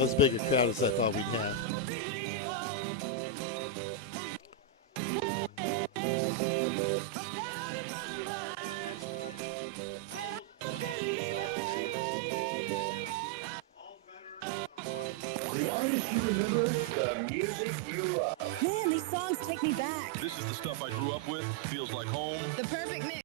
Not as big a crowd as I thought we'd have. The artist you remember, the music you love. Man, these songs take me back. This is the stuff I grew up with. Feels like home. The perfect mix.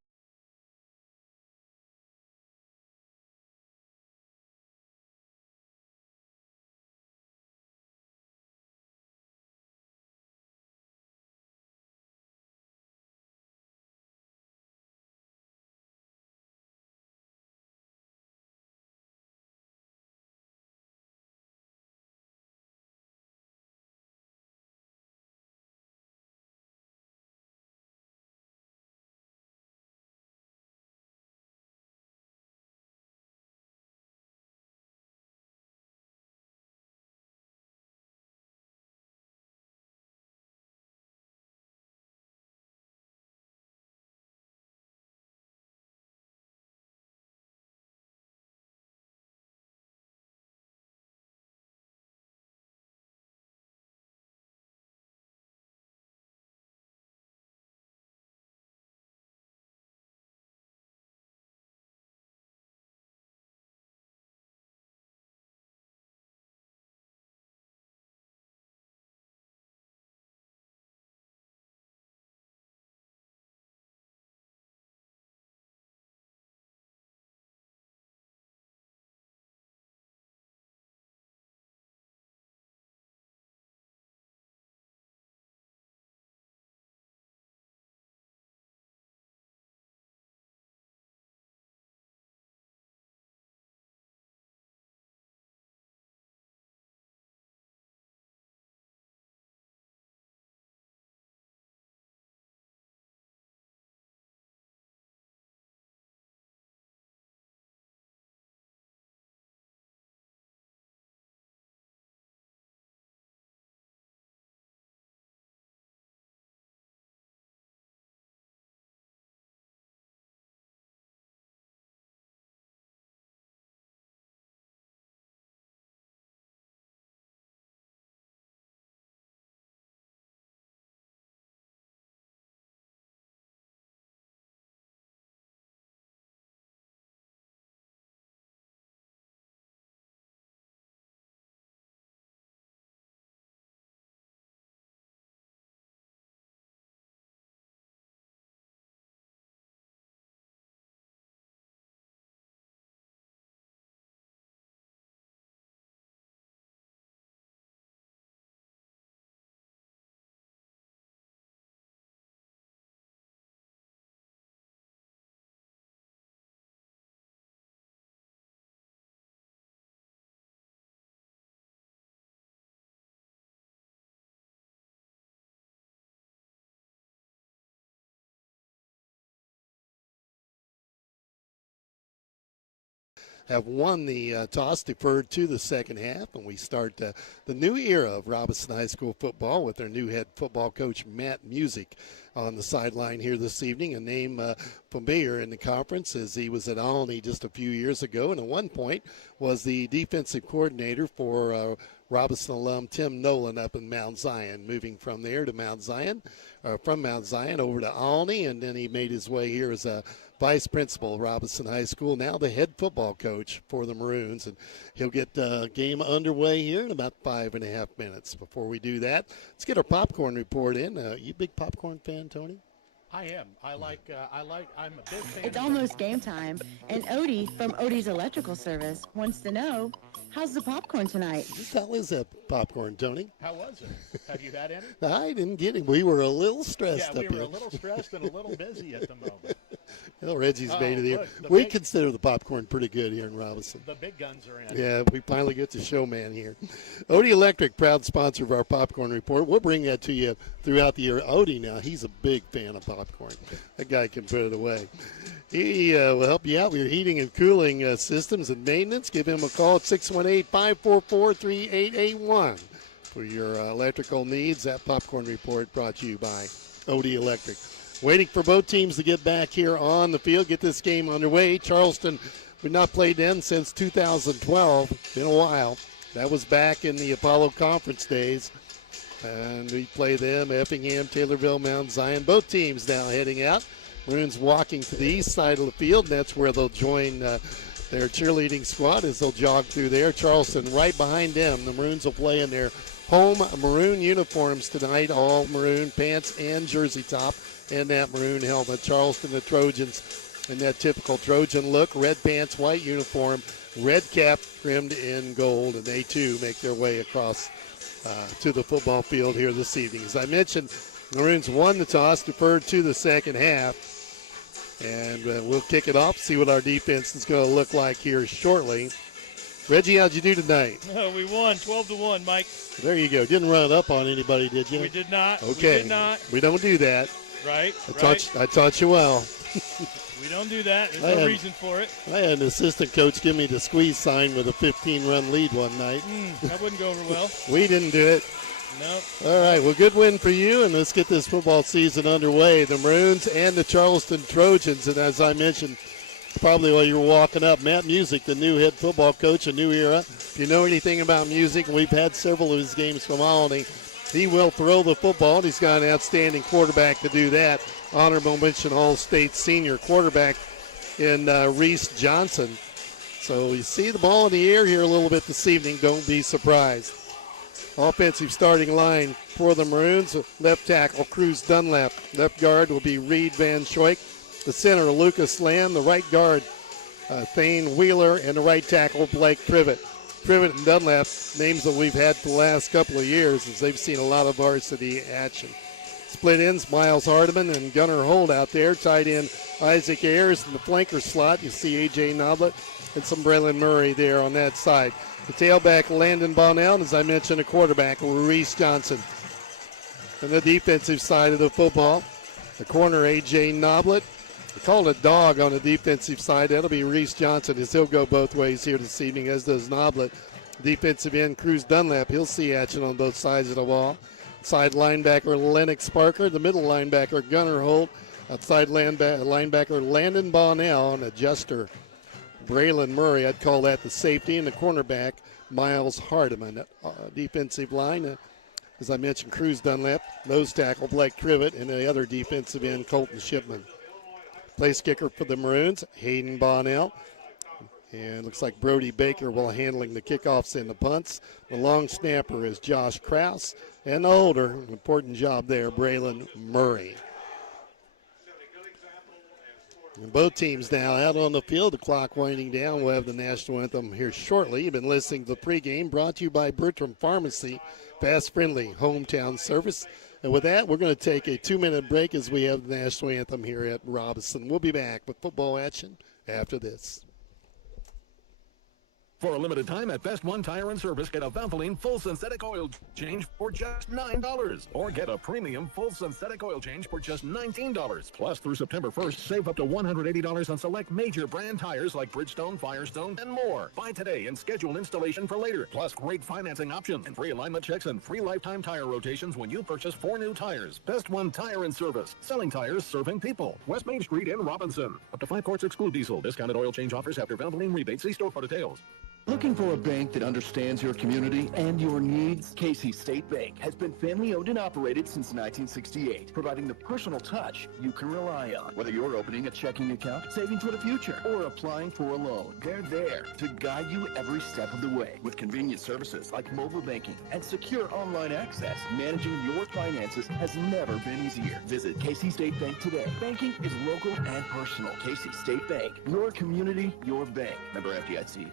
Have won the toss, deferred to the second half, and we start the new era of Robinson High School football with their new head football coach, Matt Music, on the sideline here this evening. A name familiar in the conference as he was at Alney just a few years ago, and at one point was the defensive coordinator for Robinson alum Tim Nolan up in Mount Zion, moving from there to Mount Zion, from Mount Zion over to Alney, and then he made his way here as a vice principal of Robinson High School, now the head football coach for the Maroons. And he'll get the game underway here in about 5.5 minutes. Before we do that, let's get our popcorn report in. You a big popcorn fan, Tony? I am. I'm a big fan. It's almost game time, and Odie from Odie's Electrical Service wants to know, how's the popcorn tonight? How is that popcorn, Tony? How was it? Have you had any? I didn't get it. We were a little stressed Yeah, up we were here. a little stressed and a little busy at the moment. Well, Reggie's made it here. Look, We consider the popcorn pretty good here in Robinson. The big guns are in. Yeah, we finally get the showman here. Odie Electric, proud sponsor of our popcorn report. We'll bring that to you throughout the year. Odie now, he's a big fan of popcorn. That guy can put it away. He will help you out with your heating and cooling systems and maintenance. Give him a call at 618-544-3881 for your electrical needs. That popcorn report brought to you by Odie Electric. Waiting for both teams to get back here on the field, get this game underway. Charleston, we've not played them since 2012. Been a while. That was back in the Apollo Conference days. And we play them, Effingham, Taylorville, Mount Zion. Both teams now heading out. Maroons walking to the east side of the field, and that's where they'll join their cheerleading squad as they'll jog through there. Charleston right behind them. The Maroons will play in their home maroon uniforms tonight, all maroon pants and jersey top, and that maroon helmet. Charleston, the Trojans, in that typical Trojan look, red pants, white uniform, red cap trimmed in gold, and they too make their way across to the football field here this evening. As I mentioned, Maroons won the toss, deferred to the second half, and we'll kick it off, see what our defense is going to look like here shortly. Reggie, how'd you do tonight? We won 12-1, Mike. There you go. Didn't run it up on anybody, did you? We did not. Okay. We did not. We don't do that. Right. I taught you well. We don't do that. There's no reason for it. I had an assistant coach give me the squeeze sign with a 15-run lead one night. That wouldn't go over well. We didn't do it. Nope. All right, well, good win for you, and let's get this football season underway. The Maroons and the Charleston Trojans, and as I mentioned, probably while you were walking up, Matt Music, the new head football coach, a new era. If you know anything about Music, and we've had several of his games from Albany, he will throw the football, and he's got an outstanding quarterback to do that. Honorable mention All-State senior quarterback in Reese Johnson. So you see the ball in the air here a little bit this evening. Don't be surprised. Offensive starting line for the Maroons. Left tackle, Cruz Dunlap. Left guard will be Reed Van Schoik. The center, Lucas Lamb. The right guard, Thane Wheeler. And the right tackle, Blake Privet. Privet and Dunlap, names that we've had for the last couple of years as they've seen a lot of varsity action. Split ends, Miles Hardman and Gunnar Holt out there. Tight end, Isaac Ayers in the flanker slot. You see A.J. Noblet and some Braylon Murray there on that side. The tailback, Landon Bonnell, and as I mentioned, a quarterback, Reese Johnson. On the defensive side of the football, the corner, A.J. Noblet. They called a dog on the defensive side. That'll be Reese Johnson as he'll go both ways here this evening, as does Noblet. Defensive end, Cruz Dunlap. He'll see action on both sides of the ball. Outside linebacker, Lennox Parker. The middle linebacker, Gunnar Holt. Outside linebacker, Landon Bonnell. And adjuster, Braylon Murray. I'd call that the safety. And the cornerback, Miles Hardman. Defensive line, as I mentioned, Cruz Dunlap. Nose tackle, Blake Privet. And the other defensive end, Colton Shipman. Place kicker for the Maroons, Hayden Bonnell. And looks like Brody Baker will handling the kickoffs and the punts. The long snapper is Josh Krause. And the holder, an important job there, Braylon Murray. And both teams now out on the field. The clock winding down. We'll have the national anthem here shortly. You've been listening to the pregame brought to you by Bertram Pharmacy. Fast, friendly, hometown service. And with that, we're going to take a 2-minute break as we have the national anthem here at Robinson. We'll be back with football action after this. For a limited time at Best One Tire and Service, get a Valvoline full synthetic oil change for just $9. Or get a premium full synthetic oil change for just $19. Plus, through September 1st, save up to $180 on select major brand tires like Bridgestone, Firestone, and more. Buy today and schedule installation for later. Plus, great financing options and free alignment checks and free lifetime tire rotations when you purchase 4 new tires. Best One Tire and Service. Selling tires, serving people. West Main Street in Robinson. Up to 5 quarts exclude diesel. Discounted oil change offers after Valvoline rebate. See store for details. Looking for a bank that understands your community and your needs? Casey State Bank has been family-owned and operated since 1968, providing the personal touch you can rely on. Whether you're opening a checking account, saving for the future, or applying for a loan, they're there to guide you every step of the way. With convenient services like mobile banking and secure online access, managing your finances has never been easier. Visit Casey State Bank today. Banking is local and personal. Casey State Bank, your community, your bank. Member FDIC.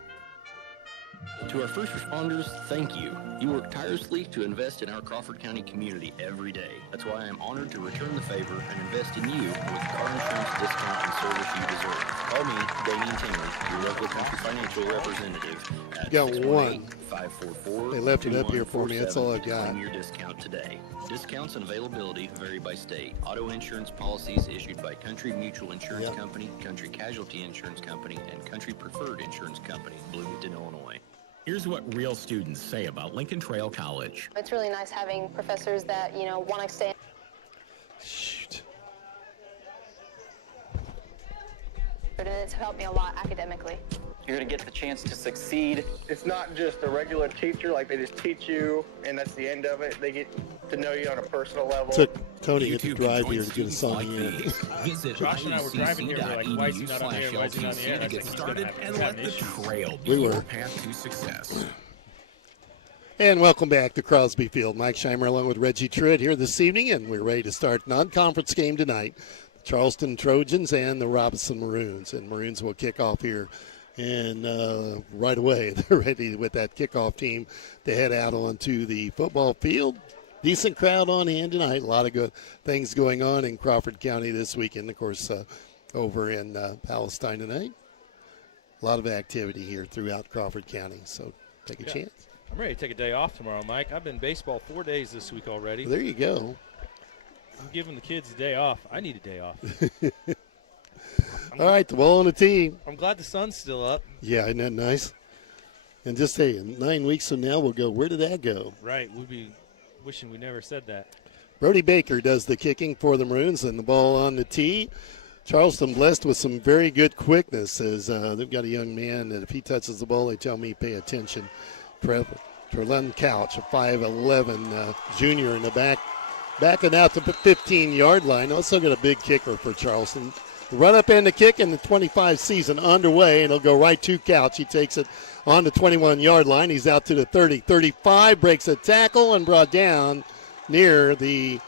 To our first responders, thank you. You work tirelessly to invest in our Crawford County community every day. That's why I am honored to return the favor and invest in you with the car insurance discount and service you deserve. Call me, Damien Taylor, your local country financial representative at Got one. 618-544-2147. They left it up here for me. That's all I got. Claim your discount today. Discounts and availability vary by state. Auto insurance policies issued by Country Mutual Insurance Company, Country Casualty Insurance Company, and Country Preferred Insurance Company, Bloomington, Illinois. Here's what real students say about Lincoln Trail College. It's really nice having professors that, want to stay. Shoot. And it's helped me a lot academically. You're going to get the chance to succeed. It's not just a regular teacher, like they just teach you and that's the end of it. They get to know you on a personal level. Took Tony to drive here to get us on the air. Visit Josh and I were driving here. We're like, why is he not on the air? Why is he not on the air? To get started and let the trail be your path to success. And welcome back to Crosby Field. Mike Scheimer along with Reggie Truitt here this evening, and we're ready to start non-conference game tonight. The Charleston Trojans and the Robinson Maroons. And Maroons will kick off here. And right away, they're ready with that kickoff team to head out onto the football field. Decent crowd on hand tonight. A lot of good things going on in Crawford County this weekend. Of course, over in Palestine tonight. A lot of activity here throughout Crawford County. So take a chance. I'm ready to take a day off tomorrow, Mike. I've been baseball 4 days this week already. There you go. I'm giving the kids a day off. I need a day off. All right, the ball on the tee. I'm glad the sun's still up. Yeah, isn't that nice? And just say, 9 weeks from now, we'll go, where did that go? Right, we'd be wishing we never said that. Brody Baker does the kicking for the Maroons, and the ball on the tee. Charleston blessed with some very good quickness as they've got a young man that if he touches the ball, they tell me pay attention. Trelon Couch, a 5'11 junior in the back, backing out to the 15-yard line. Also got a big kicker for Charleston. The run up and the kick in the 25 season underway, and it'll go right to Couch. He takes it on the 21-yard line. He's out to the 30, 35, breaks a tackle and brought down near the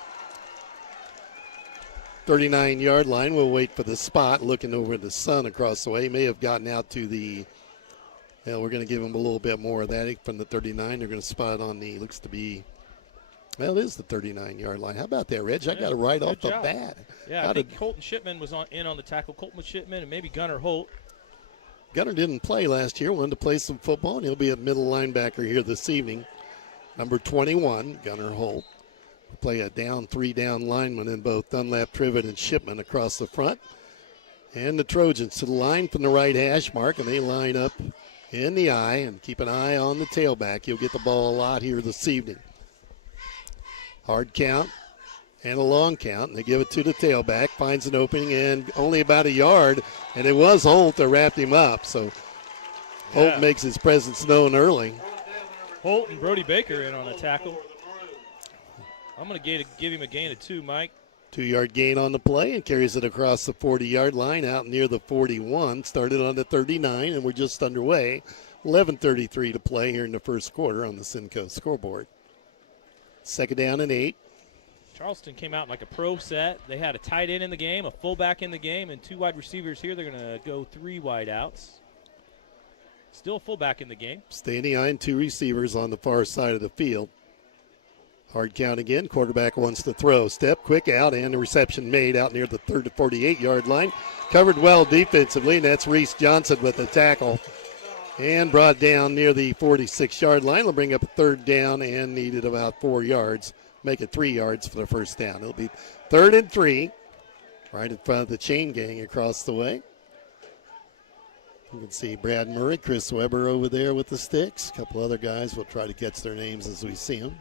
39-yard line. We'll wait for the spot, looking over the sun across the way. He may have gotten out to the, we're going to give him a little bit more of that from the 39. They're going to spot on the, looks to be, well, it is the 39-yard line. How about that, Reg? I got it right off the bat. Yeah, I think Colton Shipman was in on the tackle. Colton Shipman and maybe Gunnar Holt. Gunnar didn't play last year, wanted to play some football, and he'll be a middle linebacker here this evening. Number 21, Gunnar Holt. Will play a three-down lineman in both Dunlap, Trivet, and Shipman across the front. And the Trojans to the line from the right hash mark, and they line up in the eye and keep an eye on the tailback. You'll get the ball a lot here this evening. Hard count and a long count, and they give it to the tailback, finds an opening, and only about a yard, and it was Holt that wrapped him up. So Holt makes his presence known early. Holt and Brody Baker in on a tackle. I'm going to give him a gain of 2, Mike. 2-yard gain on the play and carries it across the 40-yard line out near the 41. Started on the 39, and we're just underway. 11:33 to play here in the first quarter on the Simcoe scoreboard. 2nd down and 8. Charleston came out like a pro set. They had a tight end in the game, a fullback in the game, and 2 wide receivers here. They're going to go 3 wide outs. Still a fullback in the game. Standing behind 2 receivers on the far side of the field. Hard count again. Quarterback wants to throw. Step, quick out, and the reception made out near the 30 to 48-yard line. Covered well defensively, and that's Reese Johnson with the tackle. And brought down near the 46-yard line. They'll bring up a 3rd down and needed about 4 yards. Make it 3 yards for the first down. It'll be 3rd and 3 right in front of the chain gang across the way. You can see Brad Murray, Chris Weber over there with the sticks. A couple other guys. We'll try to catch their names as we see them.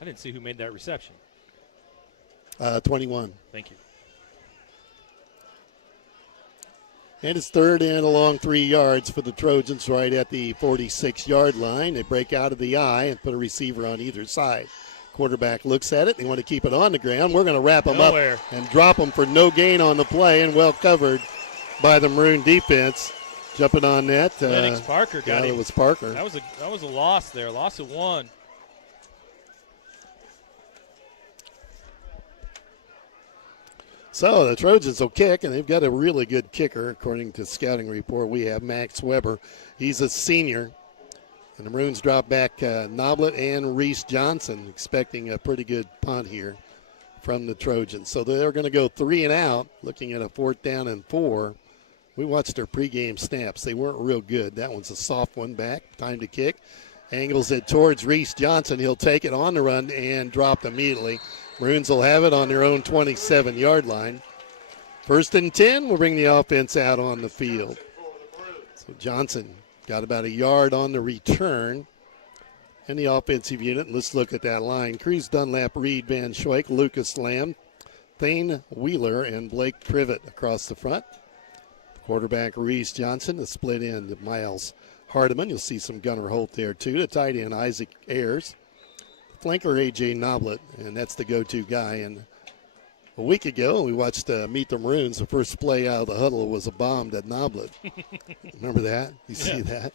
I didn't see who made that reception. 21. Thank you. And it's 3rd and a long 3 yards for the Trojans right at the 46-yard line. They break out of the eye and put a receiver on either side. Quarterback looks at it. They want to keep it on the ground. We're going to wrap them up and drop them for no gain on the play, and well covered by the Maroon defense. Jumping on that. Lennox Parker got him. It was Parker. That was a loss there. Loss of 1. So the Trojans will kick, and they've got a really good kicker, according to scouting report. We have Max Weber. He's a senior. And the Maroons drop back Noblet and Reese Johnson, expecting a pretty good punt here from the Trojans. So they're going to go 3 and out, looking at a 4th down and 4. We watched their pregame snaps. They weren't real good. That one's a soft one back. Time to kick. Angles it towards Reese Johnson. He'll take it on the run and drop immediately. Maroons will have it on their own 27-yard line. 1st and 10 will bring the offense out on the field. So Johnson got about a yard on the return. And the offensive unit, let's look at that line. Cruz Dunlap, Reed Van Schweik, Lucas Lamb, Thane Wheeler, and Blake Trivet across the front. Quarterback Reese Johnson, the split end Miles Hardman. You'll see some Gunnar Holt there too. The tight end Isaac Ayers. Flanker A.J. Noblet, and that's the go-to guy. And a week ago, we watched Meet the Maroons. The first play out of the huddle was a bomb to Noblet. Remember that? You see that?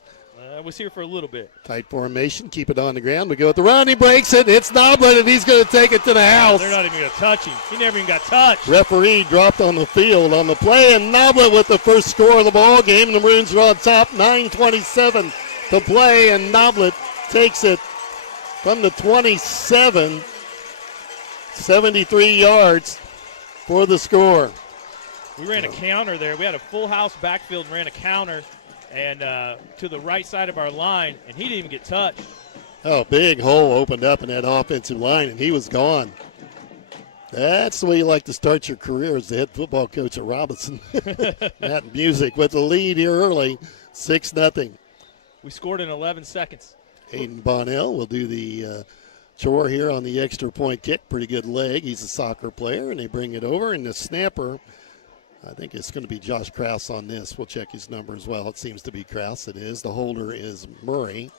I was here for a little bit. Tight formation, keep it on the ground. We go with the run, he breaks it. It's Noblet, and he's going to take it to the house. They're not even going to touch him. He never even got touched. Referee dropped on the field on the play, and Noblet with the first score of the ball game. The Maroons are on top, 9:27 to play, and Noblet takes it from the 27, 73 yards for the score. We ran a counter there. We had a full house backfield and ran a counter and to the right side of our line, and he didn't even get touched. Oh, big hole opened up in that offensive line, and he was gone. That's the way you like to start your career as the head football coach at Robinson. Matt Music with the lead here early, 6-0. We scored in 11 seconds. Aiden Bonnell will do the chore here on the extra point kick. Pretty good leg. He's a soccer player, and they bring it over. And the snapper, I think it's going to be Josh Krause on this. We'll check his number as well. It seems to be Krause. It is. The holder is Murray.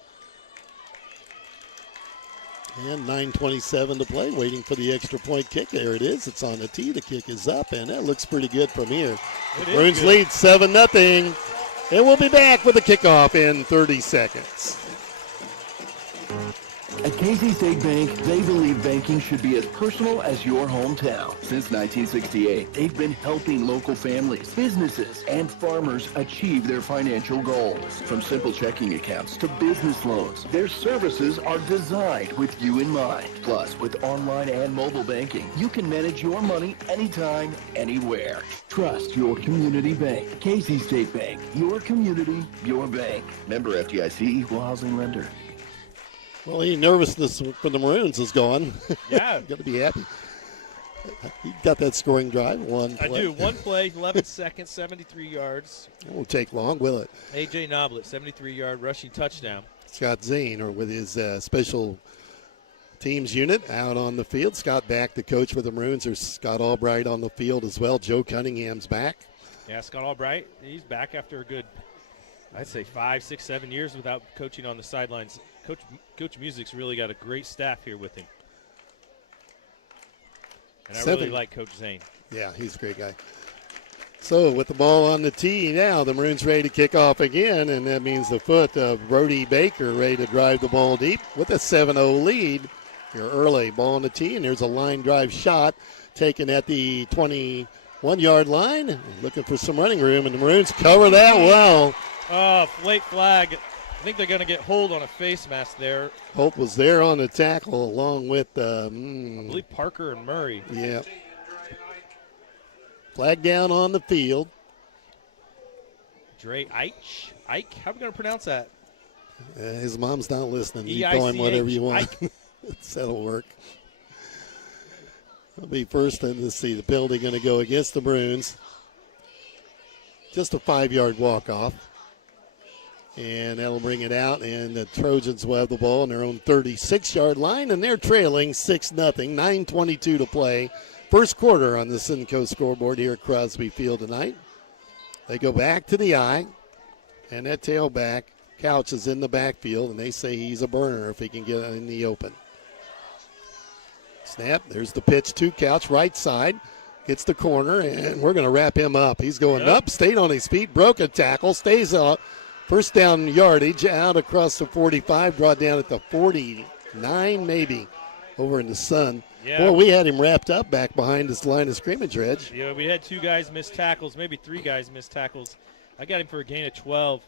And 9:27 to play, waiting for the extra point kick. There it is. It's on the tee. The kick is up, and that looks pretty good from here. Maroons lead 7-0. And we'll be back with the kickoff in 30 seconds. At Casey State Bank, they believe banking should be as personal as your hometown. Since 1968, they've been helping local families, businesses, and farmers achieve their financial goals. From simple checking accounts to business loans, their services are designed with you in mind. Plus, with online and mobile banking, you can manage your money anytime, anywhere. Trust your community bank. Casey State Bank, your community, your bank. Member FDIC, Equal Housing Lender. Well, any nervousness for the Maroons is gone. Yeah. Got to be happy. You got that scoring drive, one play. I do. One play, 11 seconds, 73 yards. It won't take long, will it? A.J. Noblet, 73-yard rushing touchdown. Scott Zane, or with his special teams unit out on the field. Scott back, the coach for the Maroons. There's Scott Albright on the field as well. Joe Cunningham's back. Yeah, Scott Albright, he's back after a good, I'd say 5, 6, 7 years without coaching on the sidelines. Coach Music's really got a great staff here with him. And I really like Coach Zane. Yeah, he's a great guy. So with the ball on the tee now, the Maroons ready to kick off again, and that means the foot of Brody Baker ready to drive the ball deep with a 7-0 lead. You're early, ball on the tee, and there's a line drive shot taken at the 21-yard line. Looking for some running room, and the Maroons cover that well. Late flag. I think they're going to get hold on a face mask there. Hope was there on the tackle along with, I believe Parker and Murray. Yeah. Flag down on the field. Dre Ike? How are we going to pronounce that? His mom's not listening. You E-I-C-H, call him whatever you want. Ike. That'll work. It'll be first, and let's see, the penalty going to go against the Maroons. Just a 5-yard walk-off. And that'll bring it out, and the Trojans will have the ball on their own 36-yard line, and they're trailing 6-0, 9:22 to play. First quarter on the Simcoe scoreboard here at Crosby Field tonight. They go back to the I, and that tailback, Couch, is in the backfield, and they say he's a burner if he can get it in the open. Snap, there's the pitch to Couch, right side. Gets the corner, and we're going to wrap him up. He's going up, stayed on his feet, broke a tackle, stays up. First down yardage out across the 45, brought down at the 49 maybe over in the sun. Yeah. Boy, we had him wrapped up back behind his line of scrimmage, Reg. Yeah, we had 2 guys miss tackles, maybe 3 guys miss tackles. I got him for a gain of 12.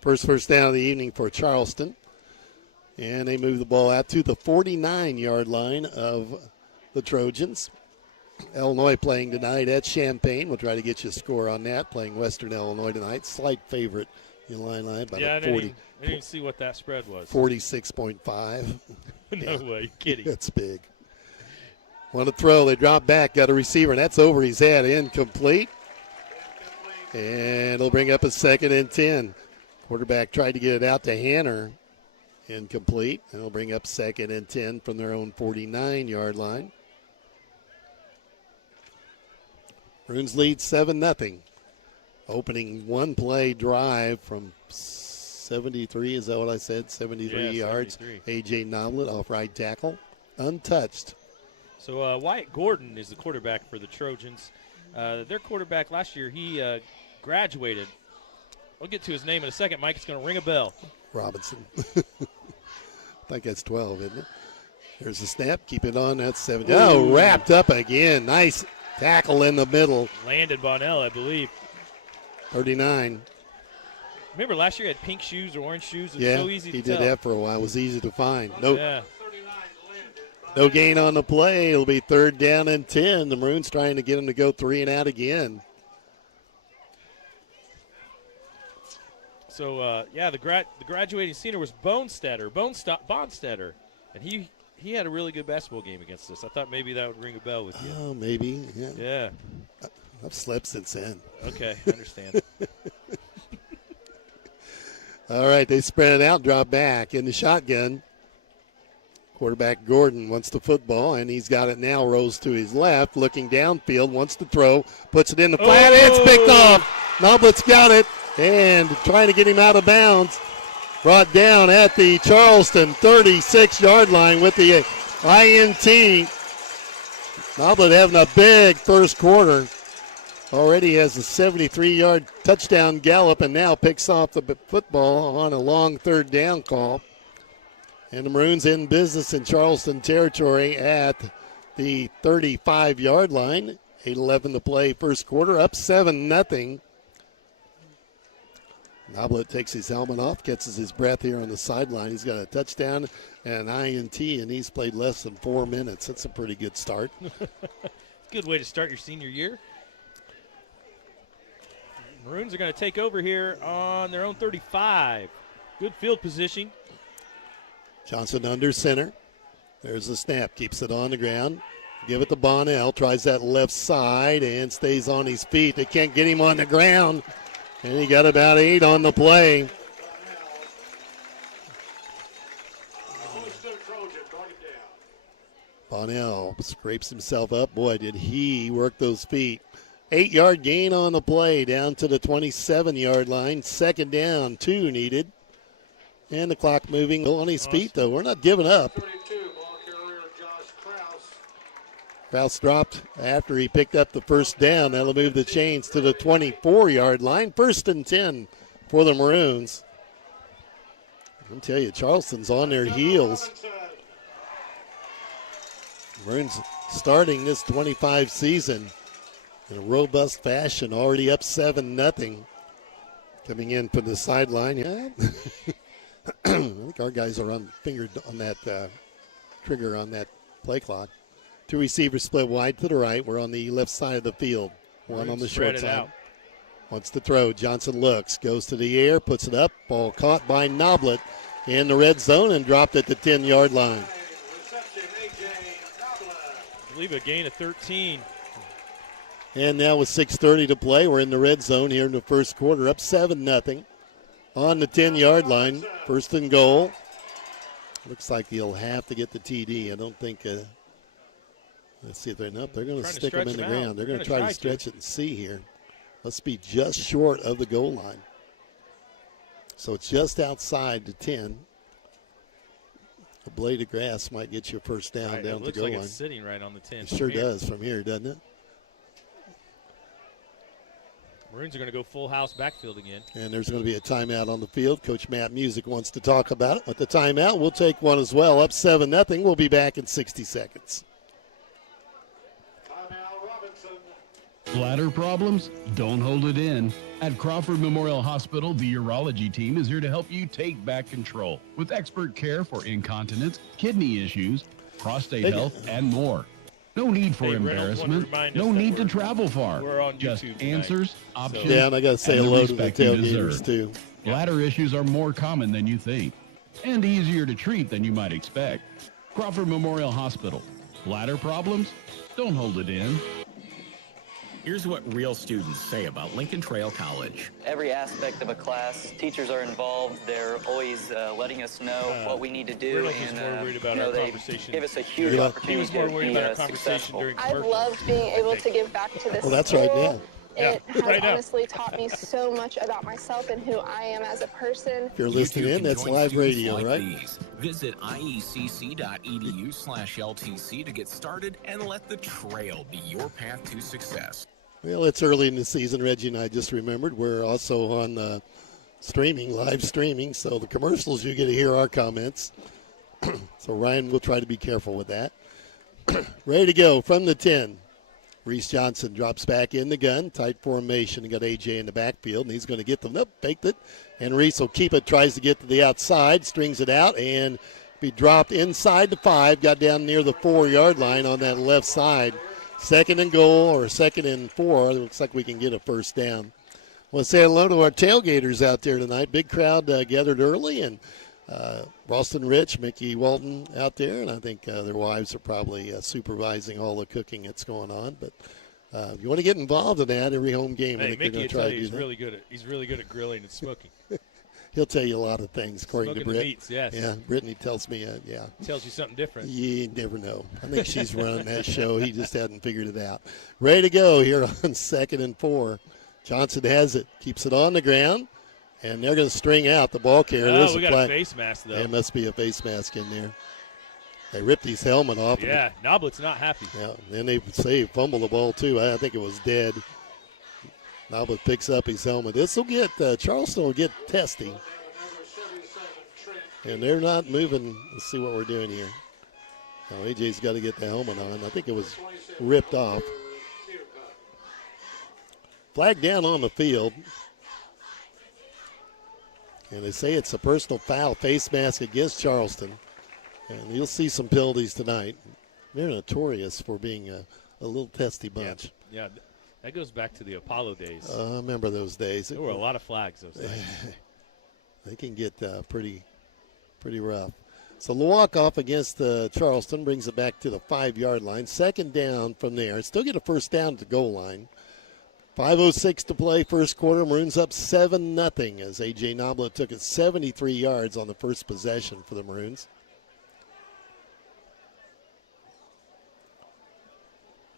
First down of the evening for Charleston. And they move the ball out to the 49-yard line of the Trojans. Illinois playing tonight at Champaign. We'll try to get you a score on that, playing Western Illinois tonight. Slight favorite. Line about yeah, I didn't even see what that spread was. 46.5. No way, you're kidding. That's big. Want to throw, they drop back, got a receiver, and that's over his head, incomplete. And it'll bring up a 2nd and 10. Quarterback tried to get it out to Hanner, incomplete. And it'll bring up 2nd and 10 from their own 49-yard line. Maroons lead 7-0. opening one-play drive from 73, is that what I said? 73 yards. 73. A.J. Noblet off right tackle, untouched. So Wyatt Gordon is the quarterback for the Trojans. Their quarterback last year, he graduated. We'll get to his name in a second, Mike. It's going to ring a bell. Robinson. I think that's 12, isn't it? There's the snap. Keep it on. That's 7. Oh, wrapped up again. Nice tackle in the middle. Landed Bonnell, I believe. 39. Remember last year he had pink shoes or orange shoes? It was Yeah, so easy to he tell. did that for a while. It was easy to find. No, Yeah. no gain on the play. It'll be 3rd down and 10. The Maroons trying to get him to go 3 and out again. So, the graduating senior was Bonstetter, and he had a really good basketball game against us. I thought maybe that would ring a bell with you. Oh, maybe. Yeah. Yeah. I've slept since then. Okay, I understand. All right, they spread it out, drop back in the shotgun. Quarterback Gordon wants the football, and he's got it now. Rose to his left, looking downfield, wants to throw, puts it in the flat. It's picked off. Noblet's got it, and trying to get him out of bounds. Brought down at the Charleston 36-yard line with the INT. Noblet having a big first quarter. Already has a 73-yard touchdown gallop and now picks off the football on a long 3rd down call. And the Maroons in business in Charleston territory at the 35-yard line. 8:11 to play first quarter, up 7-0. Noblet takes his helmet off, catches his breath here on the sideline. He's got a touchdown and an INT, and he's played less than 4 minutes. That's a pretty good start. Good way to start your senior year. Maroons are going to take over here on their own 35. Good field position. Johnson under center. There's the snap. Keeps it on the ground. Give it to Bonnell. Tries that left side and stays on his feet. They can't get him on the ground. And he got about 8 on the play. Bonnell scrapes himself up. Boy, did he work those feet. 8-yard gain on the play down to the 27-yard line. 2nd down, 2 needed. And the clock moving on his feet, though. We're not giving up. Krause dropped after he picked up the first down. That'll move the chains to the 24-yard line. 1st and 10 for the Maroons. I'll tell you, Charleston's on their heels. Maroons starting this 25 season in a robust fashion, already up 7-0. Coming in from the sideline, yeah. I think our guys are fingered on that trigger on that play clock. 2 receivers split wide to the right. We're on the left side of the field. One on the short side. Wants to throw. Johnson looks, goes to the air, puts it up. Ball caught by Noblet in the red zone and dropped at the 10-yard line. I believe a gain of 13. And now with 6:30 to play, we're in the red zone here in the first quarter, up 7-0 on the 10-yard line. 1st and goal. Looks like he'll have to get the TD. I don't think. Let's see if they're not. They're going to stick him in the ground. They're going to try to stretch it and see here. Let's be just short of the goal line. So it's just outside the 10. A blade of grass might get you a first down down the goal line. It looks like it's sitting right on the 10. It sure does from here, doesn't it? Maroons are going to go full house backfield again. And there's going to be a timeout on the field. Coach Matt Music wants to talk about it. With the timeout, we'll take one as well. Up 7-0. We'll be back in 60 seconds. Bladder problems? Don't hold it in. At Crawford Memorial Hospital, the urology team is here to help you take back control with expert care for incontinence, kidney issues, prostate health, and more. No need for embarrassment. No need to travel far. Just answers, options, yeah, and I got to say hello to the tailgaters, too. Bladder issues are more common than you think and easier to treat than you might expect. Crawford Memorial Hospital. Bladder problems? Don't hold it in. Here's what real students say about Lincoln Trail College. Every aspect of a class, teachers are involved. They're always letting us know what we need to do. And more worried about our conversation. Give us a huge opportunity he was more worried to about be our conversation successful. during I've loved being able to give back to this Well, that's right school. now. It has honestly taught me so much about myself and who I am as a person. If you're listening in, that's live radio, right? These. Visit iecc.edu/LTC to get started and let the trail be your path to success. Well, it's early in the season. Reggie and I just remembered we're also on live streaming, so the commercials you get to hear our comments. So Ryan will try to be careful with that. Ready to go from the 10. Reese Johnson drops back in the gun. Tight formation. Got A.J. in the backfield, and he's going to get them. Nope, faked it. And Reese will keep it, tries to get to the outside, strings it out, and be dropped inside the 5. Got down near the 4-yard line on that left side. 2nd and goal or 2nd and 4. Looks like we can get a first down. I want to say hello to our tailgaters out there tonight. Big crowd gathered early, and Ralston Rich, Mickey Walton out there, and I think their wives are probably supervising all the cooking that's going on. But if you want to get involved in that, every home game, I think Mickey they're going to try to do he's that. he's really good at grilling and smoking. He'll tell you a lot of things, according Smoking to Britt. the meats, yes. Yeah, Brittany tells me, yeah. Tells you something different. You never know. I think she's running that show. He just hadn't figured it out. Ready to go here on 2nd and 4. Johnson has it, keeps it on the ground, and they're going to string out the ball carrier. Oh, we got a face mask, though. There must be a face mask in there. They ripped his helmet off. Yeah, Noblet's not happy. Yeah, then they say fumble the ball, too. I think it was dead. Noblet picks up his helmet. This will get, Charleston will get testy. And they're not moving. Let's see what we're doing here. Now, AJ's got to get the helmet on. I think it was ripped off. Flag down on the field. And they say it's a personal foul, face mask against Charleston. And you'll see some penalties tonight. They're notorious for being a little testy bunch. Yeah, that goes back to the Apollo days. I remember those days. There were a lot of flags those days. They can get pretty rough. So the walk-off against Charleston brings it back to the 5-yard line. 2nd down from there. Still get a first down at the goal line. 5:06 to play, first quarter. Maroons up 7-0 as A.J. Noblet took it 73 yards on the first possession for the Maroons.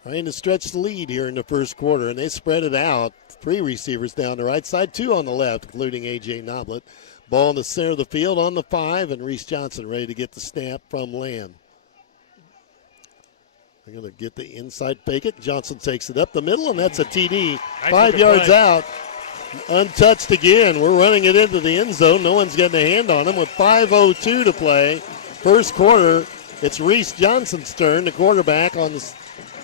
Trying to stretch the lead here in the first quarter, and they spread it out. 3 receivers down the right side, 2 on the left, including A.J. Noblet. Ball in the center of the field on the 5, and Reese Johnson ready to get the snap from Lamb. They're going to get the inside fake it. Johnson takes it up the middle, and that's a TD. 5 yards out. Untouched again. We're running it into the end zone. No one's getting a hand on him with 5:02 to play. First quarter, it's Reese Johnson's turn. The quarterback on the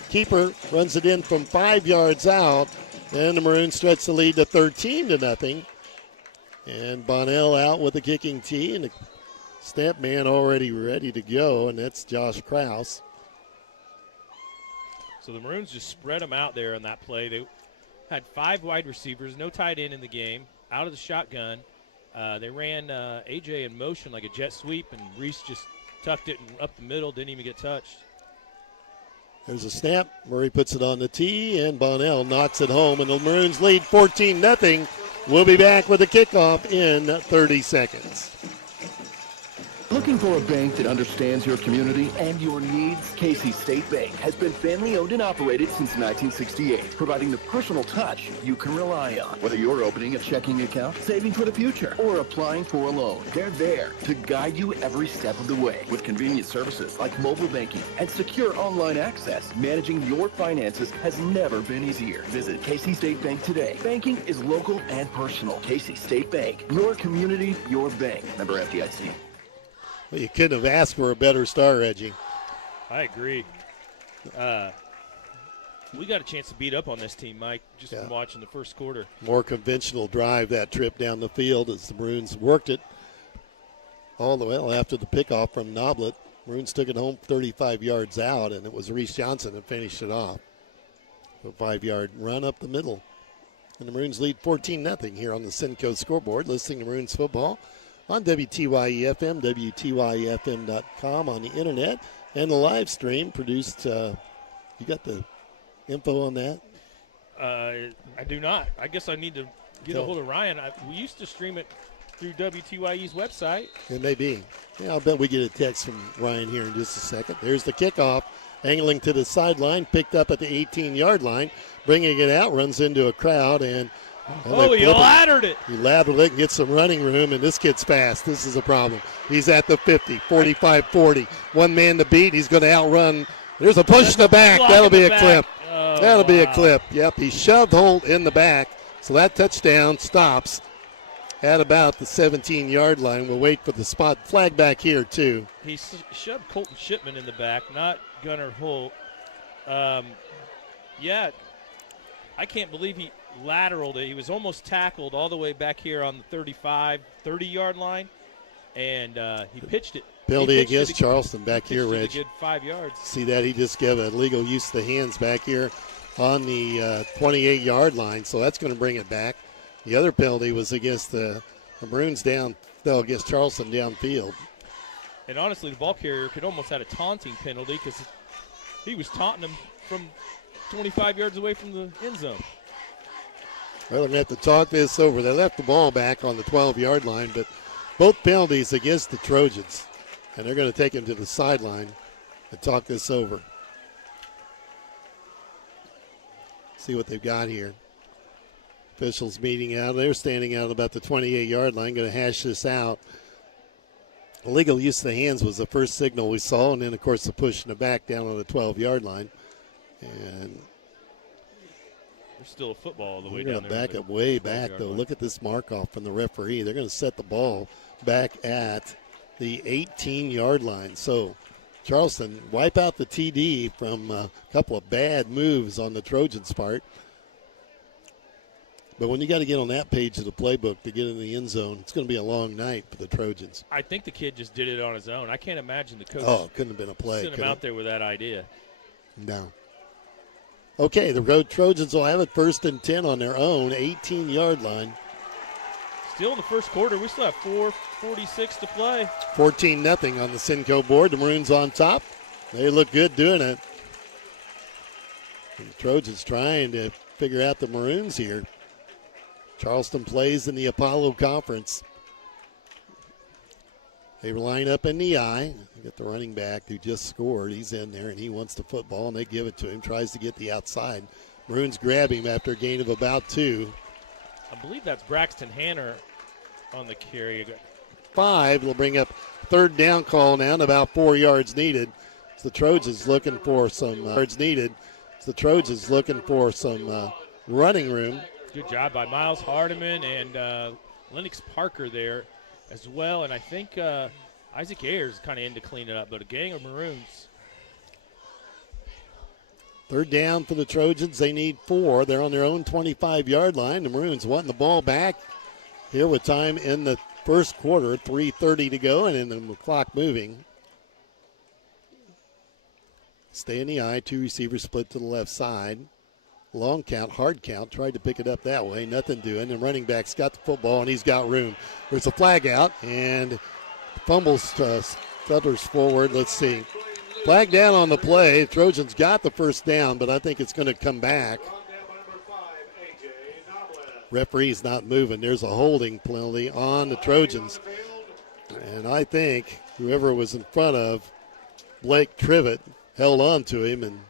keeper runs it in from 5 yards out. And the Maroons stretch the lead to 13-0. And Bonnell out with the kicking tee, and the snap man already ready to go, and that's Josh Krause. So the Maroons just spread them out there on that play. They had 5 wide receivers, no tight end in the game, out of the shotgun. They ran A.J. in motion like a jet sweep, and Reese just tucked it up the middle, didn't even get touched. There's a snap. Murray puts it on the tee, and Bonnell knocks it home, and the Maroons lead 14-0. We'll be back with the kickoff in 30 seconds. Looking for a bank that understands your community and your needs? Casey State Bank has been family owned and operated since 1968, providing the personal touch you can rely on. Whether you're opening a checking account, saving for the future, or applying for a loan, they're there to guide you every step of the way. With convenient services like mobile banking and secure online access, managing your finances has never been easier. Visit Casey State Bank today. Banking is local and personal. Casey State Bank, your community, your bank. Member FDIC. Well, you couldn't have asked for a better start, Reggie. I agree. We got a chance to beat up on this team, Mike, just from watching the first quarter. More conventional drive that trip down the field as the Maroons worked it all the way after the pickoff from Noblet. Maroons took it home 35 yards out, and it was Reese Johnson that finished it off. A 5-yard run up the middle. And the Maroons lead 14-0 here on the Cinco scoreboard. Listening to Maroons football on WTYE FM, WTYEFM.com on the internet, and the live stream produced. You got the info on that? I do not. I guess I need to get a hold of Ryan. We used to stream it through WTYE's website. It may be. Yeah, I'll bet we get a text from Ryan here in just a second. There's the kickoff. angling to the sideline, picked up at the 18-yard line, bringing it out, runs into a crowd, and he laddered it. He laddered it and gets some running room, and this kid's fast. This is a problem. He's at the 50, 45, 40. One man to beat. He's going to outrun. There's a push in the back. That'll be a clip. That'll be a clip. Yep, he shoved Holt in the back. So that touchdown stops at about the 17-yard line. We'll wait for the spot flag back here, too. He shoved Colton Shipman in the back, not Gunnar Holt. Yeah, I can't believe he lateraled it. He was almost tackled all the way back here on the 35, 30-yard line, and he pitched it. Penalty against Charleston back here, Reg. A good 5 yards. See that? He just gave a legal use of the hands back here on the 28-yard line, so that's going to bring it back. The other penalty was against the Maroons against Charleston downfield. And honestly, the ball carrier could almost have a taunting penalty because he was taunting him from 25 yards away from the end zone. Well, they're going to have to talk this over. They left the ball back on the 12-yard line, but both penalties against the Trojans. And they're going to take him to the sideline and talk this over. See what they've got here. Officials meeting out. They're standing out about the 28-yard line, going to hash this out. Illegal use of the hands was the first signal we saw, and then, of course, the push in the back down on the 12-yard line. And there's still a football all the way down there. Back it way back, though. Look at this mark-off from the referee. They're going to set the ball back at the 18-yard line. So Charleston wipe out the TD from a couple of bad moves on the Trojans' part. But when you got to get on that page of the playbook to get in the end zone, it's going to be a long night for the Trojans. I think the kid just did it on his own. I can't imagine the coach couldn't have been a play. Sent him out there with that idea. No. Okay, the Trojans will have it 1st and 10 on their own 18-yard line. Still in the first quarter. We still have 4:46 to play. 14-0 on the Cinco board. The Maroons on top. They look good doing it. And the Trojans trying to figure out the Maroons here. Charleston plays in the Apollo Conference. They line up in the I. They got the running back who just scored. He's in there, and he wants the football, and they give it to him. Tries to get the outside. Maroons grab him after a gain of about 2. I believe that's Braxton Hanner on the carry. 5. They'll bring up 3rd down call now, and about 4 yards needed. It's the Trojans looking for some yards needed. It's the Trojans looking for some running room. Good job by Miles Hardman and Lennox Parker there as well. And I think Isaac Ayers kind of in to clean it up, but a gang of Maroons. 3rd down for the Trojans. They need 4. They're on their own 25-yard line. The Maroons wanting the ball back here with time in the first quarter. 3:30 to go, and then the clock moving. Stay in the I. 2 receivers split to the left side. Long count, hard count, tried to pick it up that way. Nothing doing. The running back's got the football, and he's got room. There's a flag out, and fumbles, stutters forward. Let's see. Flag down on the play. Trojans got the 1st down, but I think it's going to come back. Referee's not moving. There's a holding penalty on the Trojans. And I think whoever was in front of Blake Trivet held on to him, and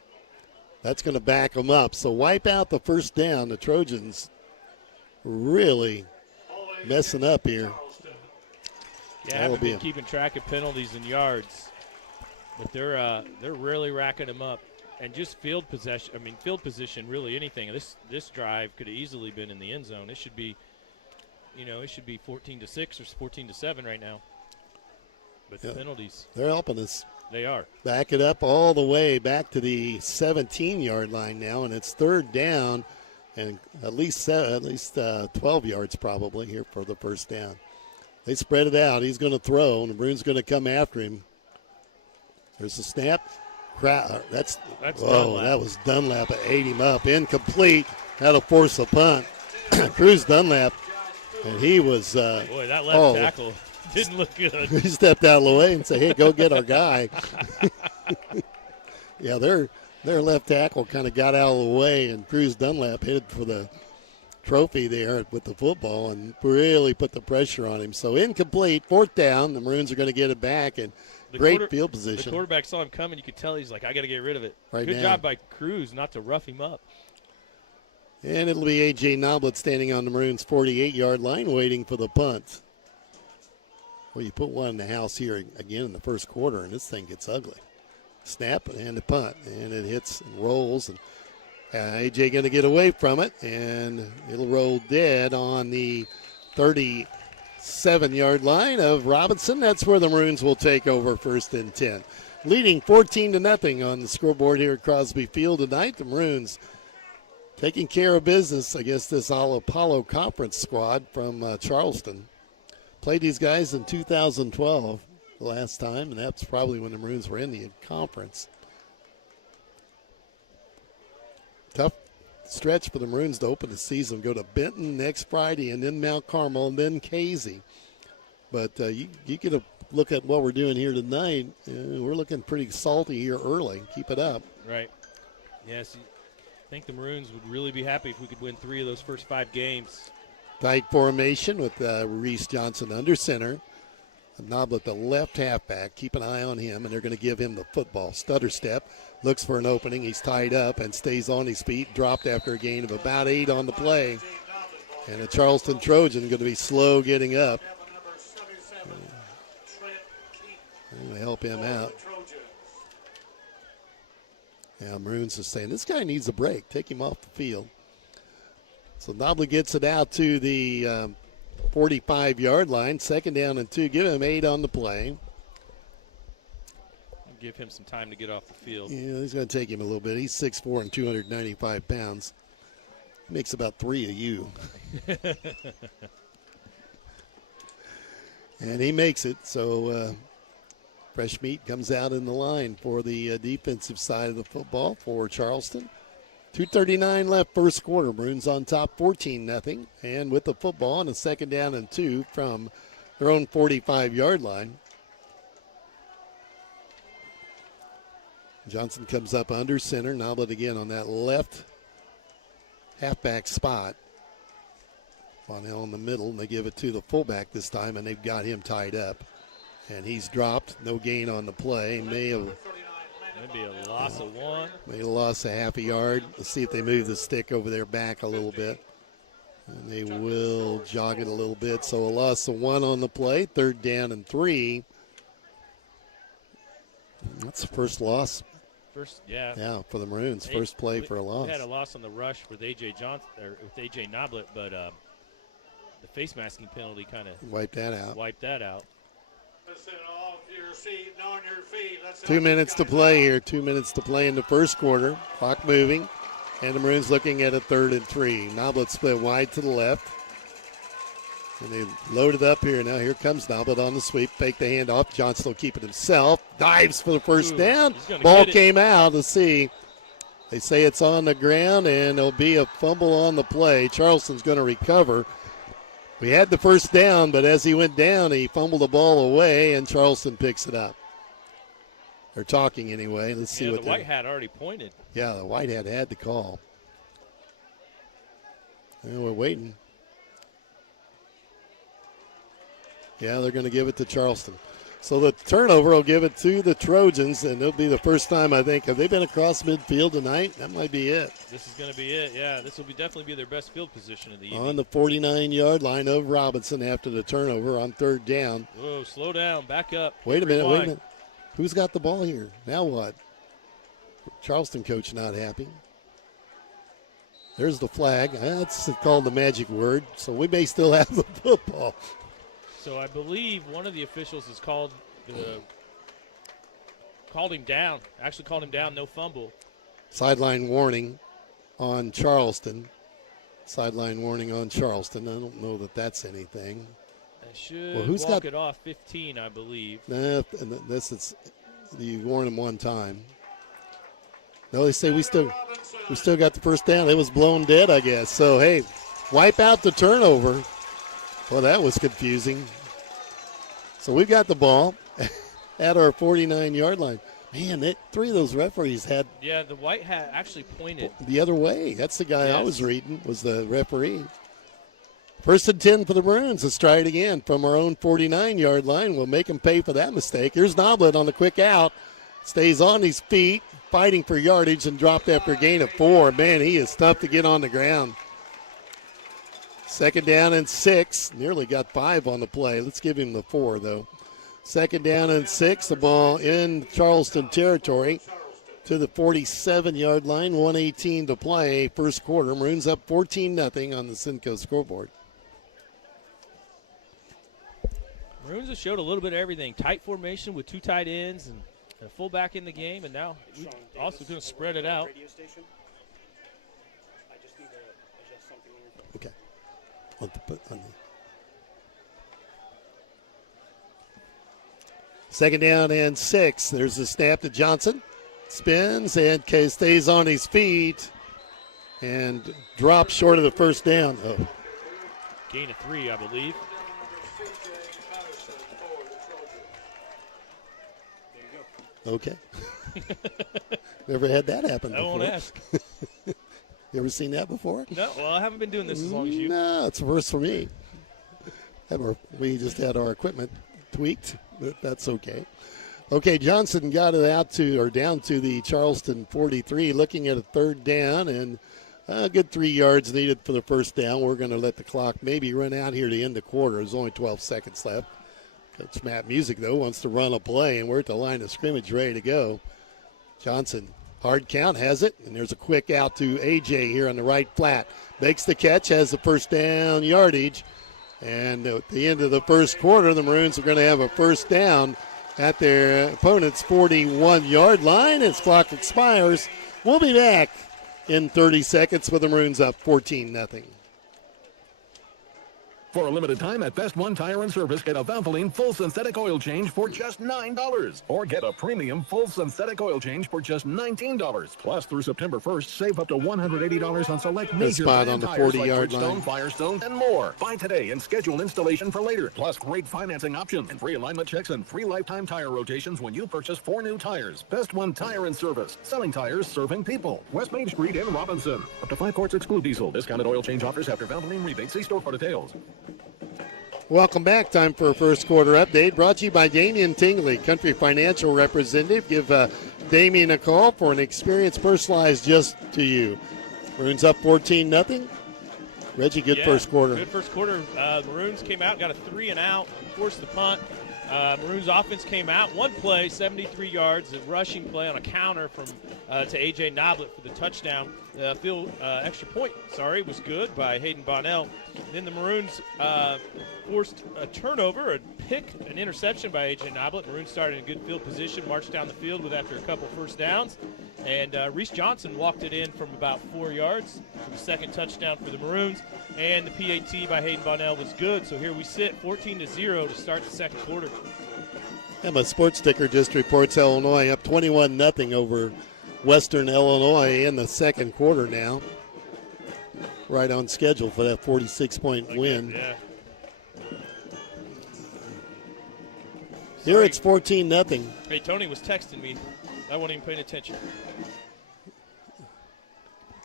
that's going to back them up. So wipe out the 1st down. The Trojans really messing up here. Yeah, I haven't been keeping track of penalties and yards, but they're really racking them up. And just field position, really anything. This drive could have easily been in the end zone. It should be, it should be 14-6 or 14-7 right now. But the penalties, they're helping us. They are. Back it up all the way back to the 17-yard line now, and it's 3rd down and at least 12 yards probably here for the 1st down. They spread it out. He's going to throw, and the Maroons going to come after him. There's a snap. That's Dunlap. That was Dunlap that ate him up. Incomplete. Had to force a punt. Cruz Dunlap, and he was boy, that left tackle didn't look good. He stepped out of the way and said, hey, go get our guy. Yeah, their left tackle kind of got out of the way, and Cruz Dunlap headed for the trophy there with the football and really put the pressure on him. So incomplete, 4th down. The Maroons are going to get it back, and great field position. The quarterback saw him coming. You could tell he's like, I got to get rid of it. Right Good now. job by Cruz not to rough him up. And it'll be A.J. Noblet standing on the Maroons' 48-yard line waiting for the punt. Well, you put one in the house here again in the first quarter, and this thing gets ugly. Snap and a punt, and it hits and rolls, and A.J. going to get away from it, and it'll roll dead on the 37-yard line of Robinson. That's where the Maroons will take over 1st and 10. Leading 14-0 on the scoreboard here at Crosby Field tonight. The Maroons taking care of business against this All-Apollo Conference squad from Charleston. Played these guys in 2012 the last time, and that's probably when the Maroons were in the conference. Tough stretch for the Maroons to open the season. Go to Benton next Friday, and then Mount Carmel, and then Casey. But you get a look at what we're doing here tonight. We're looking pretty salty here early. Keep it up. Right. Yes, I think the Maroons would really be happy if we could win 3 of those first 5 games. Tight formation with Reese Johnson under center. Noblet, the left halfback. Keep an eye on him, and they're going to give him the football. Stutter step. Looks for an opening. He's tied up and stays on his feet. Dropped after a gain of about 8 on the play. And the Charleston Trojan going to be slow getting up. Going to help him out. Yeah, Maroons is saying, this guy needs a break. Take him off the field. So Noblet gets it out to the 45-yard line. 2nd down and 2. Give him 8 on the play. Give him some time to get off the field. Yeah, he's going to take him a little bit. He's 6'4" and 295 pounds. Makes about 3 of you. And he makes it. So fresh meat comes out in the line for the defensive side of the football for Charleston. 2:39 left first quarter. Maroons on top 14-0. And with the football on a 2nd down and 2 from their own 45-yard line. Johnson comes up under center. Noblet again on that left halfback spot. Bonnell in the middle, and they give it to the fullback this time, and they've got him tied up. And he's dropped. No gain on the play. Maybe a loss of 1. May have lost a half a yard. Let's see if they move the stick over their back a little bit. And they will jog it a little bit. So a loss of 1 on the play. 3rd down and 3. That's the first loss. Yeah, for the Maroons. First play for a loss. We had a loss on the rush with A.J. Johnson, or with A.J. Noblet, but the face masking penalty kind of wiped that out. Listen off your seat, on your feet. 2 minutes to play here. 2 minutes to play in the first quarter. Clock moving. And the Maroons looking at a 3rd and 3. Noblet split wide to the left. And they loaded up here. Now here comes Noblet on the sweep. Fake the handoff. Johnson will keep it himself. Dives for the first down. Ball came out. Let's see. They say it's on the ground, and there'll be a fumble on the play. Charleston's going to recover. We had the first down, but as he went down, he fumbled the ball away, and Charleston picks it up. They're talking anyway. Let's see what the white hat already pointed. Yeah, the white hat had the call. And we're waiting. Yeah, they're going to give it to Charleston. So the turnover will give it to the Trojans, and it'll be the first time, I think. Have they been across midfield tonight? That might be it. This is going to be it, yeah. This will definitely be their best field position of the evening. On the 49-yard line of Robinson after the turnover on 3rd down. Whoa, slow down, back up. Wait a minute. Who's got the ball here? Now what? Charleston coach not happy. There's the flag. That's called the magic word, so we may still have the football. So I believe one of the officials has called him down. Actually called him down, no fumble. Sideline warning on Charleston. Sideline warning on Charleston. I don't know that that's anything. That should walk it off 15, I believe. Nah, you warn him one time. No, they say we still got the first down. It was blown dead, I guess. So, hey, wipe out the turnover. Well, that was confusing. So we've got the ball at our 49-yard line. Man, 3 of those referees had Yeah, the white hat actually pointed. the other way. That's the guy I was Yes. reading, was the referee. 1st and 10 for the Maroons. Let's try it again from our own 49-yard line. We'll make him pay for that mistake. Here's Noblet on the quick out. Stays on his feet, fighting for yardage, and dropped after a gain of 4. Man, he is tough to get on the ground. 2nd down and 6. Nearly got 5 on the play. Let's give him the 4, though. 2nd down and 6. The ball in Charleston territory to the 47-yard line. 1:18 to play. First quarter. Maroons up 14-0 on the Cinco scoreboard. Maroons have showed a little bit of everything. Tight formation with 2 tight ends and a fullback in the game, and now we're also going to spread it out. Okay. Second down and 6. There's the snap to Johnson. Spins and stays on his feet and drops short of the first down. Oh. Gain of 3, I believe. Okay. Never had that happen before. I won't ask. You ever seen that before? No, well, I haven't been doing this as long as you. No, it's worse for me. We just had our equipment tweaked, but that's okay. Okay, Johnson got it down to the Charleston 43, looking at a 3rd down, and a good 3 yards needed for the first down. We're going to let the clock maybe run out here to end the quarter. There's only 12 seconds left. Coach Matt Music, though, wants to run a play, and we're at the line of scrimmage ready to go. Johnson, hard count, has it, and there's a quick out to A.J. here on the right flat. Makes the catch, has the first down yardage, and at the end of the first quarter, the Maroons are going to have a first down at their opponent's 41-yard line as clock expires. We'll be back in 30 seconds with the Maroons up 14-0. For a limited time at Best One Tire and Service, get a Valvoline full synthetic oil change for just $9. Or get a premium full synthetic oil change for just $19. Plus, through September 1st, save up to $180 on select major spot brand on the tires 40-yard like line. Bridgestone, Firestone, and more. Buy today and schedule installation for later. Plus, great financing options and free alignment checks and free lifetime tire rotations when you purchase 4 new tires. Best One Tire and Service. Selling tires, serving people. West Main Street in Robinson. Up to 5 quarts exclude diesel. Discounted oil change offers after Valvoline rebates. See store for details. Welcome back. Time for a first quarter update brought to you by Damian Tingley, Country Financial Representative. Give Damian a call for an experience personalized just to you. Maroons up 14-0. Reggie, good first quarter. Good first quarter. Maroons came out, got a 3 and out, forced the punt. Maroons offense came out, one play, 73 yards, a rushing play on a counter from to A.J. Noblet for the touchdown. Extra point, was good by Hayden Bonnell. Then the Maroons forced a turnover, a pick, an interception by A.J. Noblet. Maroons started in good field position, marched down the field after a couple first downs. And Reese Johnson walked it in from about 4 yards for the second touchdown for the Maroons. And the PAT by Hayden Bonnell was good. So here we sit, 14-0 to start the second quarter. Emma Sports Ticker just reports Illinois up 21-0 over Western Illinois in the second quarter now. Right on schedule for that 46-point win. Yeah. Here it's 14-0. Hey, Tony was texting me. I wasn't even paying attention.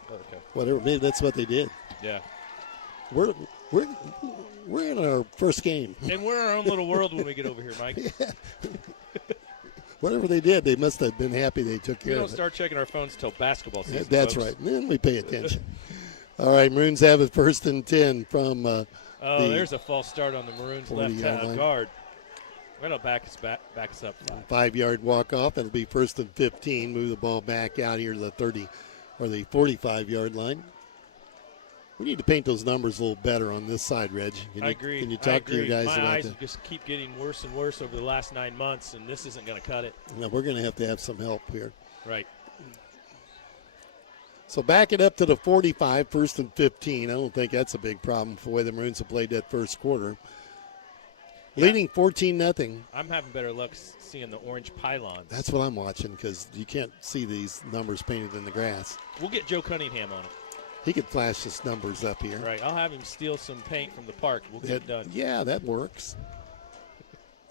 Okay. Whatever, maybe that's what they did. Yeah. We're in our first game. And we're in our own little world when we get over here, Mike. Yeah. Whatever they did, they must have been happy they took care of it. We don't start checking our phones until basketball season. That's folks. right. And then we pay attention. All right, Maroons have it 1st and 10 from there's a false start on the Maroons left guard. That'll back us up 5. 5-yard walk-off. It'll be 1st and 15. Move the ball back out here to the 30 or the 45-yard line. We need to paint those numbers a little better on this side, Reg. I agree. Can you talk to your guys My about eyes that? just keep getting worse and worse over the last 9 months, and this isn't going to cut it. No, we're going to have some help here. Right. So back it up to the 45, 1st and 15. I don't think that's a big problem for the way the Maroons have played that first quarter. Yeah. Leading 14-0. I'm having better luck seeing the orange pylons. That's what I'm watching because you can't see these numbers painted in the grass. We'll get Joe Cunningham on it. He could flash his numbers up here. Right. I'll have him steal some paint from the park. We'll get it done. Yeah, that works.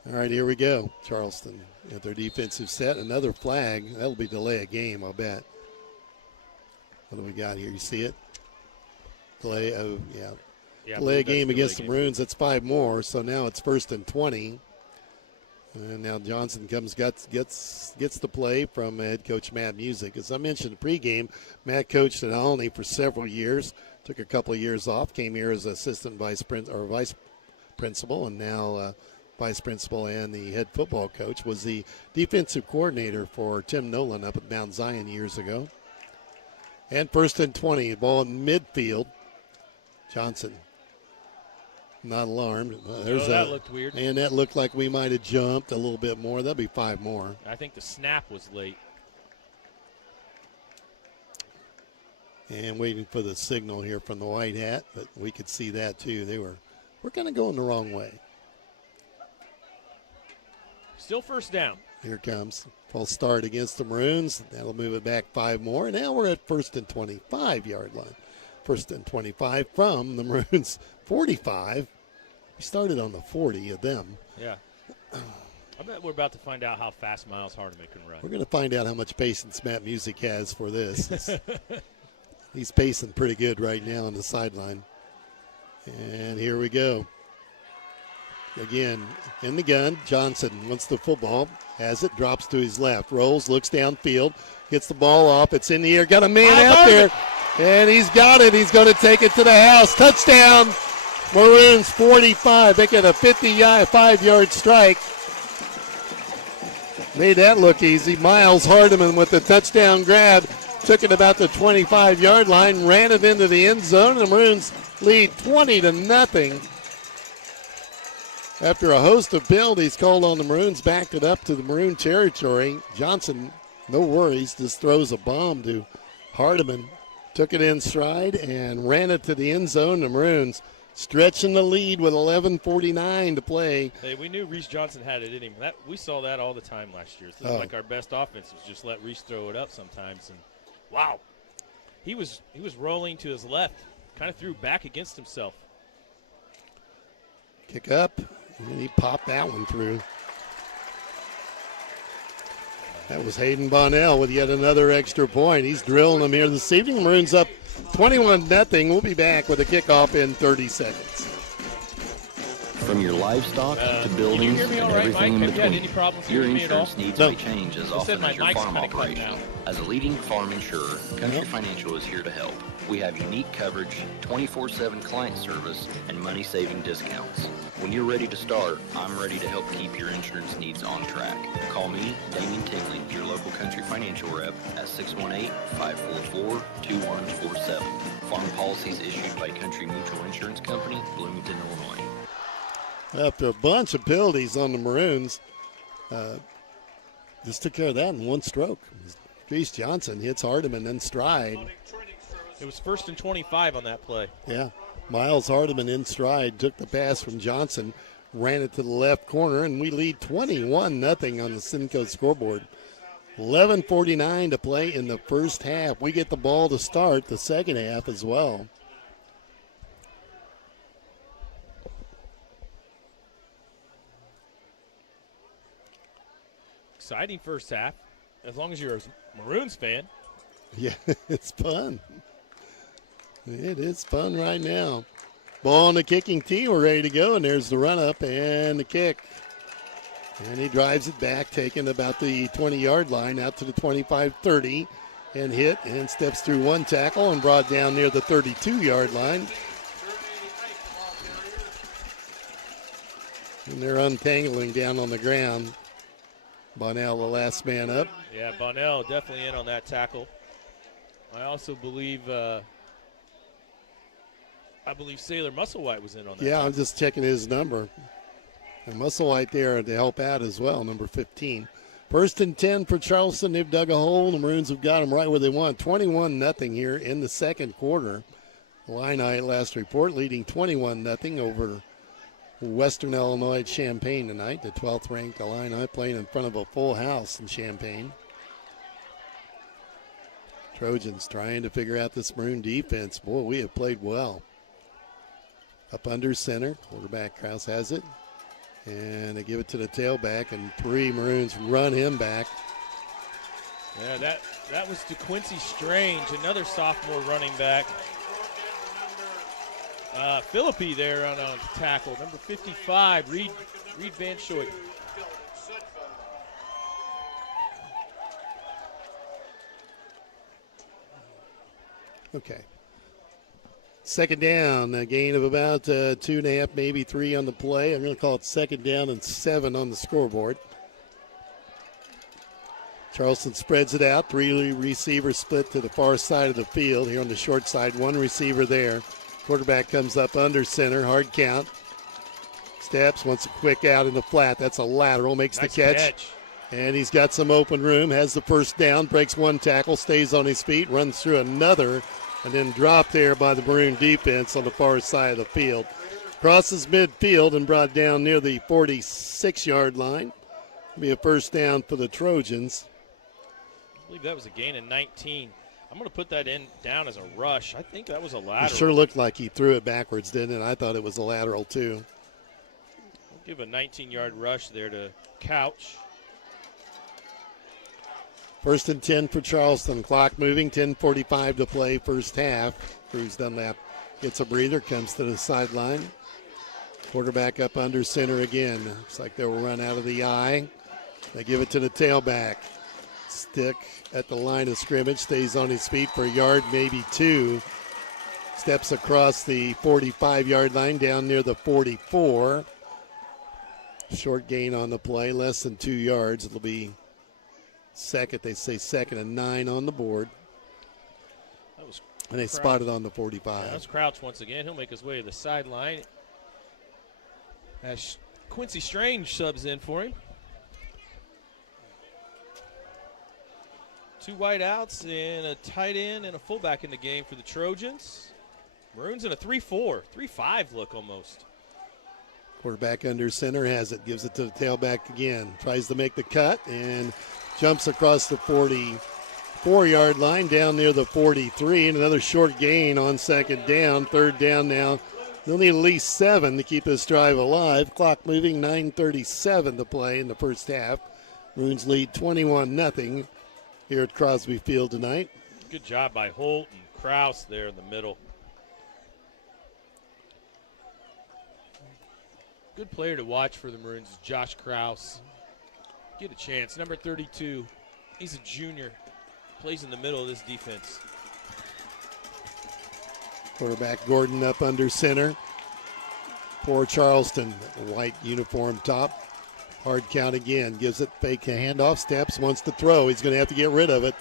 All right, here we go. Charleston at their defensive set. Another flag. That'll be delay a game, I'll bet. What do we got here? You see it? Delay, delay a game against the Maroons. That's 5 more. So now it's 1st and 20. And now Johnson gets the play from head coach Matt Music. As I mentioned pregame, Matt coached at Olney for several years. Took a couple of years off. Came here as assistant vice principal, and now vice principal and the head football coach. Was the defensive coordinator for Tim Nolan up at Mount Zion years ago. And 1st and 20, ball in midfield. Johnson. Not alarmed. That looked weird. And that looked like we might have jumped a little bit more. That'll be 5 more. I think the snap was late. And waiting for the signal here from the white hat, but we could see that too. We're kind of going the wrong way. Still 1st down. Here comes. False start against the Maroons. That'll move it back 5 more. Now we're at 1st and 25-yard line. 1st and 25 from the Maroons 45. We started on the 40 of them. Yeah. I bet we're about to find out how fast Miles Hardman can run. We're going to find out how much patience Matt Music has for this. He's pacing pretty good right now on the sideline. And here we go. Again, in the gun, Johnson wants the football, has it, drops to his left, rolls, looks downfield, gets the ball off, it's in the air, got a man out there, and he's got it. He's going to take it to the house. Touchdown, Maroons 45. They get a 55-yard strike. Made that look easy. Miles Hardman with the touchdown grab, took it about the 25-yard line, ran it into the end zone, and the Maroons lead 20-0. After a host of penalties called on the Maroons, backed it up to the Maroon territory. Johnson, no worries, just throws a bomb to Hardman. Took it in stride and ran it to the end zone. The Maroons stretching the lead with 11:49 to play. Hey, we knew Reese Johnson had it in him. We saw that all the time last year. It's like our best offense was just let Reese throw it up sometimes. And wow, he was rolling to his left, kind of threw back against himself. Kick up, and he popped that one through. That was Hayden Bonnell with yet another extra point. He's drilling them here this evening. Maroons up 21-0. We'll be back with a kickoff in 30 seconds. From your livestock to buildings and everything in between, your insurance needs may change as often as your farm operation. As a leading farm insurer, Country Financial is here to help. We have unique coverage, 24/7 client service, and money-saving discounts. When you're ready to start, I'm ready to help keep your insurance needs on track. Call me, Damien Tingley, your local Country Financial rep at 618-544-2147. Farm policies issued by Country Mutual Insurance Company, Bloomington, Illinois. After a bunch of penalties on the Maroons, just took care of that in one stroke. Reese Johnson hits Hardman in stride. It was 1st and 25 on that play. Yeah. Miles Hardman in stride, took the pass from Johnson, ran it to the left corner, and we lead 21-0 on the Simcoe scoreboard. 11:49 to play in the first half. We get the ball to start the second half as well. Exciting first half, as long as you're a Maroons fan. Yeah, it's fun. It is fun right now. Ball on the kicking tee. We're ready to go, and there's the run-up and the kick. And he drives it back, taking about the 20-yard line out to the 25-30, and hit and steps through one tackle and brought down near the 32-yard line. And they're untangling down on the ground. Bonnell, the last man up. Yeah, Bonnell definitely in on that tackle. I also believe Sailor Musselwhite was in on that. Yeah, tackle. I'm just checking his number. And Musselwhite there to help out as well, number 15. 1st and 10 for Charleston. They've dug a hole. The Maroons have got them right where they want. 21-0 here in the second quarter. Illini last report leading 21-0 over Western Illinois at Champaign tonight. The 12th ranked Illini playing in front of a full house in Champaign. Trojans trying to figure out this Maroon defense. Boy, we have played well. Up under center. Quarterback Krause has it. And they give it to the tailback, and 3 Maroons run him back. Yeah, that was DeQuincy Strange, another sophomore running back. Philippi there on tackle, number 55, Reed Van Schoyt. Okay. Second down, a gain of about 2.5, maybe 3 on the play. I'm going to call it second down and 7 on the scoreboard. Charleston spreads it out. 3 receivers split to the far side of the field. Here on the short side, 1 receiver there. Quarterback comes up under center, hard count. Steps, wants a quick out in the flat. That's a lateral, makes Nice the catch. And he's got some open room, has the first down, breaks 1 tackle, stays on his feet, runs through another, and then dropped there by the Maroon defense on the far side of the field. Crosses midfield and brought down near the 46-yard line. Be a first down for the Trojans. I believe that was a gain of 19. I'm going to put that down as a rush. I think that was a lateral. It sure looked like he threw it backwards, didn't it? I thought it was a lateral, too. We'll give a 19-yard rush there to Couch. First and 10 for Charleston. Clock moving, 10:45 to play, first half. Cruz Dunlap gets a breather, comes to the sideline. Quarterback up under center again. Looks like they will run out of the eye. They give it to the tailback. Stick at the line of scrimmage, stays on his feet for a yard, maybe 2. Steps across the 45-yard line down near the 44. Short gain on the play, less than 2 yards. It'll be second, they say second and 9 on the board. That was and they spotted on the 45. Yeah, that's Crouch once again. He'll make his way to the sideline. As Quincy Strange subs in for him. 2 wideouts and a tight end and a fullback in the game for the Trojans. Maroons in a 3-4, 3-5 look almost. Quarterback under center has it, gives it to the tailback again. Tries to make the cut and jumps across the 44-yard line down near the 43. And another short gain on second down. Third down now. They'll need at least 7 to keep this drive alive. Clock moving, 9:37 to play in the first half. Maroons lead 21-0 here at Crosby Field tonight. Good job by Holt and Kraus there in the middle. Good player to watch for the Maroons is Josh Kraus. Get a chance. Number 32. He's a junior. Plays in the middle of this defense. Quarterback Gordon up under center for Charleston. White uniform top. Hard count again. Gives it fake handoff. Steps. Wants to throw. He's going to have to get rid of it.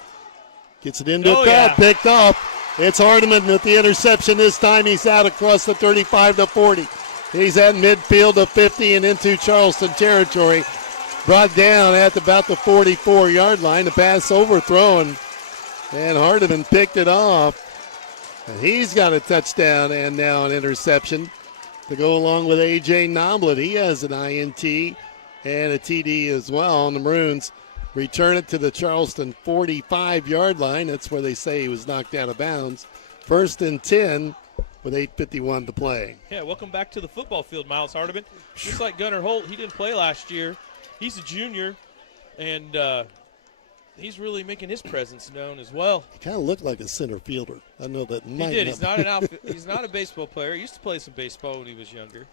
Gets it into a crowd. Picked off. It's Hardman with the interception this time. He's out across the 35 to 40. He's at midfield of 50 and into Charleston territory. Brought down at about the 44-yard line. The pass overthrown. And Hardman picked it off. And he's got a touchdown and now an interception to go along with A.J. Noblet. He has an INT and a TD as well. And the Maroons return it to the Charleston 45-yard line. That's where they say he was knocked out of bounds. First and 10 with 8:51 to play. Yeah, welcome back to the football field, Miles Hardman. Just like Gunnar Holt, he didn't play last year. He's a junior, and he's really making his presence known as well. He kind of looked like a center fielder. I know that might He did. not He's not a baseball player. He used to play some baseball when he was younger.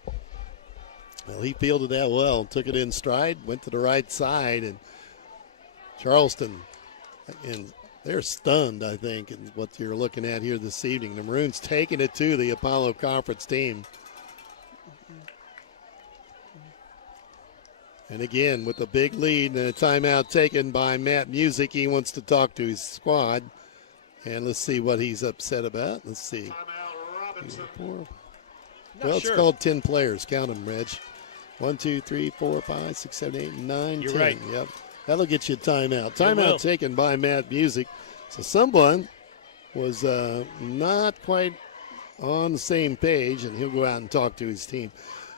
Well, he fielded that well, took it in stride, went to the right side, and Charleston, and they're stunned, I think, in what you're looking at here this evening. The Maroons taking it to the Apollo Conference team. And again, with a big lead and a timeout taken by Matt Music, he wants to talk to his squad. And let's see what he's upset about. Let's see. Well, it's called 10 players. Count them, Reg. 1, 2, 3, 4, 5, 6, 7, 8, 9, You're 10. right. Yep. That'll get you a timeout. Timeout taken by Matt Music. So someone was not quite on the same page, and he'll go out and talk to his team.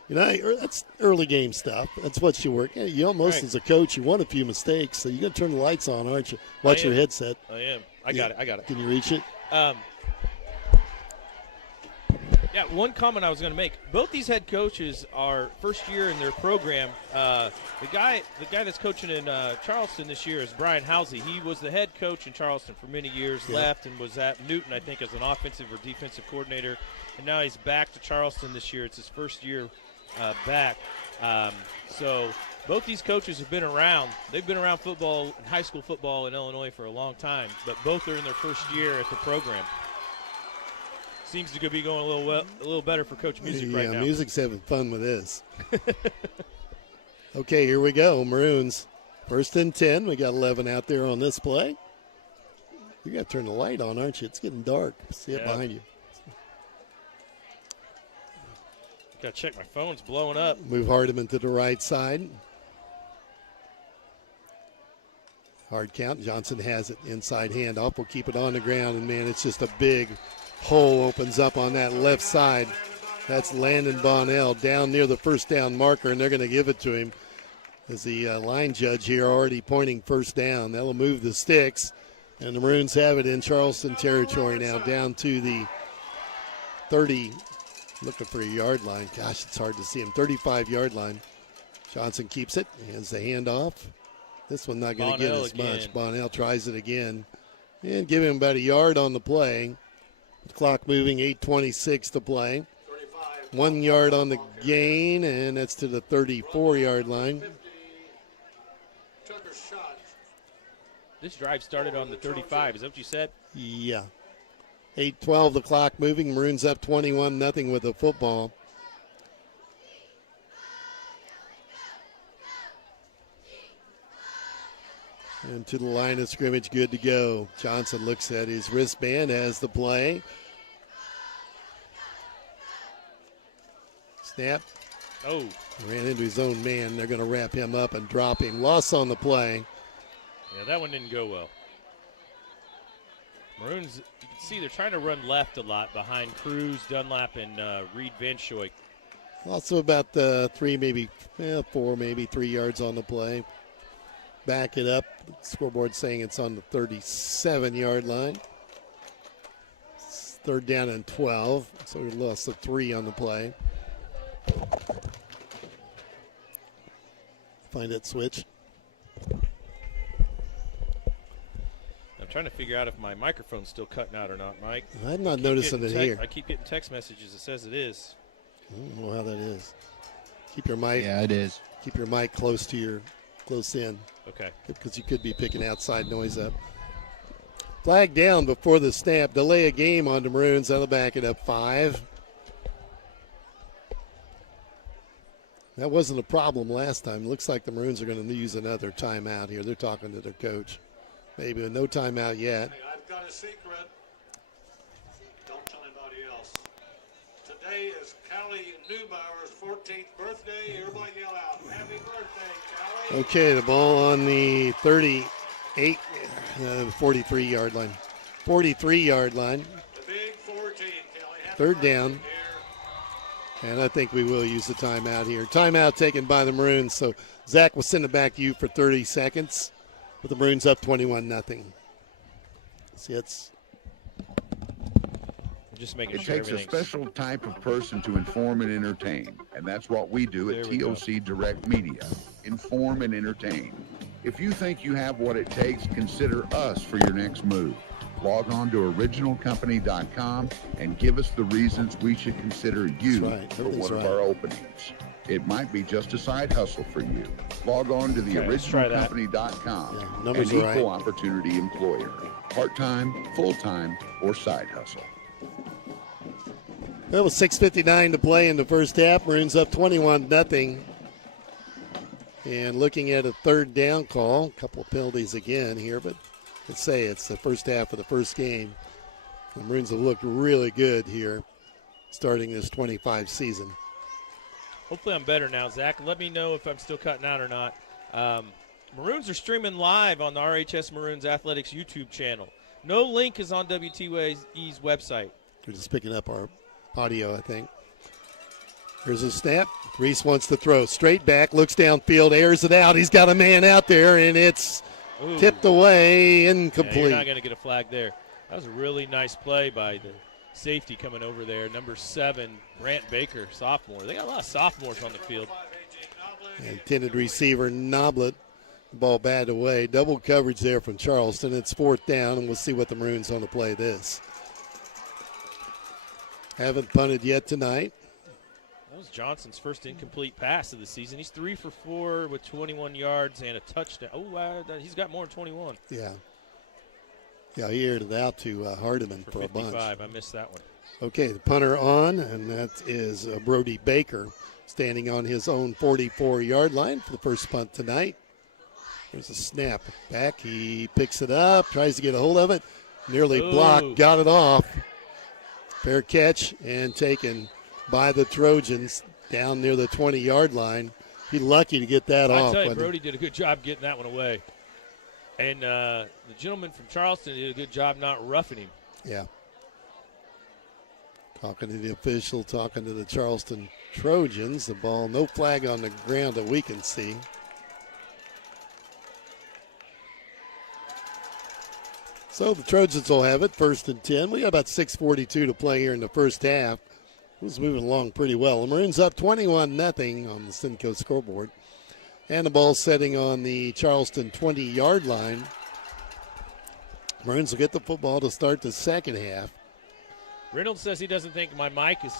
You know, that's early game stuff. That's what you work. You almost, as a coach, you want a few mistakes, so you're going to turn the lights on, aren't you? Watch your headset. I am. I got it. Can you reach it? Yeah, one comment I was going to make. Both these head coaches are first year in their program. The guy that's coaching in Charleston this year is Brian Housley. He was the head coach in Charleston for many years, left and was at Newton, I think, as an offensive or defensive coordinator. And now he's back to Charleston this year. It's his first year back. So both these coaches have been around. They've been around football, high school football in Illinois for a long time, but both are in their first year at the program. Seems to be going a little better for Coach Music right now. Yeah, Music's having fun with this. Okay, here we go. Maroons, 1st and 10. We got 11 out there on this play. You got to turn the light on, aren't you? It's getting dark. See it behind you. Got to check my phone's blowing up. Move Hardman to the right side. Hard count. Johnson has it. Inside handoff. We'll keep it on the ground, and, man, it's just a big hole opens up on that left side. That's Landon Bonnell down near the first down marker, and they're going to give it to him. As the line judge here already pointing first down. That'll move the sticks, and the Maroons have it in Charleston territory now, down to the 30, looking for a yard line. Gosh, it's hard to see him. 35-yard line. Johnson keeps it. Hands the handoff. This one not going to get as much. Bonnell tries it again. And give him about a yard on the play. The clock moving, 8:26 to play. 1 yard on the gain, and that's to the 34-yard line. This drive started on the 35. Is that what you said? Yeah. 8:12, the clock moving. Maroons up 21-0 with the football. And to the line of scrimmage, good to go. Johnson looks at his wristband as the play. Snap. Oh. Ran into his own man. They're going to wrap him up and drop him. Loss on the play. Yeah, that one didn't go well. Maroons, you can see they're trying to run left a lot behind Cruz, Dunlap, and Reed Van Schoik. Also about 3, maybe 4, maybe 3 yards on the play. Back it up. Scoreboard saying it's on the 37-yard line. It's 3rd down and 12. So we lost the 3 on the play. Find that switch. I'm trying to figure out if my microphone's still cutting out or not, Mike. I'm not noticing it here. I keep getting text messages that says it is. I don't know how that is. Keep your mic. Yeah, it is. Keep your mic close in. Okay. Because you could be picking outside noise up. Flag down before the snap. Delay a game on the Maroons. That'll back it up 5. That wasn't a problem last time. Looks like the Maroons are going to use another timeout here. They're talking to their coach. Maybe no timeout yet. Hey, I've got a secret. Don't tell anybody else. Today is Callie Neubauer's 14th birthday. Everybody yell out, happy birthday, Callie. Okay, the ball on the 43-yard line. 43-yard line. The big 14, Callie. 3rd down. And I think we will use the timeout here. Timeout taken by the Maroons. So, Zach, we'll send it back to you for 30 seconds with the Maroons up 21-0. See, it's just making it takes a special type of person to inform and entertain, and that's what we do at TOC Direct Media. Inform and entertain. If you think you have what it takes, consider us for your next move. Log on to originalcompany.com and give us the reasons we should consider you for one of our openings. It might be just a side hustle for you. Log on to the originalcompany.com, an equal opportunity employer. Part-time, full-time, or side hustle. That was 6:59 to play in the first half. Maroons up 21-0. And looking at a 3rd down call, a couple of penalties again here, but let's say it's the first half of the first game. The Maroons have looked really good here starting this 25 season. Hopefully I'm better now, Zach. Let me know if I'm still cutting out or not. Maroons are streaming live on the RHS Maroons Athletics YouTube channel. No link is on WTYE's website. They're just picking up our audio, I think. Here's a snap. Reese wants to throw. Straight back, looks downfield, airs it out. He's got a man out there, and it's tipped away, incomplete. Yeah, you're not going to get a flag there. That was a really nice play by the safety coming over there. Number 7, Grant Baker, sophomore. They got a lot of sophomores on the field. Intended receiver Noblet. Ball batted away. Double coverage there from Charleston. It's 4th down, and we'll see what the Maroons on to play this. Haven't punted yet tonight. That was Johnson's first incomplete pass of the season. He's 3 for 4 with 21 yards and a touchdown. Oh, he's got more than 21. Yeah. Yeah, he aired it out to Hardman for a bunch. I missed that one. Okay, the punter on, and that is Brody Baker, standing on his own 44-yard line for the first punt tonight. There's a snap back. He picks it up, tries to get a hold of it. Nearly blocked, got it off. Fair catch and taken by the Trojans down near the 20-yard line. He's lucky to get that off. I tell you, Brody did a good job getting that one away. And the gentleman from Charleston did a good job not roughing him. Yeah. Talking to the official, talking to the Charleston Trojans. The ball, no flag on the ground that we can see. So the Trojans will have it, 1st and 10. We got about 6:42 to play here in the first half. It was moving along pretty well. The Maroons up 21-0 on the Simcoe scoreboard. And the ball setting on the Charleston 20-yard line. Maroons will get the football to start the second half. Reynolds says he doesn't think my mic is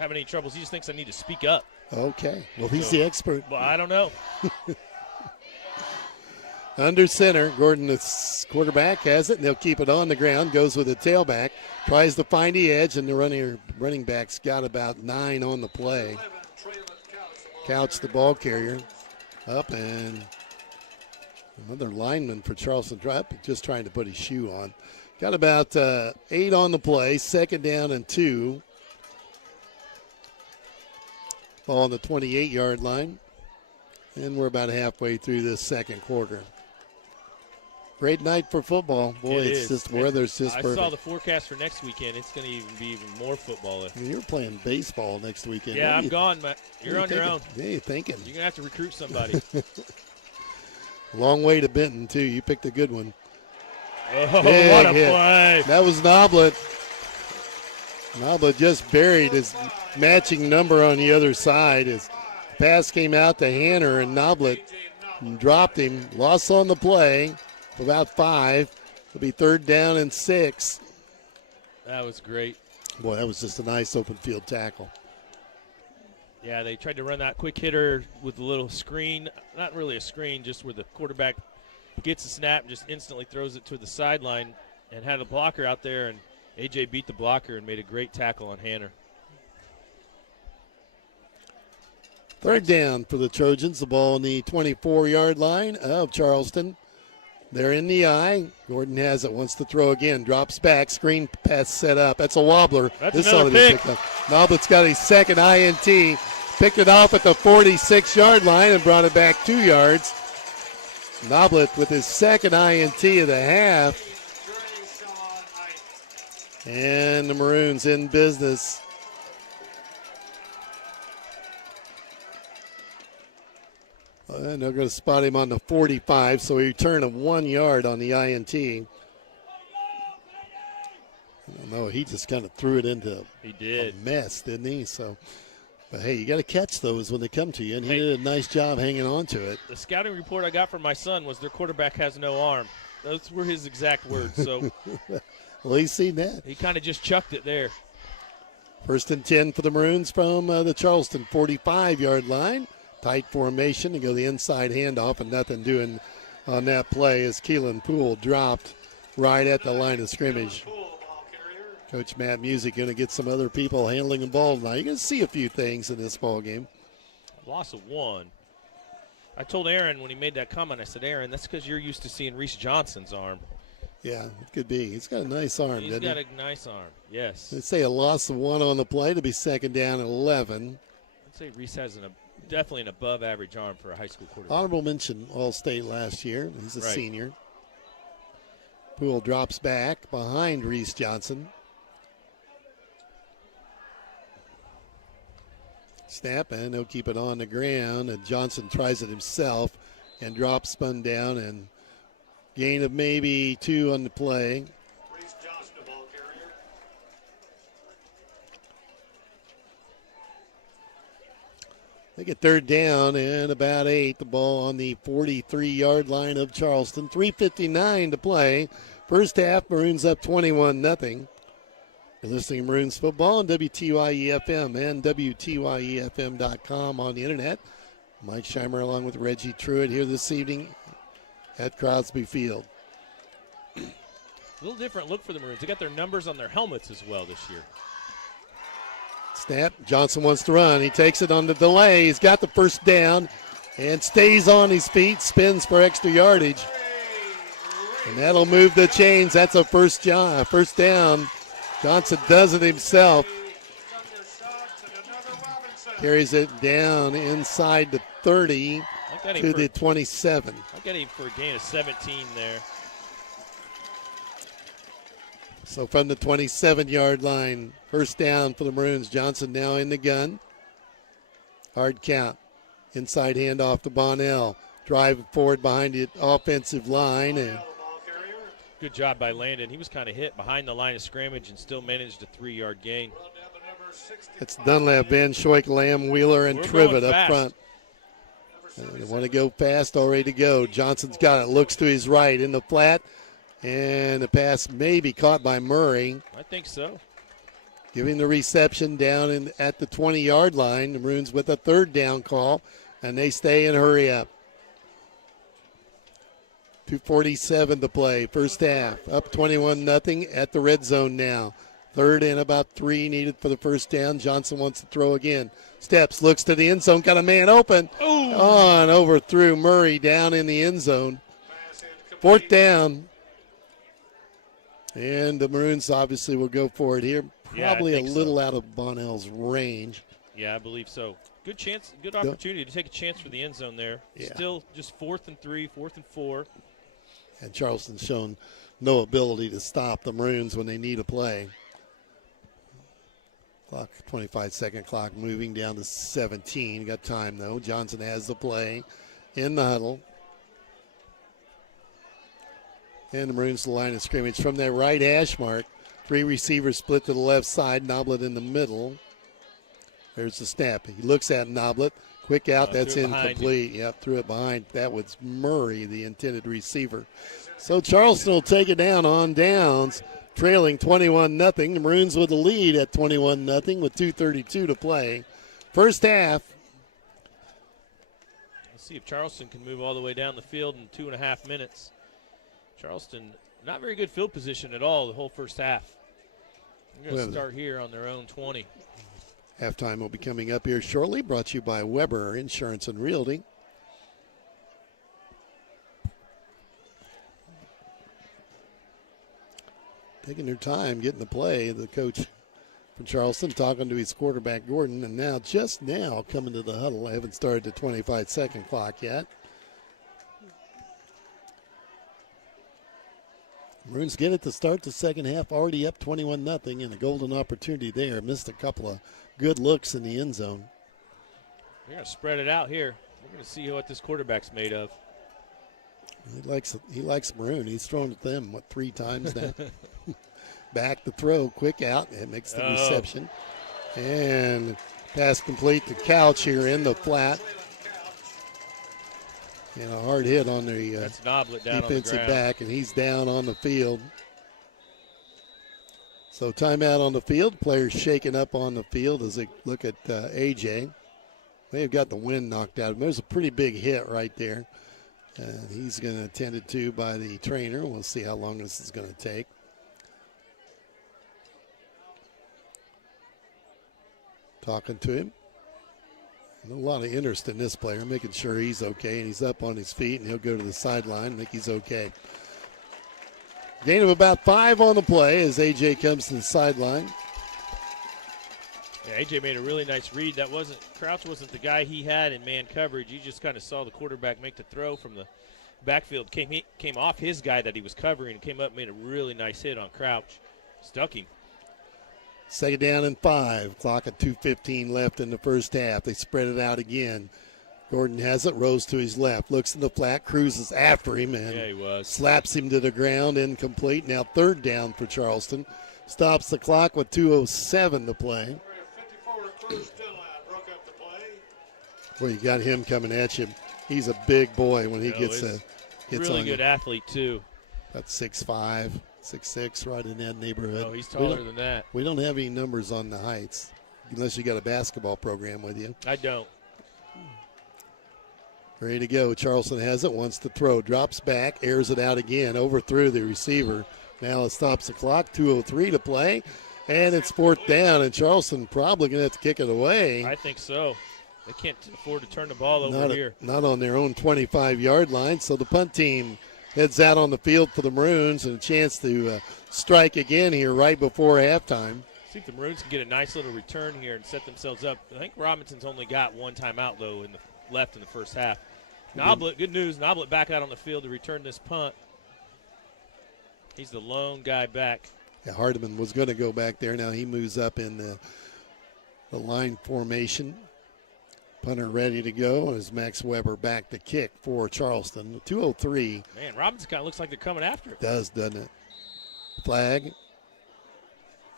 having any troubles. He just thinks I need to speak up. Okay. Well, he's the expert. Well, I don't know. Under center, Gordon, the quarterback, has it, and they'll keep it on the ground. Goes with the tailback, tries to find the edge, and the running back's got about 9 on the play. Couch, the ball carrier, up, and another lineman for Charleston, just trying to put his shoe on. Got about 8 on the play, 2nd down and 2. Ball on the 28-yard line, and we're about halfway through this second quarter. Great night for football. Boy, it's just weather's just perfect. I saw the forecast for next weekend. It's going to even be even more football. You're playing baseball next weekend. Yeah, I'm gone, Matt. You're on your own. Yeah, you're thinking. You're going to have to recruit somebody. Long way to Benton, too. You picked a good one. Oh, what a play. That was Noblet. Noblet just buried his matching number on the other side. His pass came out to Hanner, and Noblet dropped him. Loss on the play. About 5. It'll be 3rd down and 6. That was great. Boy, that was just a nice open field tackle. Yeah, they tried to run that quick hitter with a little screen. Not really a screen, just where the quarterback gets a snap and just instantly throws it to the sideline, and had a blocker out there, and A.J. beat the blocker and made a great tackle on Hanner. 3rd down for the Trojans. The ball on the 24-yard line of Charleston. They're in the eye. Gordon has it, wants to throw again, drops back, screen pass set up. That's a wobbler. That's another pick. Noblet's got his second INT. Picked it off at the 46-yard line and brought it back 2 yards. Noblet with his second INT of the half. And the Maroons in business. And they're going to spot him on the 45, so he returned him 1 yard on the INT. I don't know, he just kind of threw it into a mess, didn't he? So, but hey, you got to catch those when they come to you, and he did a nice job hanging on to it. The scouting report I got from my son was their quarterback has no arm. Those were his exact words. So, well, he's seen that. He kind of just chucked it there. 1st and 10 for the Maroons from the Charleston 45-yard line. Tight formation to go the inside handoff, and nothing doing on that play as Keelan Poole dropped right at the line of scrimmage. Coach Matt Music going to get some other people handling the ball tonight. You're going to see a few things in this ball game. Loss of 1. I told Aaron when he made that comment, I said, Aaron, that's because you're used to seeing Reese Johnson's arm. Yeah, it could be. He's got a nice arm, doesn't he? He's got a nice arm, yes. Let's say a loss of 1 on the play to be 2nd down and 11. I'd say Reese has definitely an above-average arm for a high school quarterback. Honorable mention All-State last year. He's a senior. Poole drops back behind Reese Johnson. Snap, and he'll keep it on the ground. And Johnson tries it himself and drops, spun down, and gain of maybe 2 on the play. Reese Johnson, the ball carrier. They get third down and about 8. The ball on the 43-yard line of Charleston. 3:59 to play. First half, Maroons up 21-0. You're listening to Maroons football on WTYE FM and WTYEFM.com on the internet. Mike Scheimer along with Reggie Truitt here this evening at Crosby Field. A little different look for the Maroons. They got their numbers on their helmets as well this year. Snap. Johnson wants to run. He takes it on the delay. He's got the first down and stays on his feet, spins for extra yardage. And that'll move the chains. That's a first down. Johnson does it himself. Carries it down inside the 30 to the 27. I got him for a gain of 17 there. So from the 27-yard line, first down for the Maroons. Johnson now in the gun. Hard count. Inside handoff to Bonnell. Driving forward behind the offensive line. And good job by Landon. He was kind of hit behind the line of scrimmage and still managed a 3-yard gain. it's Dunlap, Van Schoik, Lamb, Wheeler, and Trivet up front. They want to go fast, all ready to go. Johnson's got it. Looks to his right in the flat. And the pass may be caught by Murray. I think so. Giving the reception down at the 20-yard line. The Maroons with a third down call, and they stay and hurry up. 2:47 to play, first half. Up 21-0 at the red zone now. Third and about 3 needed for the first down. Johnson wants to throw again. Steps, looks to the end zone, got a man open. Ooh. On, overthrew Murray down in the end zone. Fourth down. And the Maroons obviously will go for it here. Probably a little out of Bonnell's range. Yeah, I believe so. Good chance, good opportunity to take a chance for the end zone there. Yeah. Still just 4th and 3, 4th and 4. And Charleston's shown no ability to stop the Maroons when they need a play. Clock, 25-second clock moving down to 17. Got time, though. Johnson has the play in the huddle. And the Maroons to the line of scrimmage. From that right hash mark, 3 receivers split to the left side. Noblet in the middle. There's the snap. He looks at Noblet. Quick out. That's incomplete. Yep, threw it behind. That was Murray, the intended receiver. So Charleston will take it down on downs, trailing 21-0. The Maroons with the lead at 21-0 with 2:32 to play. First half. Let's see if Charleston can move all the way down the field in 2.5 minutes. Charleston, not very good field position at all the whole first half. They're going to start here on their own 20. Halftime will be coming up here shortly, brought to you by Weber Insurance and Realty. Taking their time getting the play. The coach from Charleston talking to his quarterback, Gordon, and now, just now, coming to the huddle. I haven't started the 25-second clock yet. Maroons get it to start the second half, already up 21-0, and a golden opportunity there. Missed a couple of good looks in the end zone. We're going to spread it out here. We're going to see what this quarterback's made of. He likes Maroon. He's thrown at them, 3 times now. Back to throw, quick out, and makes the reception. And pass complete to Couch here in the flat. And a hard hit on the defensive back, and he's down on the field. So timeout on the field. Players shaking up on the field as they look at A.J. They've got the wind knocked out of him. There's a pretty big hit right there. And he's going to attended to by the trainer. We'll see how long this is going to take. Talking to him. A lot of interest in this player, making sure he's okay, and he's up on his feet, and he'll go to the sideline. I think he's okay. Gain of about 5 on the play as A.J. comes to the sideline. Yeah, A.J. made a really nice read. Crouch wasn't the guy he had in man coverage. You just kind of saw the quarterback make the throw from the backfield. Came off his guy that he was covering and came up and made a really nice hit on Crouch. Stuck him. Second down and 5. Clock at 2:15 left in the first half. They spread it out again. Gordon has it, rose to his left, looks in the flat, cruises after him, and slaps him to the ground, incomplete. Now third down for Charleston. Stops the clock with 2:07 to play. Well, you got him coming at you. He's a big boy when he gets really on good you. athlete, too. That's 6'5", 6'6", right in that neighborhood. Oh, he's taller than that. We don't have any numbers on the heights, unless you got a basketball program with you. I don't. Ready to go. Charleston has it, wants to throw, drops back, airs it out again, overthrew the receiver. Now it stops the clock, 2:03 to play, and it's 4th down, and Charleston probably going to have to kick it away. I think so. They can't afford to turn the ball over here. Not on their own 25-yard line, so the punt team heads out on the field for the Maroons and a chance to strike again here right before halftime. See if the Maroons can get a nice little return here and set themselves up. I think Robinson's only got one timeout, though, left in the first half. Noblet, good news, Noblet back out on the field to return this punt. He's the lone guy back. Yeah, Hardman was going to go back there. Now he moves up in the line formation. Punter ready to go as Max Weber back to kick for Charleston. 2:03. Man, Robinson kind of looks like they're coming after it. Does, doesn't it? Flag.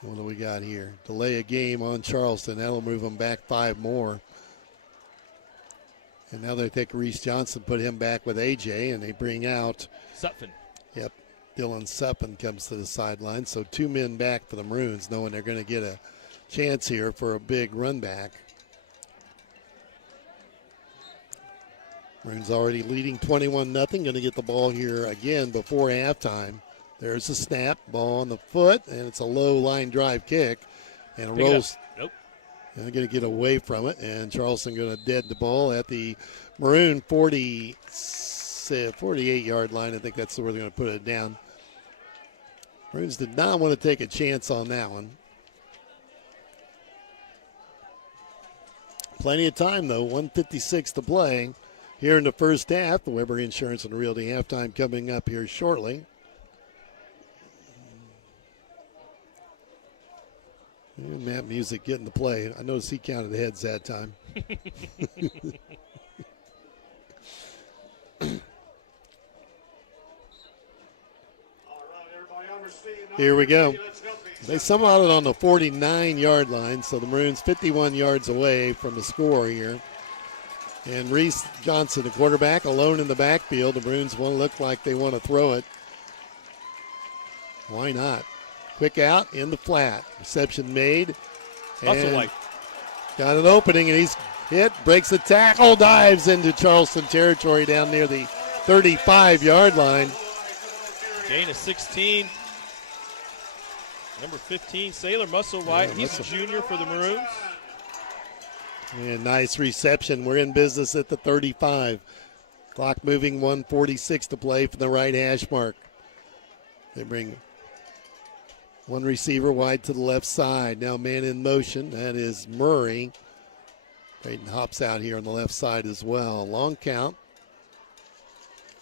What do we got here? Delay a game on Charleston. That'll move them back 5 more. And now they take Reese Johnson, put him back with AJ, and they bring out Sutphin. Yep. Dylan Sutphin comes to the sideline. So 2 men back for the Maroons, knowing they're going to get a chance here for a big run back. Maroons already leading 21-0. Going to get the ball here again before halftime. There's a snap, ball on the foot, and it's a low line drive kick. And it rolls. Nope. And they're going to get away from it, and Charleston going to dead the ball at the Maroon 48-yard line. I think that's where they're going to put it down. Maroons did not want to take a chance on that one. Plenty of time, though. 1:56 to play here in the first half. The Weber Insurance and Realty halftime coming up here shortly. And Matt Music getting the play. I noticed he counted heads that time. Here we go. They somehow it on the 49-yard line, so the Maroons 51 yards away from the score here. And Reese Johnson, the quarterback, alone in the backfield. The Maroons won't look like they want to throw it. Why not? Quick out in the flat. Reception made. Musselwhite. Got an opening, and he's hit, breaks the tackle, dives into Charleston territory down near the 35-yard line. Gain of 16. Number 15, Sailor Musselwhite. Yeah, he's a junior for the Maroons. And nice reception. We're in business at the 35. Clock moving, 1:46 to play for the right hash mark. They bring one receiver wide to the left side. Now man in motion. That is Murray. Braden hops out here on the left side as well. Long count.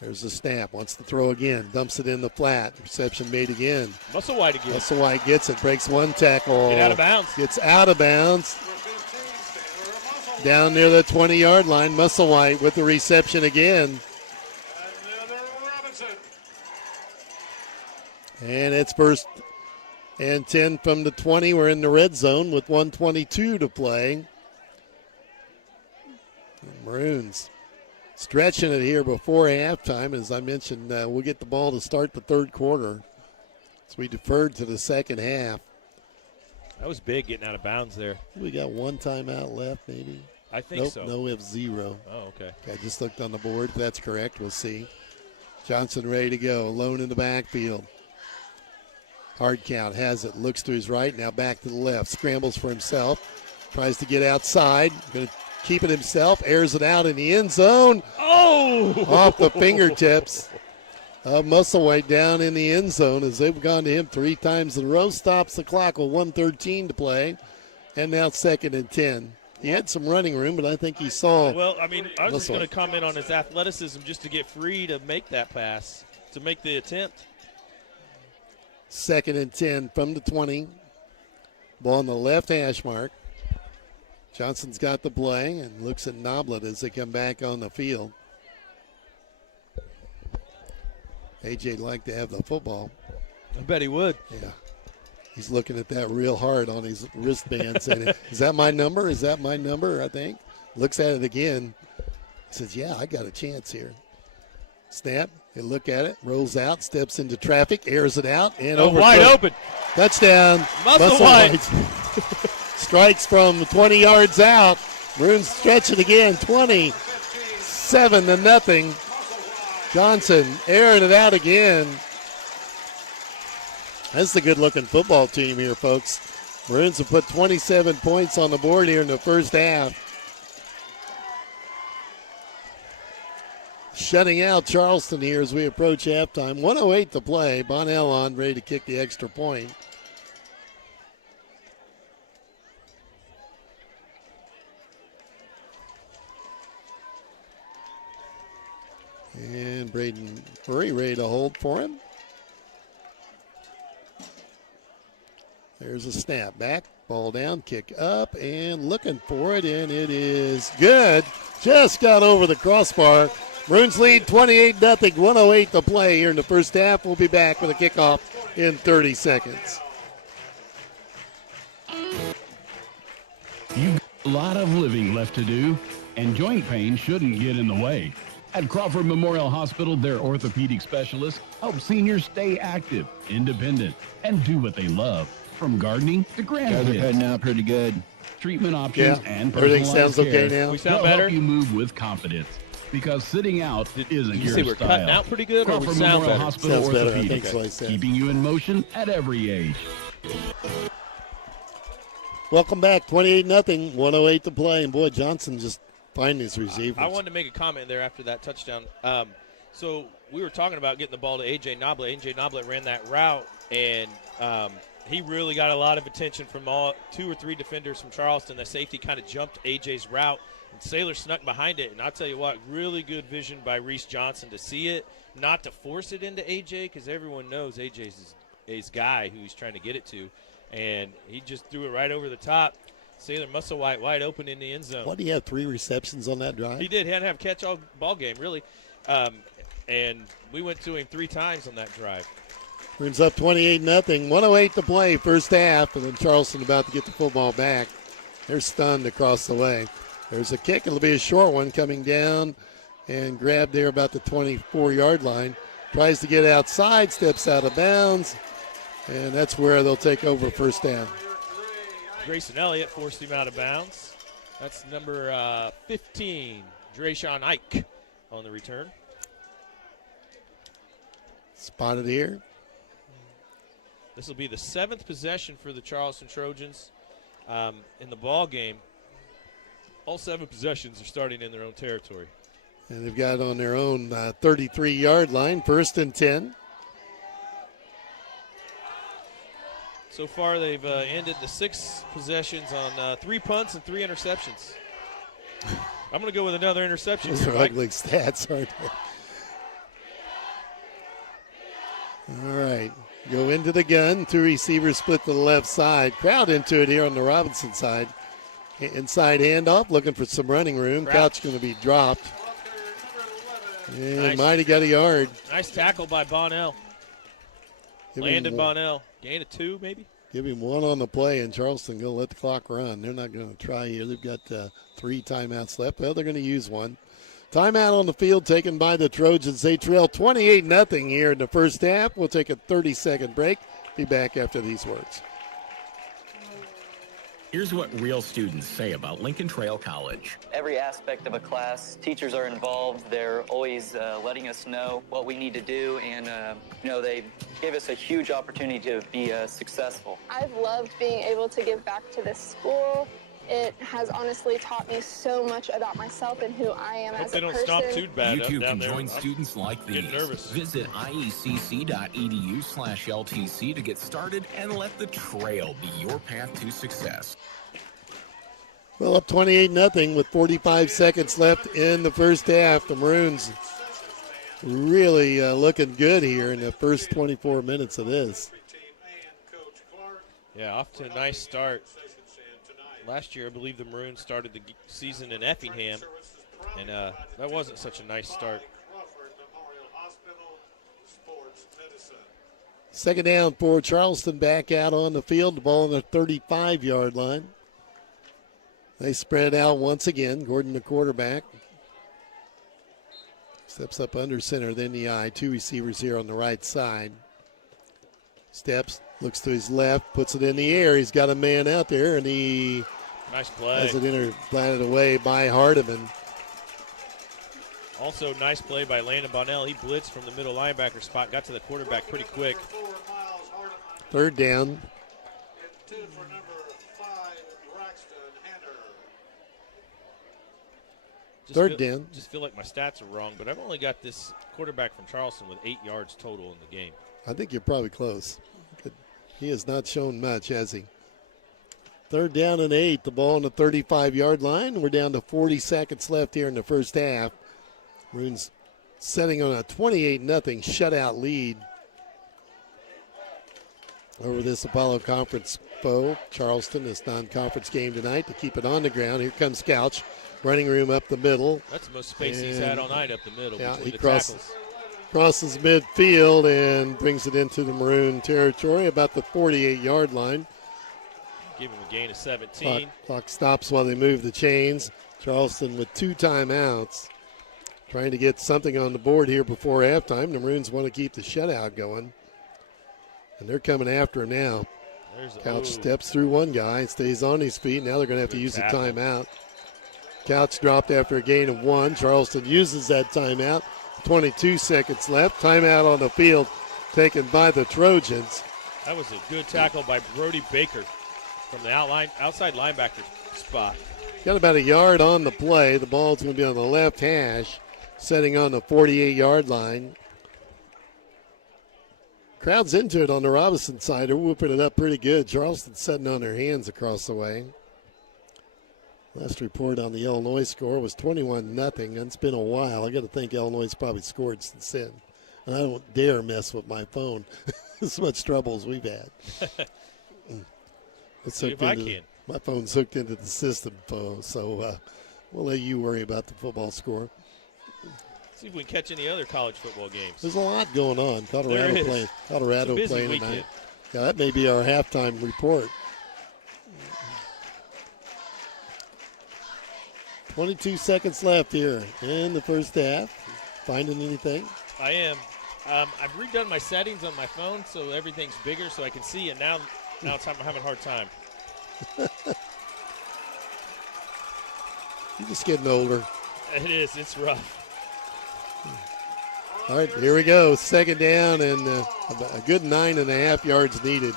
There's the snap. Wants to throw again. Dumps it in the flat. Reception made again. Musselwhite again. Musselwhite gets it. Breaks one tackle. Get out of bounds. Gets out of bounds. Down near the 20-yard line. Musselwhite with the reception again. And it's first and 10 from the 20. We're in the red zone with 1:22 to play. Maroons stretching it here before halftime. As I mentioned, we'll get the ball to start the third quarter. So we deferred to the second half. That was big getting out of bounds there. We got one timeout left, maybe. I think so. No, we have 0. Oh, okay. I just looked on the board. If that's correct, we'll see. Johnson ready to go. Alone in the backfield. Hard count, has it, looks to his right, now back to the left, scrambles for himself, tries to get outside, going to keep it himself, airs it out in the end zone. Oh! Off the fingertips of Musselwhite down in the end zone as they've gone to him 3 times in a row, stops the clock with 1:13 to play, and now 2nd and 10. He had some running room, but I think he saw. Well, I mean, I was just going to comment on his athleticism just to get free to make that pass, to make the attempt. 2nd and 10 from the 20. Ball on the left hash mark. Johnson's got the play and looks at Noblet as they come back on the field. AJ'd like to have the football. I bet he would. Yeah. He's looking at that real hard on his wristband saying, is that my number? Is that my number, I think? looks at it again, says, yeah, I got a chance here. Snap, he'll look at it, rolls out, steps into traffic, airs it out, and over. Wide open. Touchdown. Musselwhite. Strikes from 20 yards out. Maroons stretch it again, 27-0. Johnson airing it out again. That's the good-looking football team here, folks. Maroons have put 27 points on the board here in the first half. Shutting out Charleston here as we approach halftime. 1:08 to play. Bonnell on, ready to kick the extra point. And Braden Murray ready to hold for him. There's a snap back, ball down, kick up, and looking for it, and it is good. Just got over the crossbar. Maroons lead 28-0, 1:08 to play here in the first half. We'll be back with a kickoff in 30 seconds. You've got a lot of living left to do, and joint pain shouldn't get in the way. At Crawford Memorial Hospital, their orthopedic specialists help seniors stay active, independent, and do what they love. From gardening to grandkids. They're cutting out pretty good. Treatment options and everything personalized sounds okay care now. We sound will better? help you move with confidence. Because sitting out isn't You your say we're style. cutting out pretty good, or we Crawford sound Memorial better? Hospital Sounds better, I Orthopedics, think so, I said. keeping you in motion at every age. Welcome back, 28-0, 1:08 to play. And boy, Johnson just finding his receivers. I wanted to make a comment there after that touchdown. So we were talking about getting the ball to A.J. Noblet. A.J. Noblet ran that route, and he really got a lot of attention from all 2 or 3 defenders from Charleston. The safety kind of jumped A.J.'s route, and Saylor snuck behind it. And I'll tell you what, really good vision by Reese Johnson to see it, not to force it into A.J., because everyone knows A.J.'s his guy who he's trying to get it to. And he just threw it right over the top. Saylor Musselwhite wide open in the end zone. What, do you have 3 receptions on that drive? He did. He had to have catch all ball game, really. And we went to him 3 times on that drive. Maroons up 28-0, 1:08 to play, first half, and then Charleston about to get the football back. They're stunned across the way. There's a kick. It'll be a short one coming down and grabbed there about the 24-yard line. Tries to get outside, steps out of bounds, and that's where they'll take over first down. Grayson Elliott forced him out of bounds. That's number 15, Drayshawn Ike on the return. Spotted here. This will be the 7th possession for the Charleston Trojans in the ball game. All 7 possessions are starting in their own territory. And they've got on their own 33-yard line, 1st and 10. So far, they've ended the 6 possessions on 3 punts and 3 interceptions. I'm going to go with another interception. Those here, are Mike. ugly stats, aren't they? All right. Go into the gun. 2 receivers split to the left side. Crowd into it here on the Robinson side. Inside handoff, looking for some running room. Couch going to be dropped. And Nice. Mighty got a yard. Nice tackle by Bonnell. Landon Bonnell. Gain of 2, maybe? Give him 1 on the play, and Charleston going to let the clock run. They're not going to try here. They've got 3 timeouts left. Well, they're going to use 1. Timeout on the field taken by the Trojans. They trail 28-0 here in the first half. We'll take a 30-second break. Be back after these words. Here's what real students say about Lincoln Trail College. Every aspect of a class, teachers are involved. They're always letting us know what we need to do, and they give us a huge opportunity to be successful. I've loved being able to give back to this school. It has honestly taught me so much about myself and who I am as a person. They don't stomp too bad You too down can there. join students like these. Getting nervous. Visit iecc.edu/LTC to get started and let the trail be your path to success. Well, up 28-0 with 45 seconds left in the first half. The Maroons really looking good here in the first 24 minutes of this. Yeah, off to a nice start. Last year, I believe the Maroons started the season in Effingham, and that wasn't such a nice start. Second down for Charleston, back out on the field. The ball on the 35-yard line. They spread out once again. Gordon, the quarterback, steps up under center, then the eye. Two receivers here on the right side. Steps, looks to his left, puts it in the air. He's got a man out there, and he nice play. has it planted away by Hardman. Also, nice play by Landon Bonnell. He blitzed from the middle linebacker spot, got to the quarterback pretty quick. Third down. Third down. Just feel like my stats are wrong, but I've only got this quarterback from Charleston with 8 yards total in the game. I think you're probably close. He has not shown much, has he? Third down and 8. The ball on the 35-yard line. We're down to 40 seconds left here in the first half. Maroons setting on a 28-0 shutout lead over this Apollo Conference foe, Charleston, this non-conference game tonight to keep it on the ground. Here comes Couch, running room up the middle. That's the most space he's had all night up the middle. Yeah, between he the tackles. Crosses midfield and brings it into the Maroon territory, about the 48-yard line. Give him a gain of 17. Clock stops while they move the chains. Charleston with 2 timeouts, trying to get something on the board here before halftime. The Maroons want to keep the shutout going. And they're coming after him now. Couch steps through one guy, stays on his feet. Now they're going to have to use a timeout. Couch dropped after a gain of 1. Charleston uses that timeout. 22 seconds left. Timeout on the field taken by the Trojans. That was a good tackle by Brody Baker from the outside linebacker spot. Got about a yard on the play. The ball's going to be on the left hash, setting on the 48-yard line. Crowd's into it on the Robinson side. They're whooping it up pretty good. Charleston's sitting on their hands across the way. Last report on the Illinois score was 21-0. It's been a while. I got to think Illinois probably scored since then. And I don't dare mess with my phone. As much trouble as we've had. See if I can. My phone's hooked into the system, so we'll let you worry about the football score. See if we can catch any other college football games. There's a lot going on. Colorado playing tonight. Yeah, that may be our halftime report. 22 seconds left here in the first half. Finding anything? I am. I've redone my settings on my phone so everything's bigger so I can see, and now I'm having a hard time. You're just getting older. It is. It's rough. All right, here we go. Second down and a good 9.5 yards needed.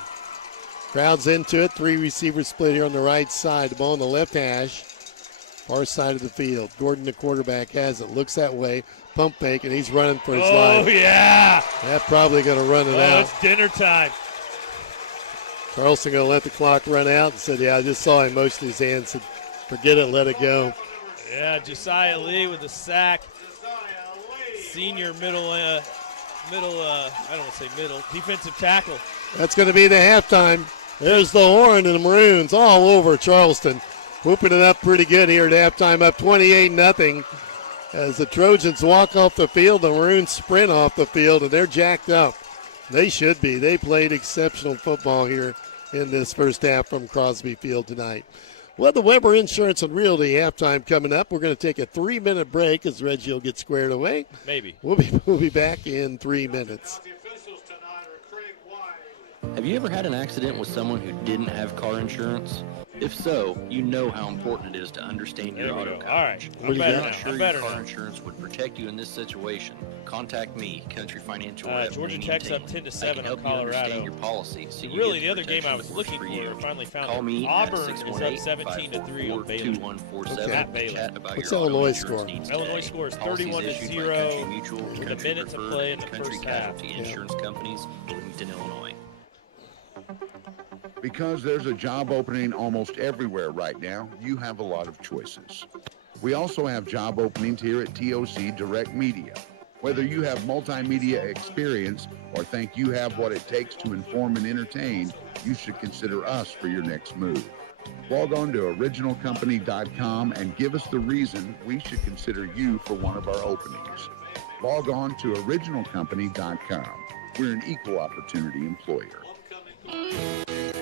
Crowd's into it. 3 receivers split here on the right side. The ball on the left hash, far side of the field. Gordon, the quarterback, has it. Looks that way. Pump fake, and he's running for his life. Oh, yeah. That's probably going to run it out. It's dinner time. Charleston going to let the clock run out and said, yeah, I just saw him motion his hands. Said, forget it, let it go. Yeah, Josiah Lee with the sack. Senior middle, I don't want to say middle, defensive tackle. That's going to be the halftime. There's the horn and the Maroons all over Charleston. Whooping it up pretty good here at halftime, up 28-0. As the Trojans walk off the field, the Maroons sprint off the field, and they're jacked up. They should be. They played exceptional football here in this first half from Crosby Field tonight. Well, the Weber Insurance and Realty halftime coming up. We're going to take a 3-minute break as Reggie will get squared away. Maybe. We'll be back in 3 minutes. Have you ever had an accident with someone who didn't have car insurance? If so, you know how important it is to understand your auto coverage. All right. If you're not sure your car insurance would protect you in this situation, contact me, Country Financial Rep. Georgia Tech's up 10-7 on Colorado. Your policy, so you really, the other game I was looking for, I finally found Call me Auburn is up 17-3 on Baylor. Matt Baylor. What's Illinois score? Illinois score is 31-0 with a minute to play in the first half. Insurance companies, Bloomington, Illinois. Because there's a job opening almost everywhere right now, you have a lot of choices. We also have job openings here at TOC Direct Media. Whether you have multimedia experience or think you have what it takes to inform and entertain, you should consider us for your next move. Log on to originalcompany.com and give us the reason we should consider you for one of our openings. Log on to originalcompany.com. We're an equal opportunity employer.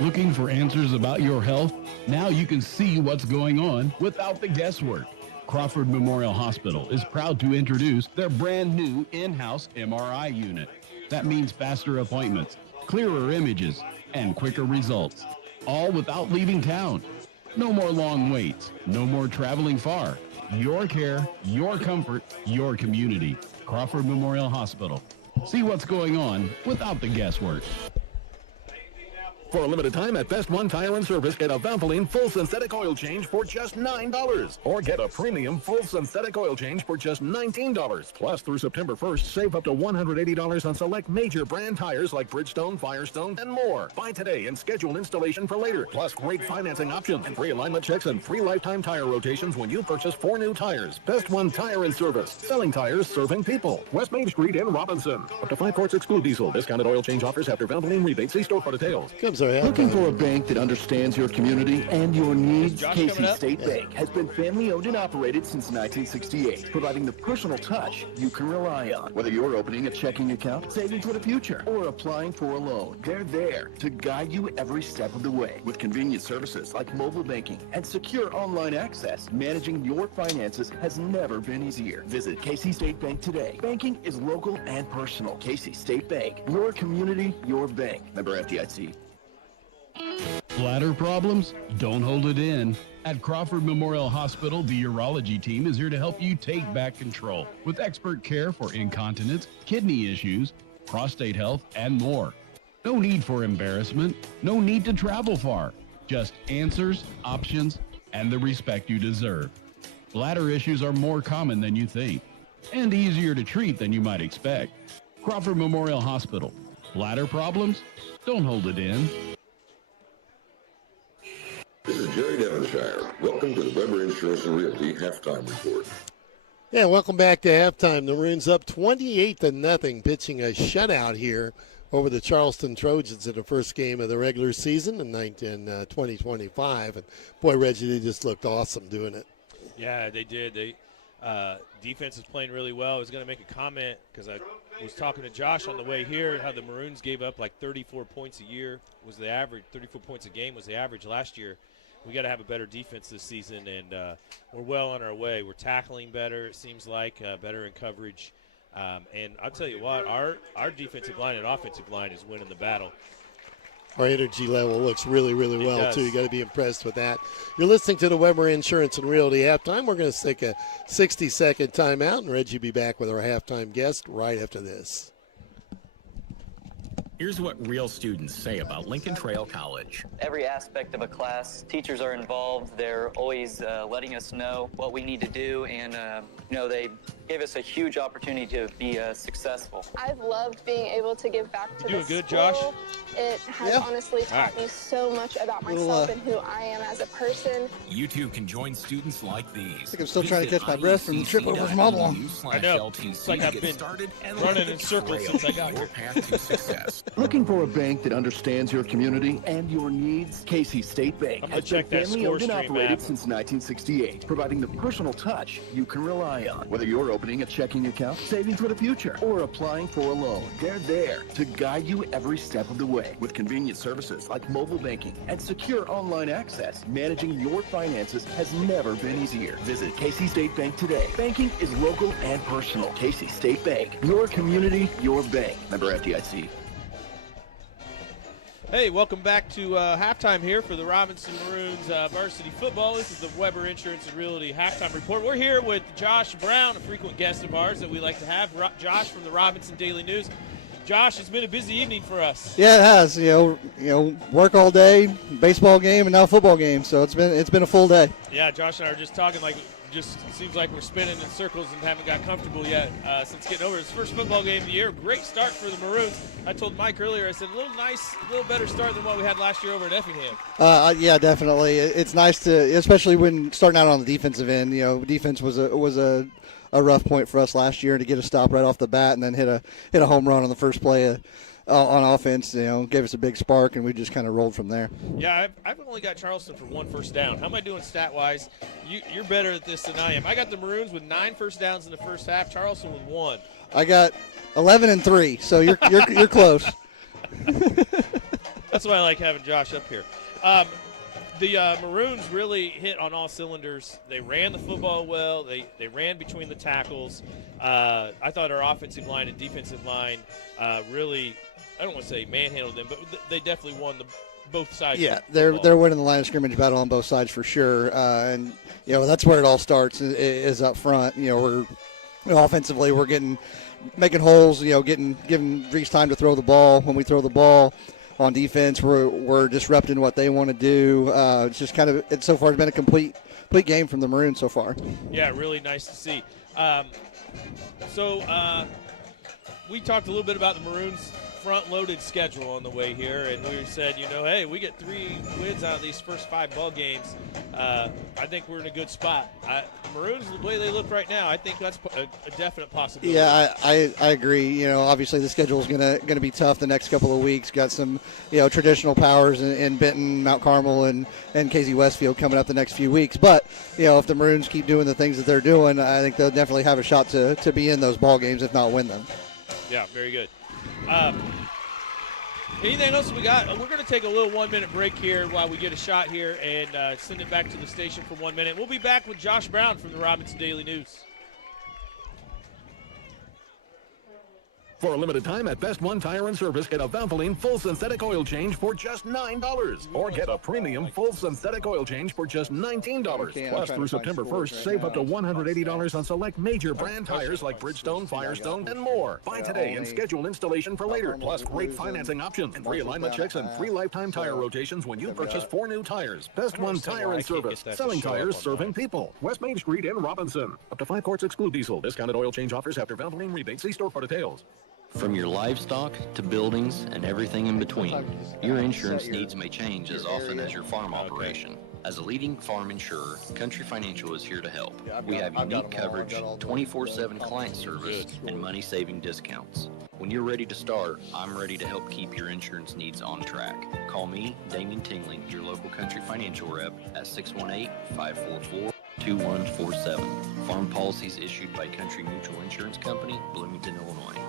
Looking for answers about your health? Now you can see what's going on without the guesswork. Crawford Memorial Hospital is proud to introduce their brand new in-house MRI unit. That means faster appointments, clearer images, and quicker results, all without leaving town. No more long waits, no more traveling far. Your care, your comfort, your community. Crawford Memorial Hospital. See what's going on without the guesswork. For a limited time at Best One Tire and Service, get a Valvoline full synthetic oil change for just $9. Or get a premium full synthetic oil change for just $19. Plus, through September 1st, save up to $180 on select major brand tires like Bridgestone, Firestone, and more. Buy today and schedule installation for later. Plus, great financing options and free alignment checks and free lifetime tire rotations when you purchase 4 new tires. Best One Tire and Service. Selling tires, serving people. West Main Street in Robinson. Up to 5 quarts exclude diesel. Discounted oil change offers after Valvoline rebate. See store for details. Looking for a bank that understands your community and your needs? Casey State Bank has been family-owned and operated since 1968, providing the personal touch you can rely on. Whether you're opening a checking account, saving for the future, or applying for a loan, they're there to guide you every step of the way. With convenient services like mobile banking and secure online access, managing your finances has never been easier. Visit Casey State Bank today. Banking is local and personal. Casey State Bank, your community, your bank. Member FDIC. Bladder problems? Don't hold it in. At Crawford Memorial Hospital, the urology team is here to help you take back control with expert care for incontinence, kidney issues, prostate health, and more. No need for embarrassment. No need to travel far. Just answers, options, and the respect you deserve. Bladder issues are more common than you think and easier to treat than you might expect. Crawford Memorial Hospital. Bladder problems? Don't hold it in. This is Jerry Devonshire. Welcome to the Weber Insurance and Realty Halftime Report. Yeah, welcome back to halftime. The Maroons up 28-0, pitching a shutout here over the Charleston Trojans in the first game of the regular season in 2025. And boy, Reggie, they just looked awesome doing it. Yeah, they did. Defense is playing really well. I was going to make a comment because I was talking to Josh on the way here how the Maroons gave up like 34 points a year was the average. 34 points a game was the average last year. We got to have a better defense this season, and we're well on our way. We're tackling better, it seems like, better in coverage. And I'll tell you what, our defensive line and offensive line is winning the battle. Our energy level looks really, really well, too. You got to be impressed with that. You're listening to the Weber Insurance and Realty Halftime. We're going to take a 60-second timeout, and Reggie will be back with our halftime guest right after this. Here's what real students say about Lincoln Trail College. Every aspect of a class, teachers are involved. They're always letting us know what we need to do, and they gave us a huge opportunity to be successful. I've loved being able to give back to the doing good, school. Josh? It has honestly taught me so much about myself and who I am as a person. You too can join students like these. I think I'm still trying to catch my breath from the trip over from Oblong. I know. It's like I've been running in circles since I got here. Path to success. Looking for a bank that understands your community and your needs? Casey State Bank has been family-owned and operated since 1968, providing the personal touch you can rely on. Whether you're opening a checking account, saving for the future, or applying for a loan, they're there to guide you every step of the way. With convenient services like mobile banking and secure online access, managing your finances has never been easier. Visit Casey State Bank today. Banking is local and personal. Casey State Bank, your community, your bank. Member FDIC. Hey, welcome back to halftime here for the Robinson Maroons varsity football. This is the Weber Insurance and Realty halftime report. We're here with Josh Brown, a frequent guest of ours that we like to have. Josh from the Robinson Daily News. Josh, it's been a busy evening for us. Yeah, it has. Work all day, baseball game, and now football game. So it's been a full day. Yeah, Josh and I are just talking just seems like we're spinning in circles and haven't got comfortable yet since getting over. It's the first football game of the year. Great start for the Maroons. I told Mike earlier, I said a little better start than what we had last year over at Effingham. Yeah, definitely. It's nice to, especially when starting out on the defensive end. Defense was a rough point for us last year, to get a stop right off the bat and then hit a home run on the first play on offense, gave us a big spark, and we just kind of rolled from there. Yeah, I've only got Charleston for 1 first down. How am I doing stat-wise? You're better at this than I am. I got the Maroons with 9 first downs in the first half, Charleston with 1. I got 11 and 3, so you're close. That's why I like having Josh up here. The Maroons really hit on all cylinders. They ran the football well. They ran between the tackles. I thought our offensive line and defensive line really, I don't want to say manhandled them, but they definitely won both sides. Yeah, they're winning the line of scrimmage battle on both sides for sure. And that's where it all starts is up front. We're offensively we're making holes. Giving Reese time to throw the ball. When we throw the ball on defense, we're disrupting what they want to do. It's just it's so far been a complete game from the Maroons so far. Yeah, really nice to see. We talked a little bit about the Maroons' front-loaded schedule on the way here, and we said, hey, we get 3 wins out of these first 5 ball games. I think we're in a good spot. Maroons, the way they look right now, I think that's a definite possibility. Yeah, I agree. Obviously the schedule is gonna be tough the next couple of weeks. Got some traditional powers in Benton, Mount Carmel, and KZ Westfield coming up the next few weeks. But if the Maroons keep doing the things that they're doing, I think they'll definitely have a shot to be in those ball games, if not win them. Yeah, very good. Anything else we got? We're going to take a little 1-minute break here while we get a shot here and send it back to the station for 1 minute. We'll be back with Josh Brown from the Robinson Daily News. For a limited time at Best One Tire and Service, get a Valvoline full synthetic oil change for just $9. Or get a premium full synthetic oil change for just $19. Plus, through September 1st, save up to $180 on select major brand tires like Bridgestone, Firestone, and more. Buy today and schedule installation for later. Plus, great financing options, free alignment checks, and free lifetime tire rotations when you purchase 4 new tires. Best One Tire and Service, selling tires, serving people. West Main Street in Robinson. Up to 5 quarts exclude diesel. Discounted oil change offers after Valvoline rebate. See store for details. From your livestock to buildings and everything in between, your insurance needs may change as often as your farm operation. As a leading farm insurer, Country Financial is here to help. We have unique coverage, 24/7 client service, and money-saving discounts. When you're ready to start, I'm ready to help keep your insurance needs on track. Call me, Damien Tingley, your local Country Financial rep at 618-544-2147. Farm policies issued by Country Mutual Insurance Company, Bloomington, Illinois.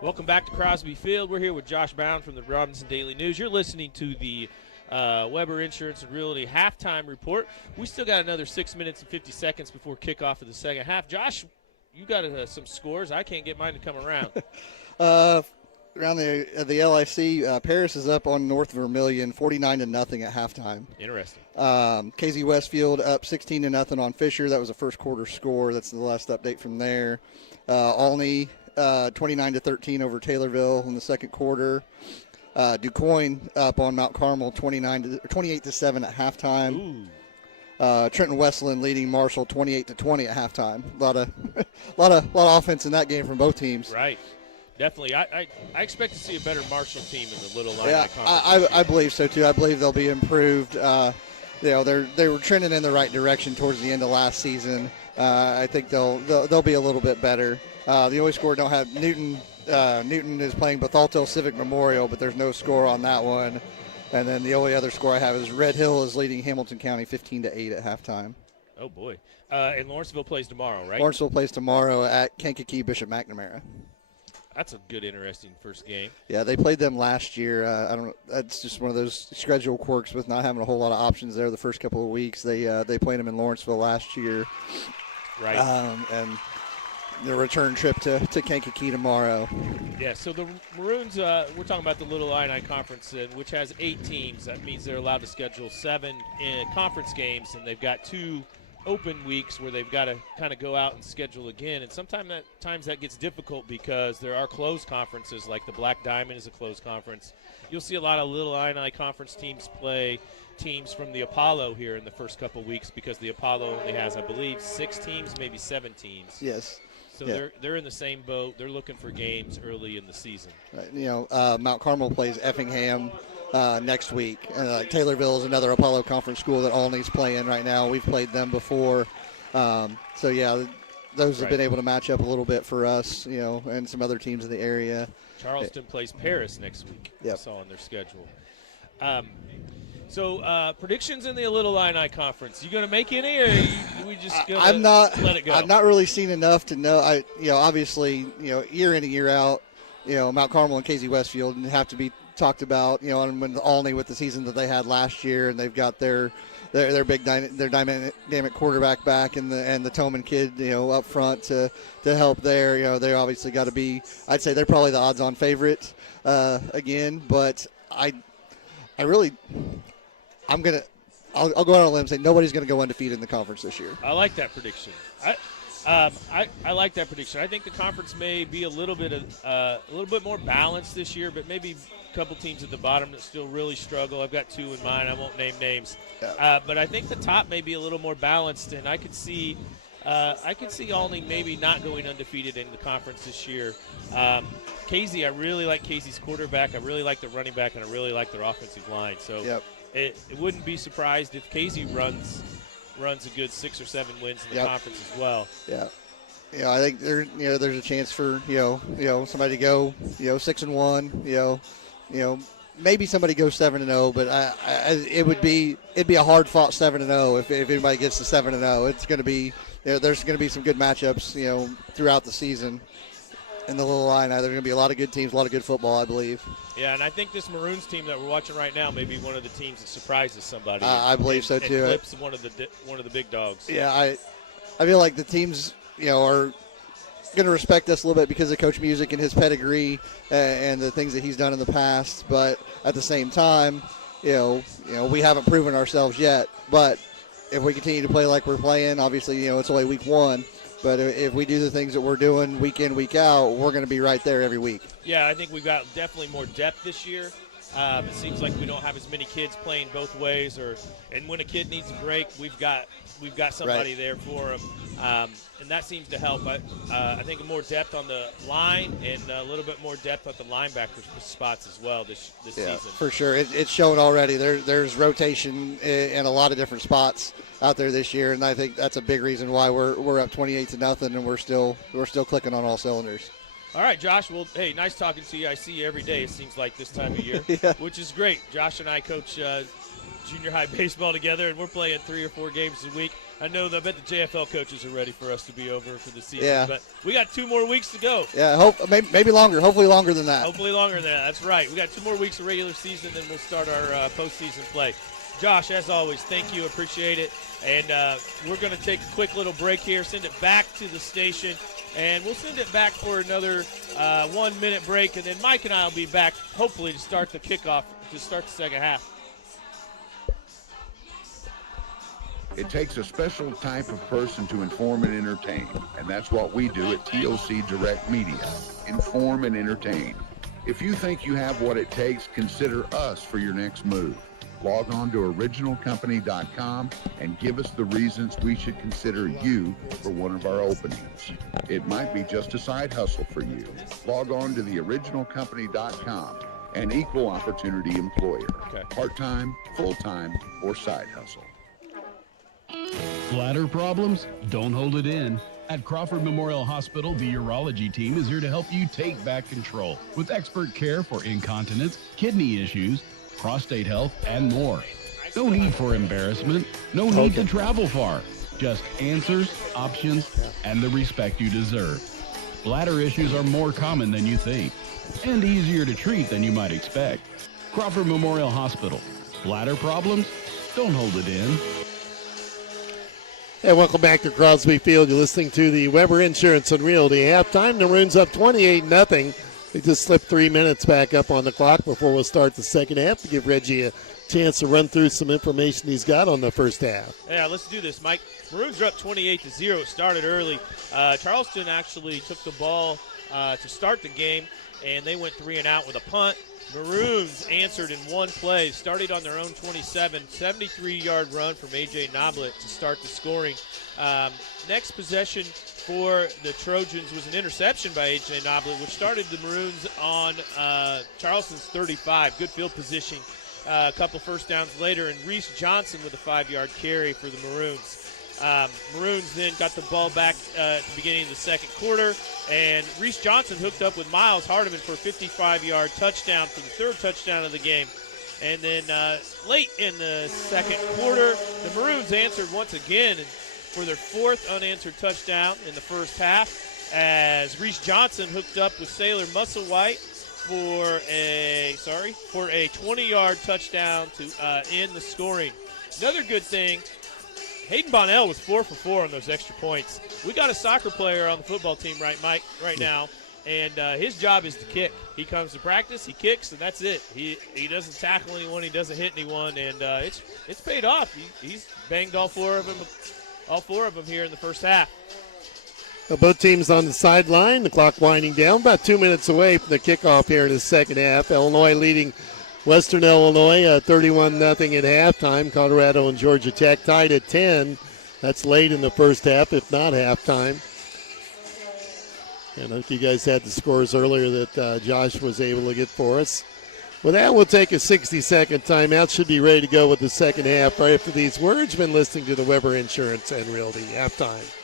Welcome back to Crosby Field. We're here with Josh Brown from the Robinson Daily News. You're listening to the Weber Insurance and Realty halftime report. We still got another 6 minutes and 50 seconds before kickoff of the second half. Josh, you got some scores. I can't get mine to come around. Around the LIC, Paris is up on North Vermilion, 49-0 at halftime. Interesting. KZ Westfield up 16-0 on Fisher. That was a first quarter score. That's the last update from there. Olney 29-13 over Taylorville in the second quarter. DuQuoin up on Mount Carmel 28-7 at halftime. Trenton Westland leading Marshall 28-20 at halftime. A lot of offense in that game from both teams. Right. Definitely. I expect to see a better Marshall team in the Little Illini Yeah, Conference. I believe so too. I believe they'll be improved. They were trending in the right direction towards the end of last season. I think they'll be a little bit better. The only score don't have Newton. Newton is playing Bethalto Civic Memorial, but there's no score on that one. And then the only other score I have is Red Hill is leading Hamilton County 15-8 at halftime. Oh boy! And Lawrenceville plays tomorrow, right? Lawrenceville plays tomorrow at Kankakee Bishop McNamara. That's a good, interesting first game. Yeah, they played them last year. I don't know. That's just one of those schedule quirks with not having a whole lot of options there the first couple of weeks. They played them in Lawrenceville last year. Right. And the return trip to Kankakee tomorrow. Yeah, so the Maroons, we're talking about the Little Illini Conference, which has 8 teams. That means they're allowed to schedule 7 in conference games, and they've got 2 open weeks where they've got to kind of go out and schedule again. And sometimes that gets difficult because there are closed conferences, like the Black Diamond is a closed conference. You'll see a lot of Little Illini Conference teams play teams from the Apollo here in the first couple weeks because the Apollo only has, I believe, 6 teams, maybe 7 teams. Yes. So yeah. they're in the same boat. They're looking for games early in the season. Mount Carmel plays Effingham next week. Taylorville is another Apollo Conference school that Olney's playing right now. We've played them before. Those have been able to match up a little bit for us, and some other teams in the area. Charleston plays Paris next week. Yep. I saw on their schedule. So predictions in the Little Illini Conference. You going to make any, or are we just going to let it go? I've not really seen enough to know. Obviously, year in and year out, Mount Carmel and KZ Westfield have to be talked about, and when Alney with the season that they had last year, and they've got their big dynamic quarterback back, and the Toman kid, up front to help there. They obviously got to be. I'd say they're probably the odds-on favorite again, but I'll go out on a limb and say nobody's going to go undefeated in the conference this year. I like that prediction. I like that prediction. I think the conference may be a little bit more balanced this year, but maybe a couple teams at the bottom that still really struggle. I've got two in mind. I won't name names, but I think the top may be a little more balanced, and I could see Alney maybe not going undefeated in the conference this year. Casey, I really like Casey's quarterback. I really like the running back, and I really like their offensive line. So it wouldn't be surprised if Casey runs a good 6 or 7 wins in the conference as well. Yeah. I think there's a chance for somebody to go 6-1. Maybe somebody goes 7-0, but it'd be a hard fought 7-0 if anybody gets to 7-0. It's going to be there's going to be some good matchups throughout the season in the Little Illini. There's going to be a lot of good teams, a lot of good football, I believe. Yeah, and I think this Maroons team that we're watching right now may be one of the teams that surprises somebody. I believe so too. And flips one of the big dogs. Yeah, I feel like the teams are going to respect us a little bit because of Coach Music and his pedigree and the things that he's done in the past. But at the same time, we haven't proven ourselves yet. But if we continue to play like we're playing, obviously, it's only week 1. But if we do the things that we're doing week in, week out, we're going to be right there every week. Yeah, I think we've got definitely more depth this year. It seems like we don't have as many kids playing both ways, and when a kid needs a break, we've got somebody there for him, and that seems to help. But I think more depth on the line and a little bit more depth at the linebacker spots as well this season. For sure, it's showing already. There's rotation in a lot of different spots out there this year, and I think that's a big reason why we're up 28-0, and we're still clicking on all cylinders. All right, Josh. Well, hey, nice talking to you. I see you every day, it seems like, this time of year, which is great. Josh and I coach junior high baseball together, and we're playing 3 or 4 games a week. I bet the JFL coaches are ready for us to be over for the season, but we got 2 more weeks to go. Yeah, maybe longer. Hopefully longer than that. Hopefully longer than that. That's right. We got 2 more weeks of regular season, then we'll start our postseason play. Josh, as always, thank you. Appreciate it. And we're going to take a quick little break here, send it back to the station, and we'll send it back for another 1-minute break, and then Mike and I will be back, hopefully, to start the kickoff, to start the second half. It takes a special type of person to inform and entertain, and that's what we do at TOC Direct Media. Inform and entertain. If you think you have what it takes, consider us for your next move. Log on to originalcompany.com and give us the reasons we should consider you for one of our openings. It might be just a side hustle for you. Log on to theoriginalcompany.com, an equal opportunity employer. Part-time, full-time, or side hustle. Bladder problems? Don't hold it in. At Crawford Memorial Hospital, the urology team is here to help you take back control with expert care for incontinence, kidney issues, prostate health, and more. No need for embarrassment. No need to travel far. Just answers, options, and the respect you deserve. Bladder issues are more common than you think and easier to treat than you might expect. Crawford Memorial Hospital. Bladder problems? Don't hold it in. Hey, welcome back to Crosby Field. You're listening to the Weber Insurance and Realty halftime. The Maroons up 28-0. They just slipped 3 minutes back up on the clock before we'll start the second half to give Reggie a chance to run through some information he's got on the first half. Yeah, let's do this, Mike. Maroons are up 28-0. It started early. Charleston actually took the ball to start the game, and they went 3 and out with a punt. Maroons answered in one play, started on their own 27, 73-yard run from A.J. Noblet to start the scoring. Next possession for the Trojans was an interception by A.J. Noblet, which started the Maroons on Charleston's 35. Good field position. A couple first downs later, and Reese Johnson with a 5-yard carry for the Maroons. Maroons then got the ball back at the beginning of the second quarter, and Reese Johnson hooked up with Miles Hardman for a 55-yard touchdown for the third touchdown of the game. And then late in the second quarter, the Maroons answered once again for their fourth unanswered touchdown in the first half as Reese Johnson hooked up with Sailor Musselwhite for a 20-yard touchdown to end the scoring. Another good thing, Hayden Bonnell was 4 for 4 on those extra points. We got a soccer player on the football team right now, and his job is to kick. He comes to practice, he kicks, and that's it. He doesn't tackle anyone, he doesn't hit anyone, and it's paid off. He's banged all four of them here in the first half. Both teams on the sideline, the clock winding down, about 2 minutes away from the kickoff here in the second half. Illinois leading Western Illinois 31-0 at halftime. Colorado and Georgia Tech tied at 10. That's late in the first half, if not halftime. And I think you guys had the scores earlier that Josh was able to get for us. With that, we'll take a 60-second timeout. Should be ready to go with the second half right after these words. Been listening to the Weber Insurance and Realty halftime.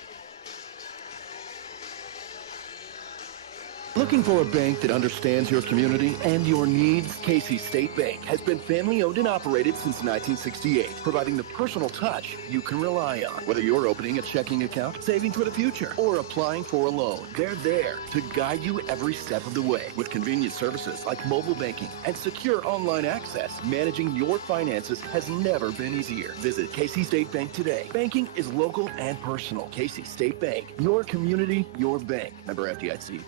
Looking for a bank that understands your community and your needs? Casey State Bank has been family owned and operated since 1968, providing the personal touch you can rely on. Whether you're opening a checking account, saving for the future, or applying for a loan, they're there to guide you every step of the way. With convenient services like mobile banking and secure online access, managing your finances has never been easier. Visit Casey State Bank today. Banking is local and personal. Casey State Bank, your community, your bank. Member FDIC.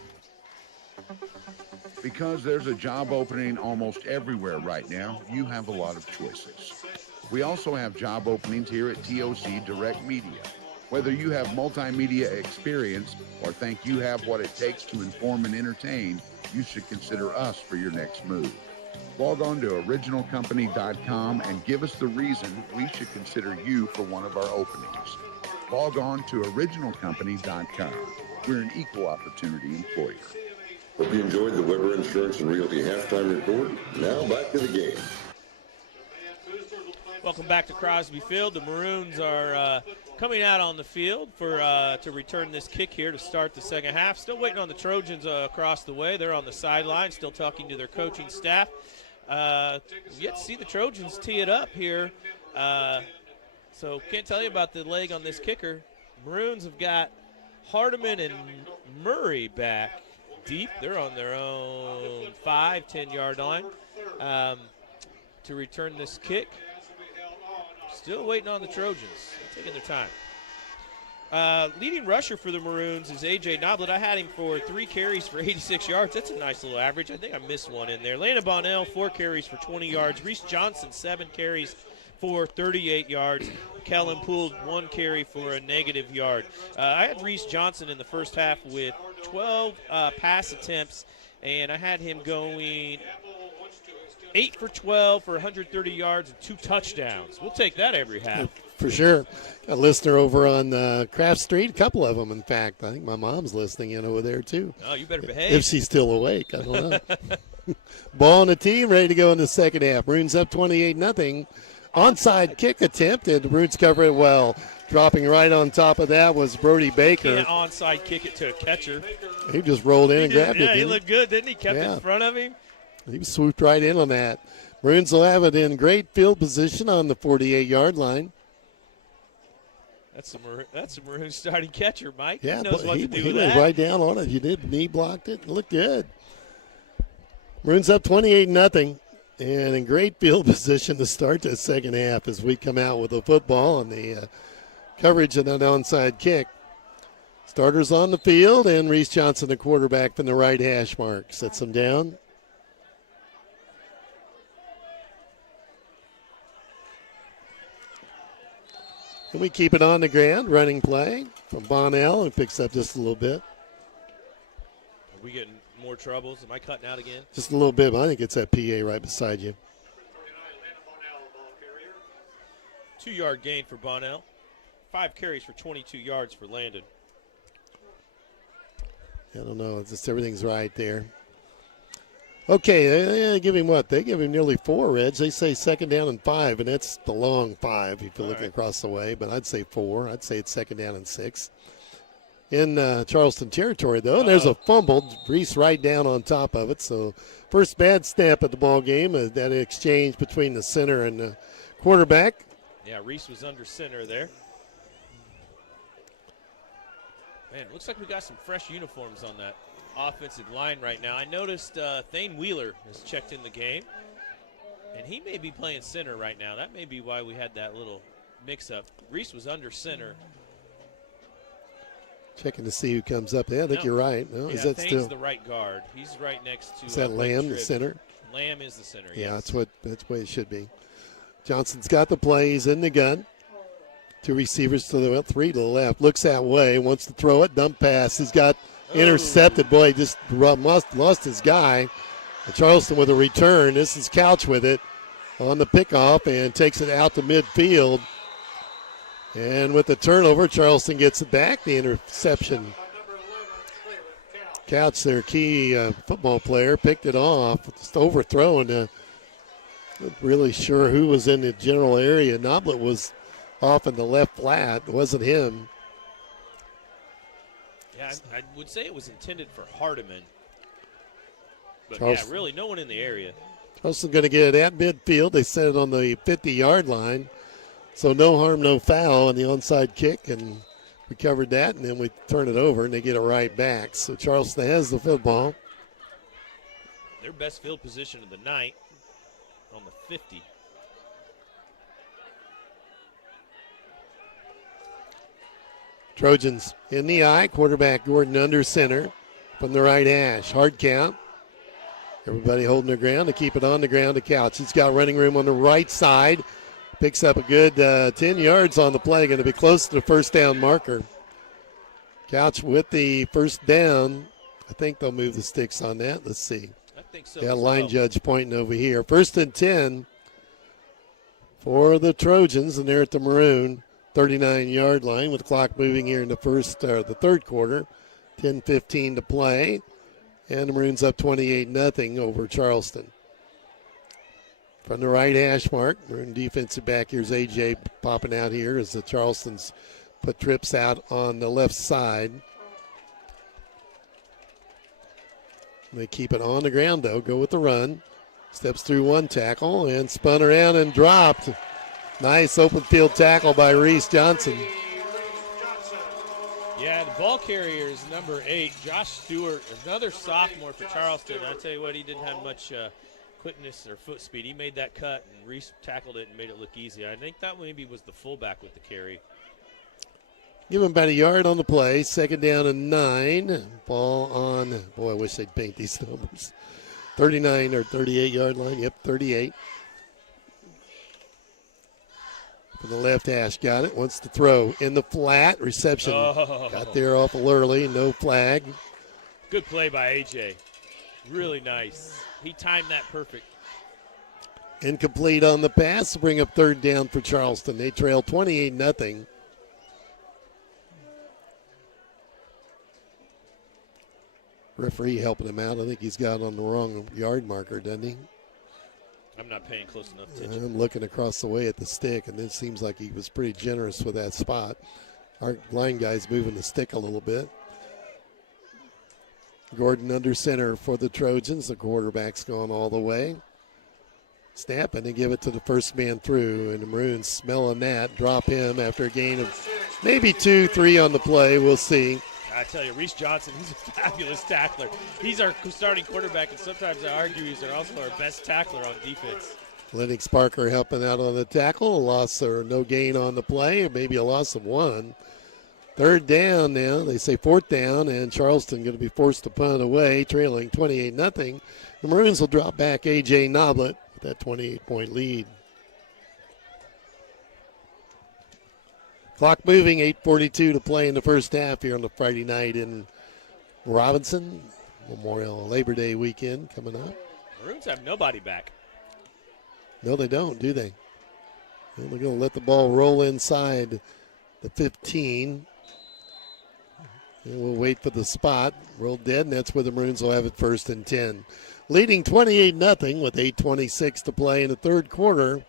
Because there's a job opening almost everywhere right now, you have a lot of choices. We also have job openings here at TOC Direct Media. Whether you have multimedia experience or think you have what it takes to inform and entertain, you should consider us for your next move. Log on to originalcompany.com and give us the reason we should consider you for one of our openings. Log on to originalcompany.com. We're an equal opportunity employer. Hope you enjoyed the Weber Insurance and Realty halftime report. Now back to the game. Welcome back to Crosby Field. The Maroons are coming out on the field to return this kick here to start the second half. Still waiting on the Trojans across the way. They're on the sideline, still talking to their coaching staff. Yet to see the Trojans tee it up here. So can't tell you about the leg on this kicker. Maroons have got Hardman and Murray back deep. They're on their own 5-10-yard line to return this kick. Still waiting on the Trojans. They're taking their time. Leading rusher for the Maroons is A.J. Noblet. I had him for 3 carries for 86 yards. That's a nice little average. I think I missed one in there. Landon Bonnell, 4 carries for 20 yards. Reese Johnson, 7 carries for 38 yards. Kellen Poole, 1 carry for a negative yard. I had Reese Johnson in the first half with 12 pass attempts, and I had him going 8 for 12 for 130 yards and 2 touchdowns. We'll take that every half. For sure. Got a listener over on Craft Street, a couple of them, in fact. I think my mom's listening in over there, too. Oh, you better behave. If she's still awake, I don't know. Ball on the team, ready to go in the second half. Maroons up 28-0. Onside kick attempt, and the Maroons cover it well. Dropping right on top of that was Brody Baker. Can't onside kick it to a catcher. He just rolled in and grabbed it. Yeah, he looked good, didn't he? Kept it in front of him. He swooped right in on that. Maroons will have it in great field position on the 48-yard line. That's the Maroons starting catcher, Mike. Yeah, he knows what to do he with went that. right down on it. You did knee blocked it. It looked good. Maroons up 28-0. And in great field position to start the second half as we come out with the football and the coverage of that onside kick. Starters on the field, and Reese Johnson, the quarterback, from the right hash mark. Sets them down. And we keep it on the ground. Running play from Bonnell, and picks up just a little bit. Are we getting more troubles? Am I cutting out again? Just a little bit, but I think it's that PA right beside you. 2-yard gain for Bonnell. 5 carries for 22 yards for Landon. I don't know. It's just everything's right there. Okay, they give him what? They give him nearly 4, Reg. They say second down and 5, and that's the long 5 if you're looking across the way. But I'd say 4. I'd say it's second down and 6. In Charleston territory, though. And there's a fumble. Reese right down on top of it. So first bad snap at the ball game. That exchange between the center and the quarterback. Yeah, Reese was under center there. Man, it looks like we got some fresh uniforms on that offensive line right now. I noticed Thane Wheeler has checked in the game, and he may be playing center right now. That may be why we had that little mix-up. Reese was under center. Checking to see who comes up there. I think you're right. No, yeah, is that Thane's still the right guard. He's right next to. Is that Lamb, the center? Lamb is the center. Yeah, yes. that's what it should be. Johnson's got the play. He's in the gun. 2 receivers to the 3 to the left. Looks that way. Wants to throw it. Dump pass. He's got intercepted. Boy, he just lost his guy. And Charleston with a return. This is Couch with it on the pickoff and takes it out to midfield. And with the turnover, Charleston gets it back. The interception. Couch, their key football player, picked it off. Just overthrown. Not really sure who was in the general area. Noblet was off in the left flat. It wasn't him. Yeah, I would say it was intended for Hardman. But Charleston. yeah, really no one in the area. Charleston going to get it at midfield. They set it on the 50-yard line. So no harm, no foul on the onside kick, and we covered that, and then we turn it over, and they get it right back. So Charleston has the football. Their best field position of the night on the 50. Trojans in the eye. Quarterback Gordon under center from the right hash. Hard count. Everybody holding their ground to keep it on the ground to Couch. He's got running room on the right side. Picks up a good 10 yards on the play. Going to be close to the first down marker. Couch with the first down. I think they'll move the sticks on that. Let's see. I think so. Got line judge pointing over here. 1st and 10 for the Trojans, and they're at the Maroon 39-yard line with the clock moving here in the third quarter. 10:15 to play, and the Maroons up 28-0 over Charleston. From the right hash mark, Maroon defensive back, here's A.J. popping out here as the Charlestons put trips out on the left side. They keep it on the ground, though. Go with the run. Steps through one tackle and spun around and dropped. Nice open field tackle by Reese Johnson. Yeah, the ball carrier is number 8, Josh Stewart, another sophomore for Charleston. I tell you what, he didn't have much quickness or foot speed. He made that cut, and Reese tackled it and made it look easy. I think that maybe was the fullback with the carry. Give him about a yard on the play. 2nd down and 9. Ball on, boy, I wish they'd paint these numbers. 39 or 38-yard line. Yep, 38. From the left hash, got it. Wants to throw in the flat. Reception got there awful early. No flag. Good play by A.J. Really nice. He timed that perfect. Incomplete on the pass. Bring up 3rd down for Charleston. They trail 28-0. Referee helping him out. I think he's got on the wrong yard marker, doesn't he? I'm not paying close enough attention. I'm looking across the way at the stick, and it seems like he was pretty generous with that spot. Our line guy's moving the stick a little bit. Gordon under center for the Trojans. The quarterback's gone all the way. Snap and give it to the first man through, and the Maroons smelling that. Drop him after a gain of maybe 2-3 on the play. We'll see. I tell you, Reese Johnson, he's a fabulous tackler. He's our starting quarterback, and sometimes I argue he's also our best tackler on defense. Lennox Parker helping out on the tackle. A loss or no gain on the play, or maybe a loss of 1. 3rd down now. They say 4th down, and Charleston going to be forced to punt away, trailing 28-0. The Maroons will drop back A.J. Noblet with that 28-point lead. Clock moving, 8:42 to play in the first half here on the Friday night in Robinson. Memorial Labor Day weekend coming up. Maroons have nobody back. No, they don't, do they? Well, they're going to let the ball roll inside the 15. And we'll wait for the spot. Roll dead, and that's where the Maroons will have it 1st and 10. Leading 28-0 with 8:26 to play in the third quarter.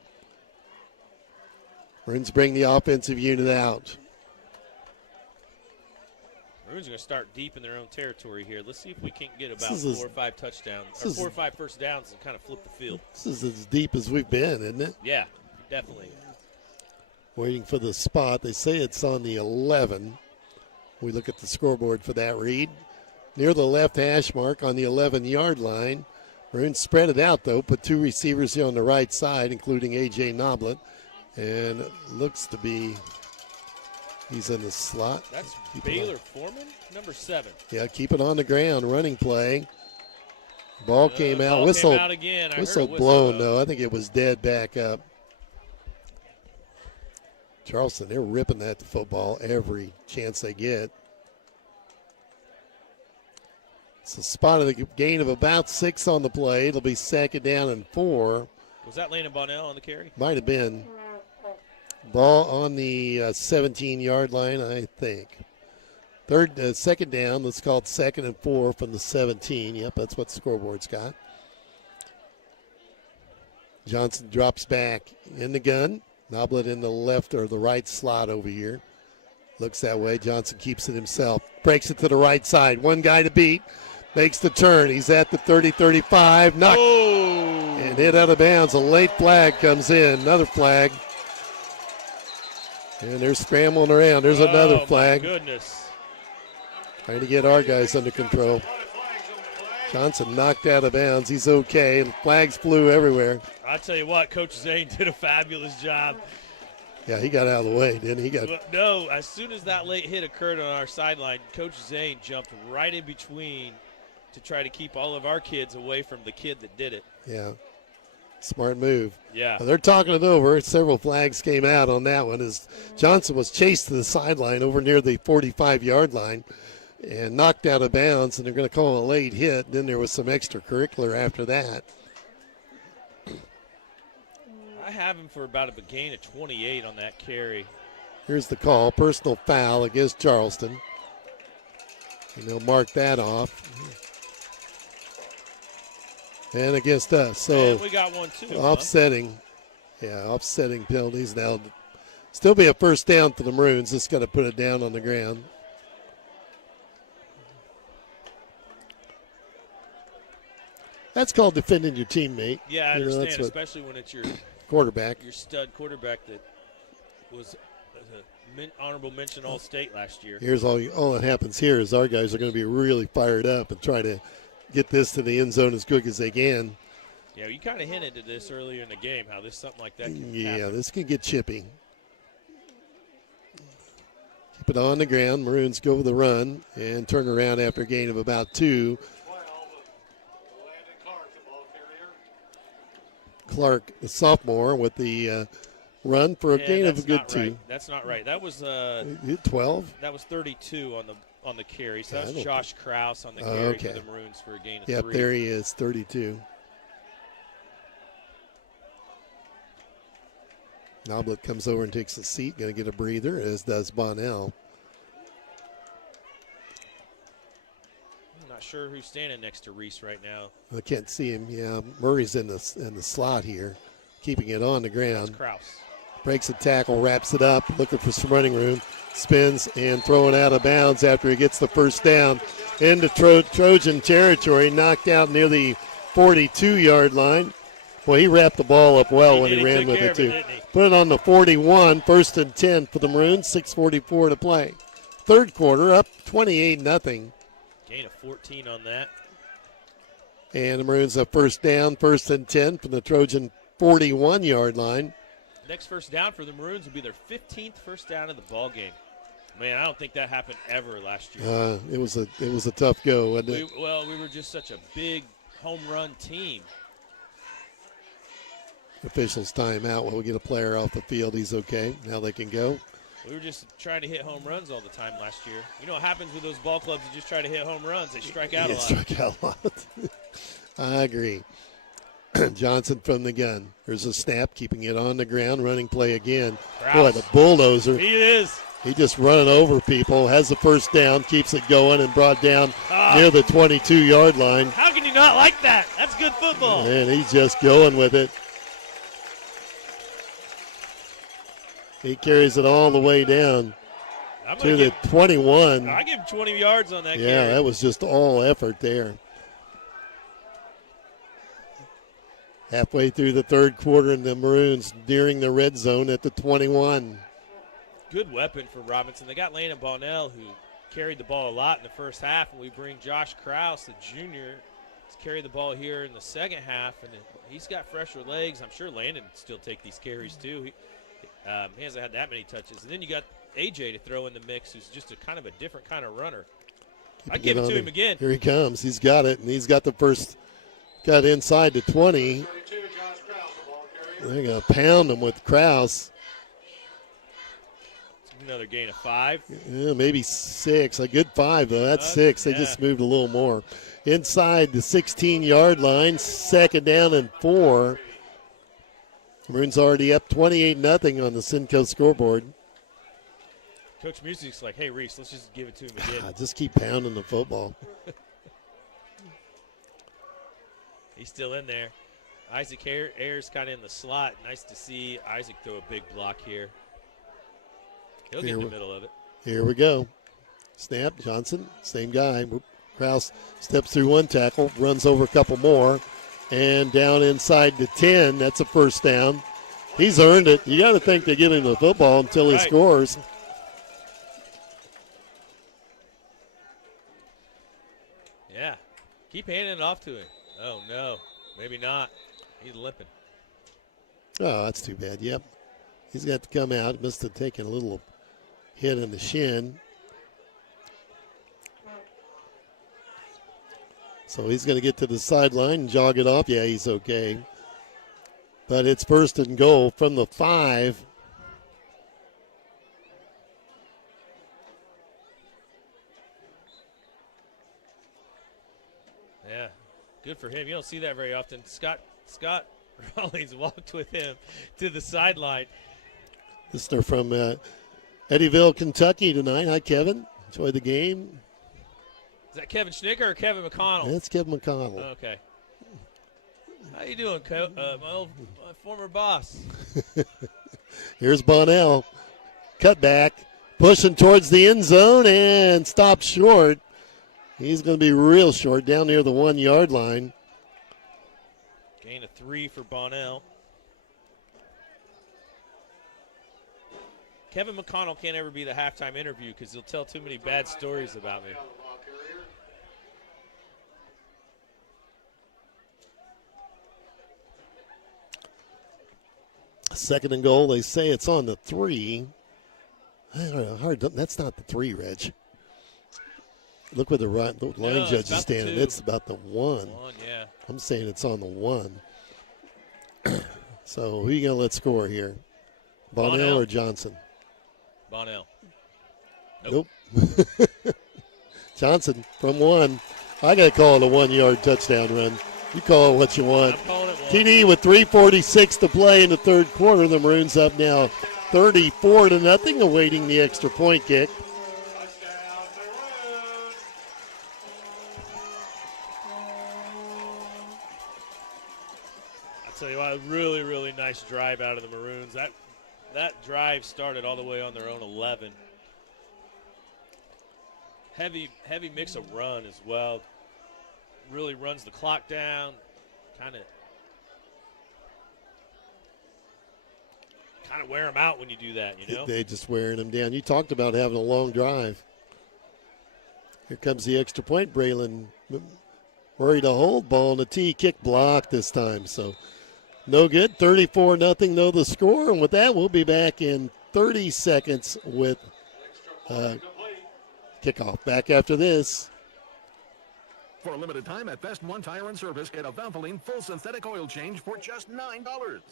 Maroons bring the offensive unit out. Maroons are going to start deep in their own territory here. Let's see if we can't get about 4 or 5 touchdowns, or 4 or 5 first downs and kind of flip the field. This is as deep as we've been, isn't it? Yeah, definitely. Waiting for the spot. They say it's on the 11. We look at the scoreboard for that read. near the left hash mark on the 11-yard line. Maroons spread it out, though, put 2 receivers here on the right side, including A.J. Noblet. And it looks to be he's in the slot. That's Baylor Foreman, number 7. Yeah, keep it on the ground, running play. Ball came out. Whistle, came out again. whistle blown, though. I think it was dead back up. Charleston, they're ripping that to football every chance they get. It's a spot of the gain of about 6 on the play. It'll be 2nd down and 4. Was that Landon Bonnell on the carry? Might have been. Ball on the 17-yard line, I think. 2nd down. Let's call it 2nd and 4 from the 17. Yep, that's what the scoreboard's got. Johnson drops back in the gun. Noblet in the left or the right slot over here. Looks that way. Johnson keeps it himself. Breaks it to the right side. One guy to beat. Makes the turn. He's at the 30-35. Knocked and hit out of bounds. A late flag comes in. Another flag. And they're scrambling around. There's another flag. My goodness. Trying to get our guys under control. Johnson knocked out of bounds. He's okay. And flags flew everywhere. I tell you what, Coach Zane did a fabulous job. Yeah, he got out of the way, didn't he? No, as soon as that late hit occurred on our sideline, Coach Zane jumped right in between to try to keep all of our kids away from the kid that did it. Yeah, smart move. Yeah. Well, they're talking it over. Several flags came out on that one as Johnson was chased to the sideline over near the 45-yard line and knocked out of bounds, and they're going to call a late hit. Then there was some extracurricular after that. I have him for about a gain of 28 on that carry. Here's the call. Personal foul against Charleston. And they'll mark that off. And against us. So and we got one too. Offsetting. Huh? Yeah, offsetting penalties. Now still be a 1st down for the Maroons. Just got to put it down on the ground. That's called defending your teammate. Yeah, I understand, especially when it's your quarterback. Your stud quarterback that was honorable mention All-State last year. Here's all that happens here is our guys are going to be really fired up and try to get this to the end zone as quick as they can. Yeah, you kind of hinted at this earlier in the game, how something like that can happen. This can get chippy. Keep it on the ground. Maroons go with the run and turn around after a gain of about 2. Clark, the sophomore, with the run for a gain of a good 2. Right. That's not right. That was 12. That was 32 on the carry. So that's Josh Krause on the carry for the Maroons for a gain of 3. Yep, there he is, 32. Noblet comes over and takes a seat. Going to get a breather, as does Bonnell. Sure who's standing next to Reese right now. I can't see him. Yeah, Murray's in the slot here, keeping it on the ground. That's Krause. Breaks a tackle, wraps it up, looking for some running room, spins and throwing out of bounds after he gets the 1st down into Trojan territory, knocked out near the 42-yard line. Boy, he wrapped the ball up well when he ran with it too. Put it on the 41, 1st and 10 for the Maroons, 6:44 to play. 3rd quarter, up 28-0. Gain of 14 on that. And the Maroons have 1st down, 1st and 10 from the Trojan 41-yard line. Next 1st down for the Maroons will be their 15th 1st down of the ball game. Man, I don't think that happened ever last year. It was a tough go, wasn't it? We were just such a big home run team. Officials time out while we get a player off the field. He's okay. Now they can go. We were just trying to hit home runs all the time last year. You know what happens with those ball clubs? You just try to hit home runs. They strike out a lot. Strike out a lot. I agree. Johnson from the gun. There's a snap, keeping it on the ground. Running play again. Krause. Boy, the bulldozer. He is. He just running over people. Has the 1st down. Keeps it going and brought down near the 22-yard line. How can you not like that? That's good football. And he's just going with it. He carries it all the way down to the 21. I give him 20 yards on that carry. Yeah, that was just all effort there. Halfway through the 3rd quarter, and the Maroons nearing the red zone at the 21. Good weapon for Robinson. They got Landon Bonnell, who carried the ball a lot in the first half, and we bring Josh Krause, the junior, to carry the ball here in the second half, and he's got fresher legs. I'm sure Landon would still take these carries too. He hasn't had that many touches. And then you got AJ to throw in the mix, who's just a kind of a different kind of runner. I give it to him again. Here he comes. He's got it, and he's got the first. Got inside the 20. They're going to pound him with Krause. Another gain of 5. Yeah, maybe 6. A good 5, though. That's 6. They just moved a little more. Inside the 16-yard line, 2nd down and 4. Maroons already up 28-0 on the Simcoe scoreboard. Coach Music's like, hey, Reese, let's just give it to him again. Just keep pounding the football. He's still in there. Isaac Ayers kind of in the slot. Nice to see Isaac throw a big block here. He'll get in the middle of it. Here we go. Snap, Johnson, same guy. Krause steps through one tackle, runs over a couple more, and down inside the 10. That's a first down. He's earned it. You got to think they give him the football until he scores. Yeah. Keep handing it off to him. Oh, no. Maybe not. He's limping. Oh, that's too bad. Yep. He's got to come out. Must have taken a little hit in the shin. So he's going to get to the sideline and jog it off. Yeah, he's okay. But it's 1st and goal from the 5. Yeah, good for him. You don't see that very often. Scott Rawlings walked with him to the sideline. Listener from Eddyville, Kentucky tonight. Hi, Kevin. Enjoy the game. Is that Kevin Schnicker or Kevin McConnell? That's Kevin McConnell. Okay. How you doing, my former boss? Here's Bonnell. Cut back. Pushing towards the end zone and stopped short. He's going to be real short down near the 1-yard line. Gain of 3 for Bonnell. Kevin McConnell can't ever be the halftime interview because he'll tell too many bad stories about me. Second and goal. They say it's on the 3. I don't know. That's not the 3, Reg. Look where the line judge is standing. It's about the 1. Yeah. I'm saying it's on the 1. So who are you going to let score here? Bonnell or Johnson? Bonnell. Nope. Johnson from 1. I got to call it a 1-yard touchdown run. You call it what you want. TD with 3:46 to play in the third quarter. The Maroons up now 34-0, awaiting the extra point kick. I'll tell you what, a really, really nice drive out of the Maroons. That drive started all the way on their own 11. Heavy mix of run as well. Really runs the clock down. Kind of wear them out when you do that, you know? They just wearing them down. You talked about having a long drive. Here comes the extra point. Braylon worried a hold. Ball on the tee. Kick blocked this time. So no good. 34-0 though the score. And with that, we'll be back in 30 seconds with kickoff. Back after this. For a limited time at Best One Tire and Service, get a Valvoline full synthetic oil change for just $9.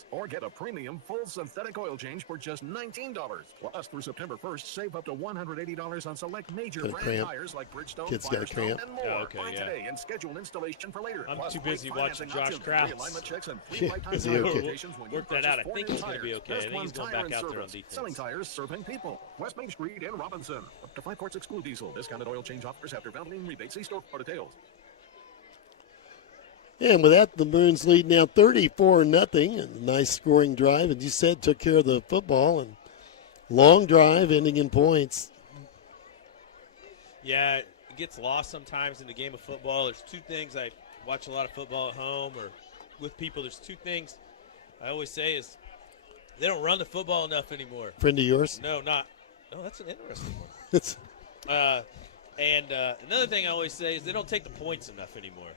Or get a premium full synthetic oil change for just $19. Plus, through September 1st, save up to $180 on select major brand tires like Bridgestone, Kids got a Firestone, cramp. and more. Buy today and schedule installation for later. I'm Plus, too busy great watching financing Josh Krause. options, free alignment checks, and free lifetime Is he tire okay? rotations when you Work that out. I purchase think 4 he's going to be tires. okay. I Best think One he's going Tire back and out there on Service. defense. Selling tires, serving people. West Main Street in Robinson. Up to 5 quarts exclude diesel. Discounted oil change offers after Valvoline rebate. See store for details. And with that, the Maroons lead now 34-0. A nice scoring drive. As you said, took care of the football. And long drive ending in points. Yeah, it gets lost sometimes in the game of football. There's 2 things. I watch a lot of football at home or with people. There's 2 things I always say is they don't run the football enough anymore. Friend of yours? No, not. No, that's an interesting one. It's And another thing I always say is they don't take the points enough anymore.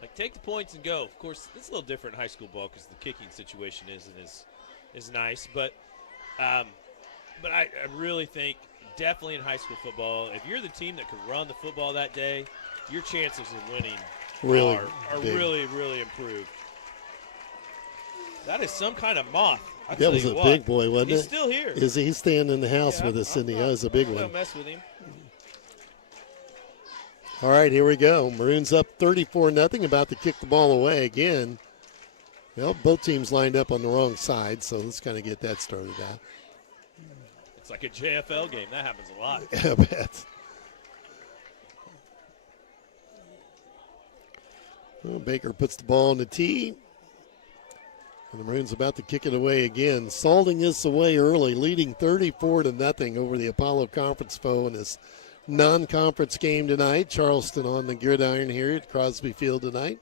Like, take the points and go. Of course, it's a little different in high school ball because the kicking situation is nice. But I really think definitely in high school football, if you're the team that could run the football that day, your chances of winning are really, really improved. That is some kind of moth. That was a big boy, wasn't it? He's still here. Is he? He's staying in the house with us, Cindy? That was a big one. Don't mess with him. All right, here we go. Maroons up 34-0, about to kick the ball away again. Well, both teams lined up on the wrong side, so let's kind of get that started out. It's like a JFL game. That happens a lot. I bet. Well, Baker puts the ball on the tee. And the Maroons about to kick it away again. Salting this away early, leading 34-0 over the Apollo Conference foe in this non-conference game tonight. Charleston on the gridiron here at Crosby Field tonight.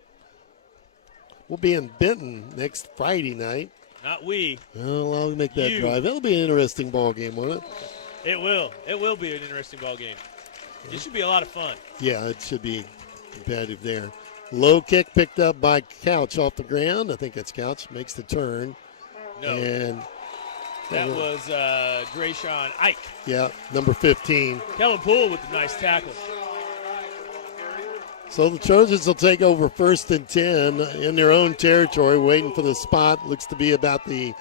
We'll be in Benton next Friday night. Not we. Well, I'll make that drive. That'll be an interesting ball game, won't it? It will. It will be an interesting ball game. It should be a lot of fun. Yeah, it should be competitive there. Low kick picked up by Couch off the ground. I think that's Couch. Makes the turn. No. And that was Grayshawn Ike. Yeah, number 15. Kellen Poole with the nice tackle. So the Trojans will take over 1st and 10 in their own territory, waiting for the spot. Looks to be about the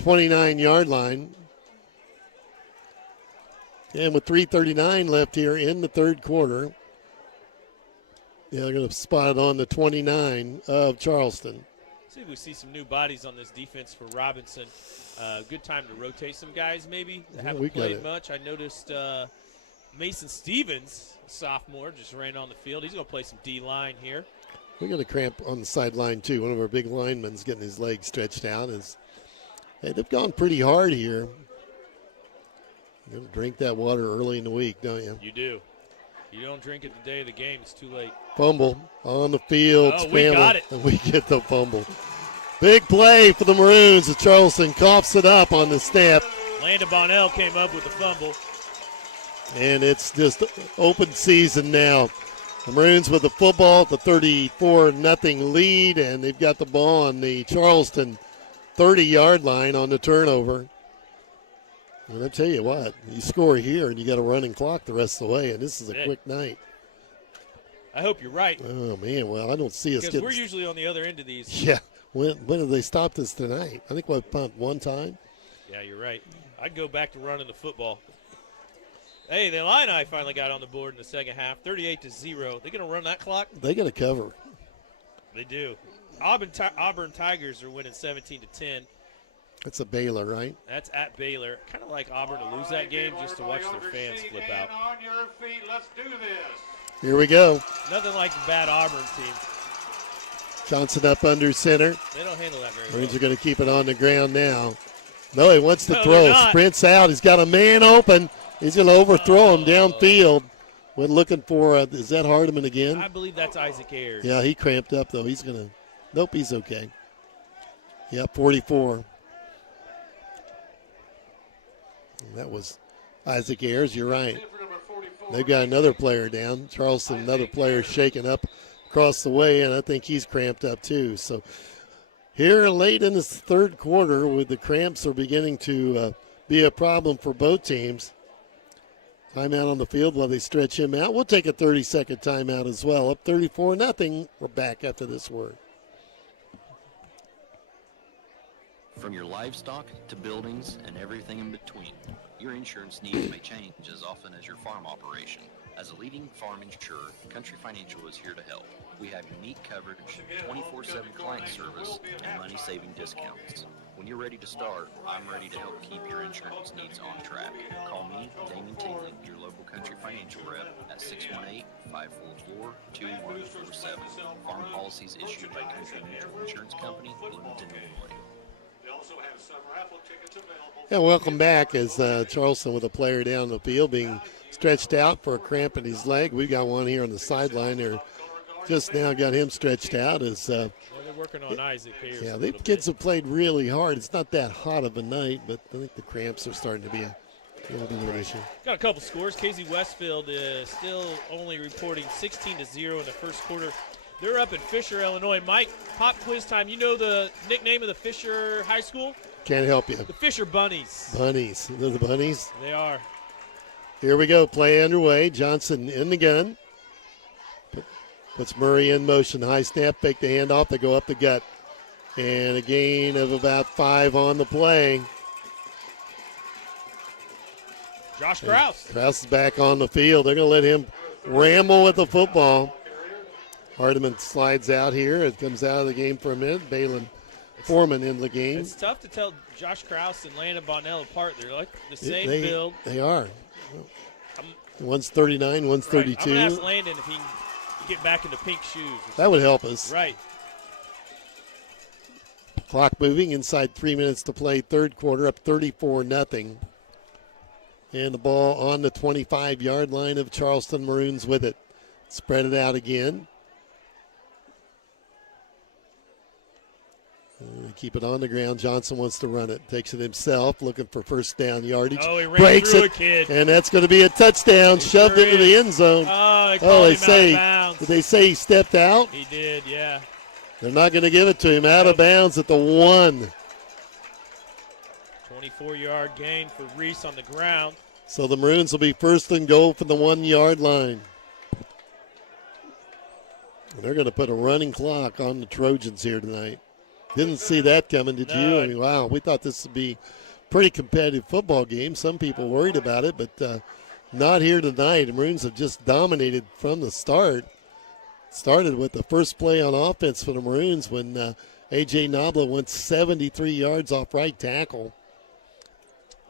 29-yard line. And with 3:39 left here in the third quarter, they're going to spot it on the 29 of Charleston. See if we see some new bodies on this defense for Robinson. Good time to rotate some guys maybe that haven't played much. I noticed Mason Stevens, a sophomore, just ran on the field. He's going to play some D-line here. We got a cramp on the sideline, too. One of our big linemen's getting his leg stretched out. Hey, they've gone pretty hard here. You're going to drink that water early in the week, don't you? You do. You don't drink it the day of the game. It's too late. Fumble on the field. Oh, we got it. And we get the fumble. Big play for the Maroons. The Charleston coughs it up on the snap. Landon Bonnell came up with the fumble. And it's just open season now. The Maroons with the football, the 34-0 lead, and they've got the ball on the Charleston 30-yard line on the turnover. And I tell you what, you score here and you got a running clock the rest of the way, and this is a quick night. I hope you're right. Oh, man, well, I don't see us because we're usually on the other end of these. Yeah. When have they stopped us tonight? I think we've pumped one time. Yeah, you're right. I'd go back to running the football. Hey, the Illini finally got on the board in the second half, 38-0. They going to run that clock? They got to cover. They do. Auburn Tigers are winning 17-10. That's a Baylor, right? That's at Baylor. Kind of like Auburn to lose that game just to watch their fans flip out. On your feet, let's do this. Here we go. Nothing like the bad Auburn team. Johnson up under center. They don't handle that very well. Maroons are going to keep it on the ground now. No, he wants to No, throw. they're not. Sprints out. He's got a man open. He's going to overthrow him downfield. We're looking for, is that Hardman again? I believe that's Isaac Ayers. Yeah, he cramped up, though. He's going to, nope, he's okay. Yeah, 44. That was Isaac Ayers. You're right. They've got another player down. Charleston, another player shaken up across the way, and I think he's cramped up too. So here late in this third quarter, with the cramps are beginning to be a problem for both teams. Timeout on the field while they stretch him out. We'll take a 30-second timeout as well. Up 34-0. We're back after this word. From your livestock to buildings and everything in between, your insurance needs may change as often as your farm operation. As a leading farm insurer, Country Financial is here to help. We have unique coverage, 24/7 client service, and money-saving discounts. When you're ready to start, I'm ready to help keep your insurance needs on track. Call me, Damon Tingley, your local Country Financial rep, at 618-544-2147. Farm policies issued by Country Mutual Insurance Company, Bloomington, Illinois. Yeah, welcome back as Charleston with a player down the field being stretched out for a cramp in his leg. We've got one here on the sideline. They're just now got him stretched out. As they're working on Isaac Ayers. Yeah, these kids have played really hard. It's not that hot of a night, but I think the cramps are starting to be Got a couple scores. KZ Westfield is still only reporting 16-0 in the first quarter. They're up in Fisher, Illinois. Mike, pop quiz time. You know the nickname of the Fisher High School? Can't help you. The Fisher Bunnies. Bunnies. They're the Bunnies? They are. Here we go. Play underway. Johnson in the gun. Puts Murray in motion. High snap. Fake the handoff. They go up the gut. And a gain of about 5 on the play. Josh Krause. Krause is back on the field. They're going to let him ramble with the football. Hardman slides out here. It comes out of the game for a minute. Balin Foreman in the game. It's tough to tell Josh Krause and Landon Bonnell apart. They're like the same they, build. They are. One's 39, one's 32. Right. I'm going to ask Landon if he can get back into pink shoes. That would help us. Right. Clock moving. Inside 3 minutes to play. Third quarter up 34-0. And the ball on the 25-yard line of Charleston Maroons with it. Spread it out again. Keep it on the ground. Johnson wants to run it. Takes it himself, looking for first down yardage. Oh, he ran breaks through it, a kid. And that's going to be a touchdown. Shoved into the end zone. They say, out of bounds. did they say he stepped out? He did, yeah. They're not going to give it to him. Out of bounds at the 1. 24-yard gain for Reese on the ground. So the Maroons will be first and goal from the 1-yard line. And they're going to put a running clock on the Trojans here tonight. Didn't see that coming, did you? I mean, wow, we thought this would be a pretty competitive football game. Some people worried about it, but not here tonight. The Maroons have just dominated from the start. Started with the first play on offense for the Maroons when A.J. Nobla went 73 yards off right tackle.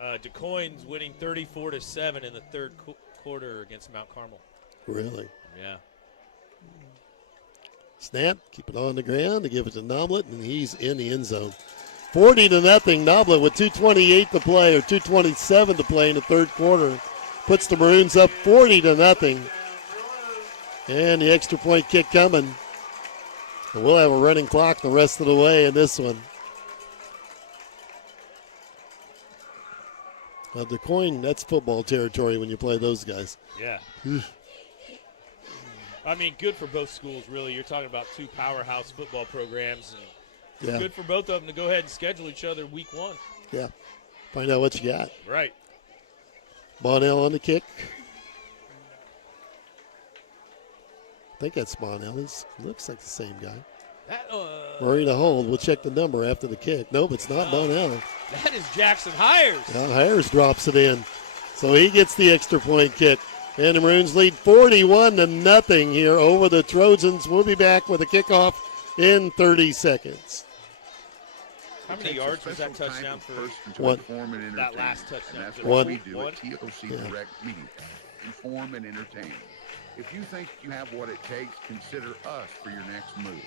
DeCoyne's winning 34-7 in the third quarter against Mount Carmel. Really? Yeah. Snap, keep it on the ground to give it to Noblet, and he's in the end zone. 40-0. Noblet with 2:28 to play, or 2:27 to play in the third quarter, puts the Maroons up 40-0. And the extra point kick coming. And we'll have a running clock the rest of the way in this one. DeCoyne, that's football territory when you play those guys. Yeah. I mean, good for both schools, really. You're talking about two powerhouse football programs. And Yeah. good for both of them to go ahead and schedule each other week 1. Yeah. Find out what you got. Right. Bonnell on the kick. I think that's Bonnell. He looks like the same guy. Murray to hold. We'll check the number after the kick. Nope, it's not Bonnell. That is Jackson Hires. Hires drops it in. So he gets the extra point kick. And the Maroons lead 41-0 here over the Trojans. We'll be back with a kickoff in 30 seconds. How many yards was that touchdown for? One. That last touchdown. And that's One. what we do at TOC Direct Media. Inform and entertain. If you think you have what it takes, consider us for your next move.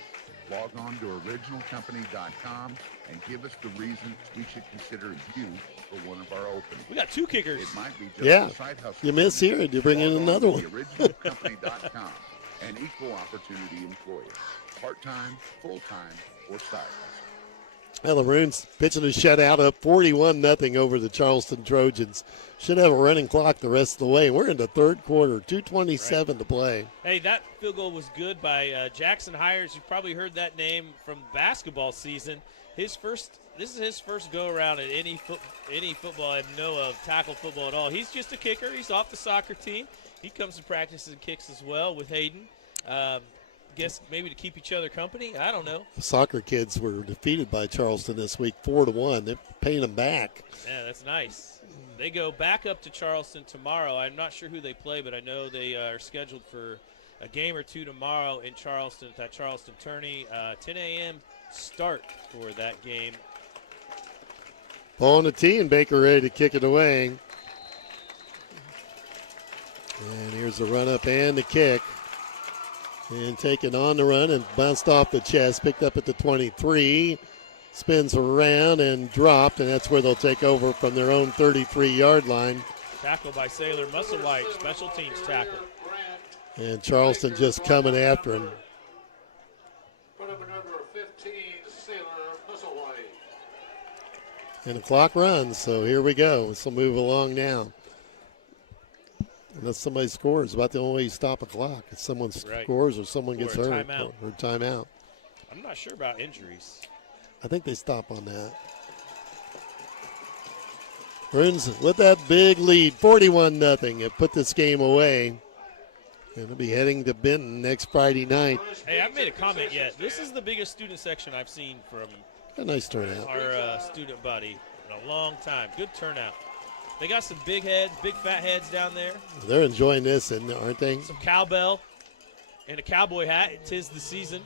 Log on to originalcompany.com and give us the reasons we should consider you for one of our openings. We got 2 kickers. It might be just Yeah. a side hustle. You miss here, and you bring in another one. Originalcompany.com, an equal opportunity employer. Part-time, full-time, or side hustle. Well, the Maroons pitching a shutout up 41-0 over the Charleston Trojans. Should have a running clock the rest of the way. We're in the third quarter, 2:27 to play. Hey, that field goal was good by Jackson Hires. You've probably heard that name from basketball season. This is his first go-around at any football I know of, tackle football at all. He's just a kicker. He's off the soccer team. He comes to practice and kicks as well with Hayden. Guess maybe to keep each other company. I don't know. The soccer kids were defeated by Charleston this week, 4-1. They're paying them back. Yeah, that's nice. They go back up to Charleston tomorrow. I'm not sure who they play, but I know they are scheduled for a game or two tomorrow in Charleston at that Charleston tourney. 10 a.m. start for that game. Ball on the tee, and Baker ready to kick it away. And here's the run-up and the kick. And taken on the run and bounced off the chest, picked up at the 23. Spins around and dropped, and that's where they'll take over from their own 33-yard line. Tackle by Sailor Musselwhite, special teams tackle. And Charleston just coming after him. Put up a number 15, Sailor Musselwhite. And the clock runs, so here we go. This will move along now. unless somebody scores. About the only way you stop a clock is someone scores or someone gets hurt or timeout. I'm not sure about injuries. I think they stop on that. Maroons with that big lead, 41-0. Have put this game away. And they'll be heading to Benton next Friday night. Hey, I haven't made a comment yet. This is the biggest student section I've seen from a nice turnout. Our student body in a long time. Good turnout. They got some big heads, big fat heads down there. They're enjoying this, aren't they? Some cowbell and a cowboy hat. 'Tis the season.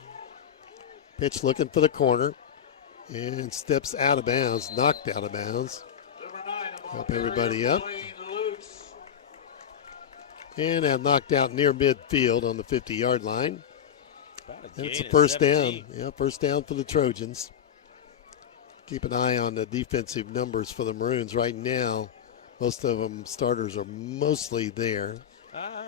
Pitch looking for the corner. And steps out of bounds, knocked out of bounds. Help everybody up. And now knocked out near midfield on the 50-yard line. And it's a first down. Yeah, first down for the Trojans. Keep an eye on the defensive numbers for the Maroons right now. Most of them starters are mostly there.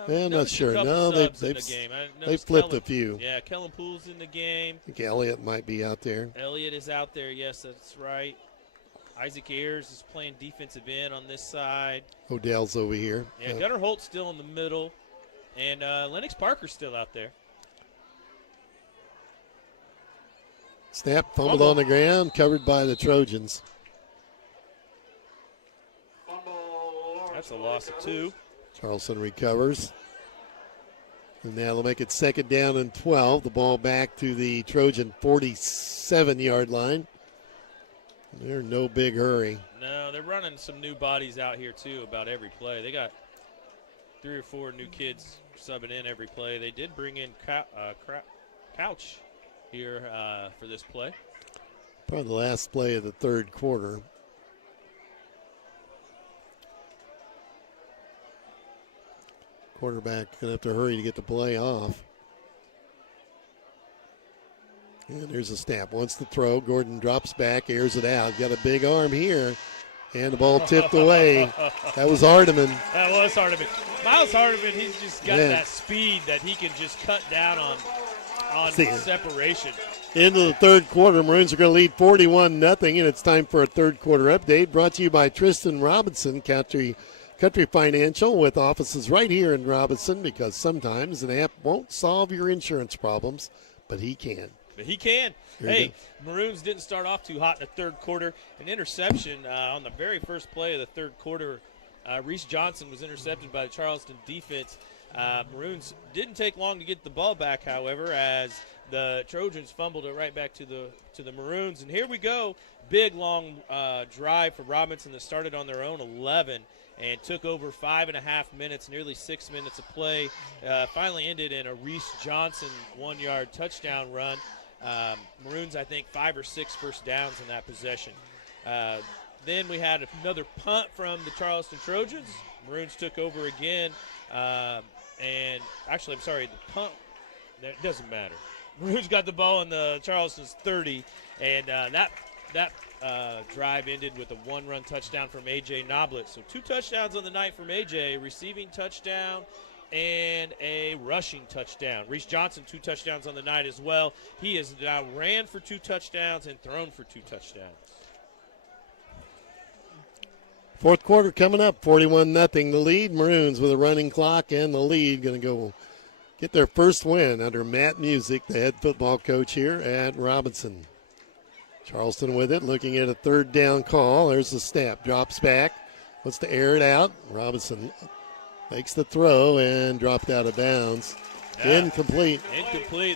I'm not sure. No, they've flipped a few. Yeah, Kellen Poole's in the game. I think Elliott might be out there. Elliott is out there. Yes, that's right. Isaac Ayers is playing defensive end on this side. Odell's over here. Yeah, Gunnar Holt's still in the middle. And Lennox Parker's still out there. Snap, fumbled on the ground, covered by the Trojans. That's a loss of 2. Charleston recovers. And now they'll make it second down and 12. The ball back to the Trojan 47-yard line. They're in no big hurry. No, they're running some new bodies out here, too, about every play. They got 3 or 4 new kids subbing in every play. They did bring in Couch here for this play. Probably the last play of the third quarter. Quarterback going to have to hurry to get the play off. And there's a snap. Wants to throw. Gordon drops back, airs it out. Got a big arm here. And the ball tipped away. That was Hardman. That was Hardman. Miles Hardman, he's just got that speed that he can just cut down on separation. Into the third quarter, Maroons are going to lead 41-0, and it's time for a third quarter update brought to you by Tristan Robinson, Country Financial, with offices right here in Robinson, because sometimes an app won't solve your insurance problems, but he can. But he can. Hey, Maroons didn't start off too hot in the third quarter. An interception on the very first play of the third quarter. Reese Johnson was intercepted by the Charleston defense. Maroons didn't take long to get the ball back, however, as the Trojans fumbled it right back to the Maroons. And here we go. Big, long drive for Robinson that started on their own 11 and took over 5.5 minutes, nearly 6 minutes of play. Finally ended in a Reese Johnson 1-yard touchdown run. Maroons, I think, 5 or 6 first downs in that possession. Then we had another punt from the Charleston Trojans. Maroons took over again. And actually, I'm sorry, the punt, it doesn't matter. Maroons got the ball in the Charleston's 30, and that drive ended with a 1-run touchdown from A.J. Noblet. So 2 touchdowns on the night from A.J., receiving touchdown and a rushing touchdown. Reese Johnson, 2 touchdowns on the night as well. He has now ran for 2 touchdowns and thrown for 2 touchdowns. Fourth quarter coming up, 41-0 the lead. Maroons with a running clock and the lead going to go get their first win under Matt Music, the head football coach here at Robinson. Charleston with it, looking at a third down call. There's the snap, drops back, wants to air it out. Robinson makes the throw and dropped out of bounds. Yeah. Incomplete.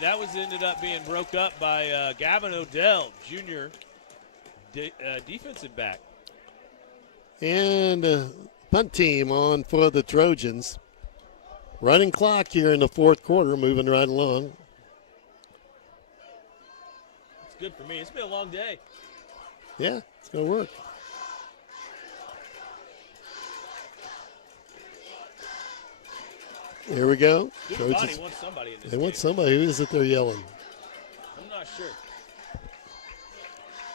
That was ended up being broke up by Gavin Odell, junior defensive back. And punt team on for the Trojans. Running clock here in the fourth quarter, moving right along. It's good for me. It's been a long day. Yeah, it's going to work. Here we go. Trojans want somebody in this They game. want somebody. Who is it they're yelling? I'm not sure.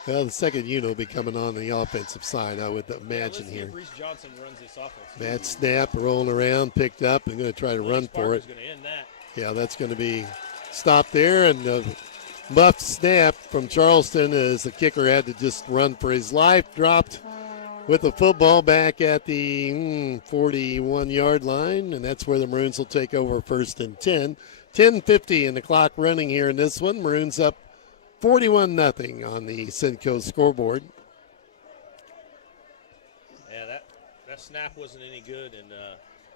Well, the second unit will be coming on the offensive side, I would imagine here. Reese Johnson runs this offense. Bad snap, rolling around, picked up, and going to try to run for it. Going to end that. Yeah, that's going to be stopped there, and the muffed snap from Charleston as the kicker had to just run for his life, dropped with the football back at the 41-yard line, and that's where the Maroons will take over 1st and 10. 10:50 and the clock running here in this one. Maroons up 41-0 on the Cinco scoreboard. Yeah, that snap wasn't any good, and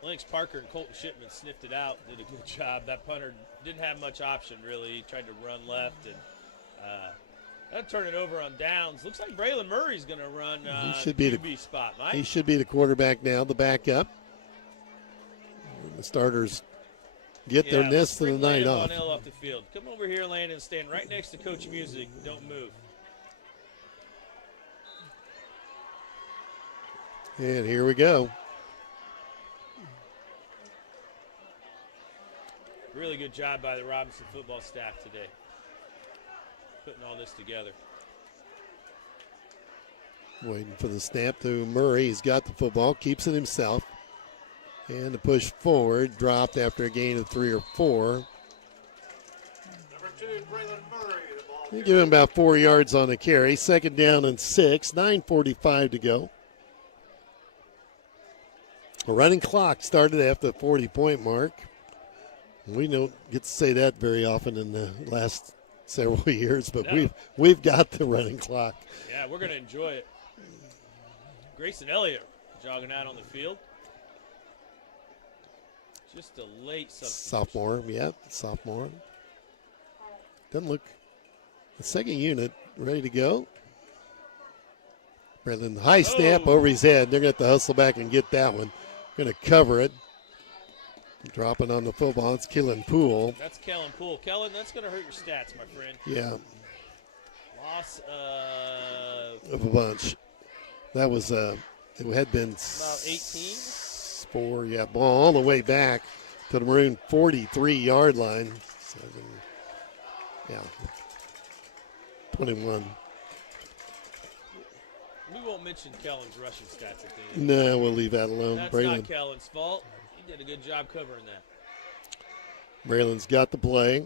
Lennox Parker and Colton Shipman sniffed it out, did a good job. That punter didn't have much option, really. He tried to run left, and that'll turn it over on downs. Looks like Braylon Murray's going to run He should be QB spot, Mike. He should be the quarterback now, the backup. The starters get their nest of the night off. Off the field. Come over here, Landon, stand right next to Coach Music. Don't move. And here we go. Really good job by the Robinson football staff today, putting all this together. Waiting for the snap to Murray. He's got the football, keeps it himself. And the push forward, dropped after a gain of 3 or 4. Number 2, Braylon Murray. You give him about 4 yards on the carry. 2nd down and 6, 9:45 to go. A running clock started after the 40-point mark. We don't get to say that very often in the last several years, but No. we've got the running clock. Yeah, we're going to enjoy it. Grayson Elliott jogging out on the field. Just a late Sophomore. Doesn't look. The second unit ready to go. Brendan, high snap over his head. They're going to have to hustle back and get that one. Going to cover it. Dropping on the football. It's Kellen Poole. That's Kellen Poole. Kellen, that's going to hurt your stats, my friend. Yeah. Loss Of a bunch. That was, it had been about 18. 4, yeah, ball all the way back to the Maroon 43-yard line. 21. We won't mention Kellen's rushing stats at the end. No, we'll leave that alone. That's Braylon. not Kellen's fault. He did a good job covering that. Braylon's got the play.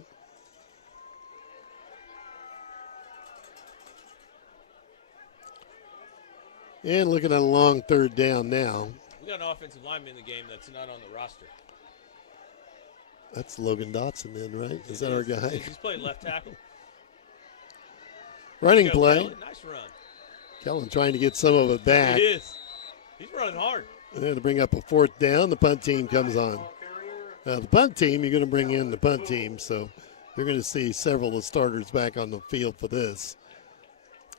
And looking at a long 3rd down now. We got an offensive lineman in the game that's not on the roster. That's Logan Dotson then, right? Is that our guy? He's playing left tackle. Running Go, play. Kellen. Nice run. Kellen trying to get some of it back. He is. He's running hard. And to bring up a 4th down, the punt team comes on. Now, the punt team, you're going to bring in the punt team, so you're going to see several of the starters back on the field for this,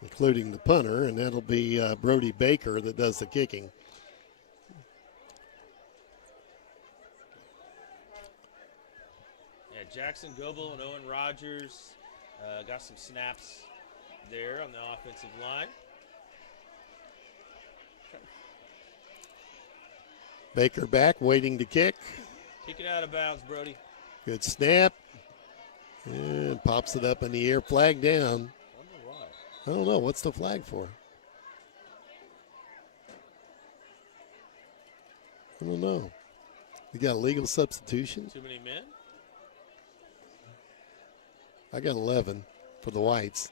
including the punter, and that'll be Brody Baker that does the kicking. Yeah, Jackson Goebel and Owen Rogers got some snaps there on the offensive line. Baker back, waiting to kick. Kick it out of bounds, Brody. Good snap. And pops it up in the air. Flag down. I don't know. What's the flag for? I don't know. You got a legal substitution? Too many men? I got 11 for the Whites.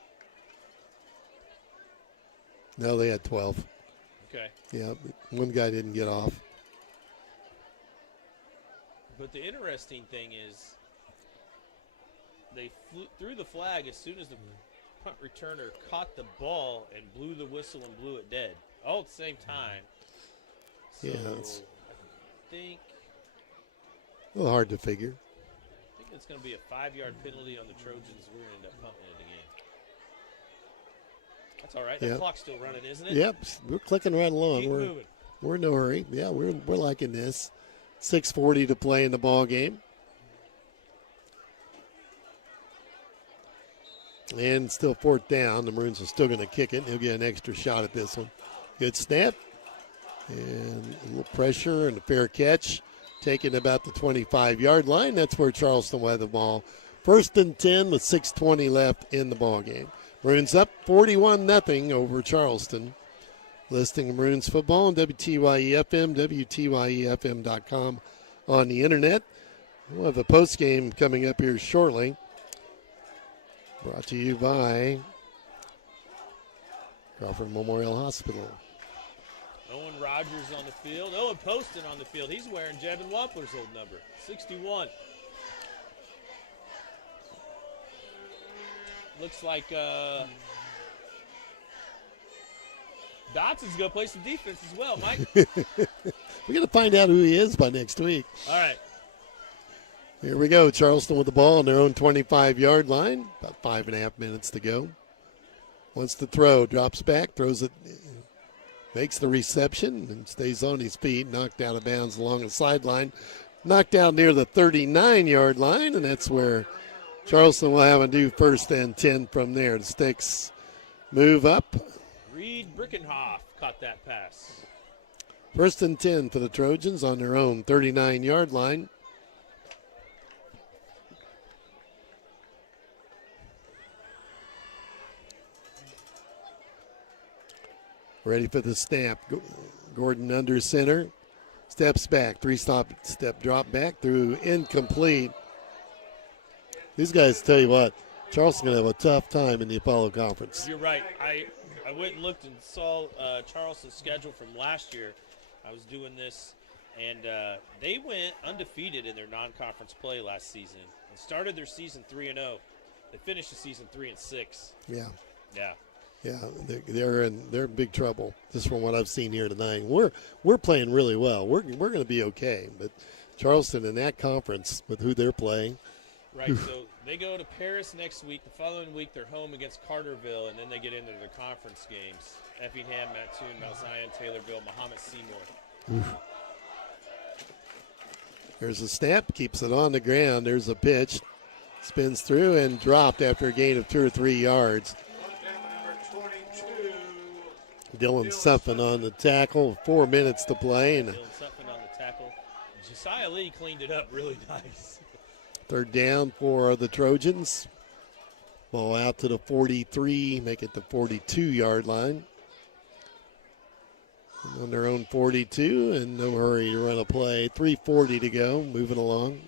No, they had 12. Okay. Yeah, one guy didn't get off. But the interesting thing is they threw the flag as soon as the punt returner caught the ball and blew the whistle and blew it dead, all at the same time. So Yeah, I it's think a little hard to figure. it's going to be a 5-yard penalty on the Trojans. We're going to end up pumping it again. That's all right. Yeah. The clock's still running, isn't it? Yep, we're clicking right along. Keep moving. We're in no hurry. Yeah, we're liking this. 6:40 to play in the ball game. And still 4th down. The Maroons are still going to kick it. He'll get an extra shot at this one. Good snap. And a little pressure and a fair catch. Taken about the 25-yard line. That's where Charleston will have the ball. 1st and 10 with 6:20 left in the ball game. Maroons up 41-0 over Charleston. Listing Maroons football on WTYE FM, WTYEFM.com on the internet. We'll have a postgame coming up here shortly. Brought to you by Crawford Memorial Hospital. Rogers on the field. Owen Poston on the field. He's wearing Jevin Wampler's old number, 61. Looks like Dotson's going to play some defense as well, Mike. We're going to find out who he is by next week. All right. Here we go. Charleston with the ball on their own 25-yard line. About 5.5 minutes to go. Wants to throw. Drops back. Throws it. Makes the reception and stays on his feet. Knocked out of bounds along the sideline. Knocked out near the 39-yard line, and that's where Charleston will have a new 1st and 10 from there. The Sticks move up. Reed Brickenhoff caught that pass. 1st and 10 for the Trojans on their own 39-yard line. Ready for the snap. Gordon under center. Steps back. 3-step drop back through incomplete. These guys, tell you what, Charleston going to have a tough time in the Apollo Conference. You're right. I went and looked and saw Charleston's schedule from last year. I was doing this, and they went undefeated in their non-conference play last season and started their season 3-0. They finished the season 3-6. Yeah. Yeah. Yeah, they're in big trouble. Just from what I've seen here tonight, we're playing really well. We're going to be okay, but Charleston in that conference with who they're playing. Right. So they go to Paris next week. The following week they're home against Carterville, and then they get into their conference games: Effingham, Mattoon, Mount Zion, Taylorville, Mahomet Seymour. There's a snap, keeps it on the ground. There's a pitch, spins through and dropped after a gain of 2 or 3 yards. Dylan Suffin on the tackle. 4 minutes to play. And Dylan Suffin on the tackle. Josiah Lee cleaned it up really nice. 3rd down for the Trojans. Ball out to the 43, make it the 42-yard line. And on their own 42, and no hurry to run a play. 3:40 to go, moving along.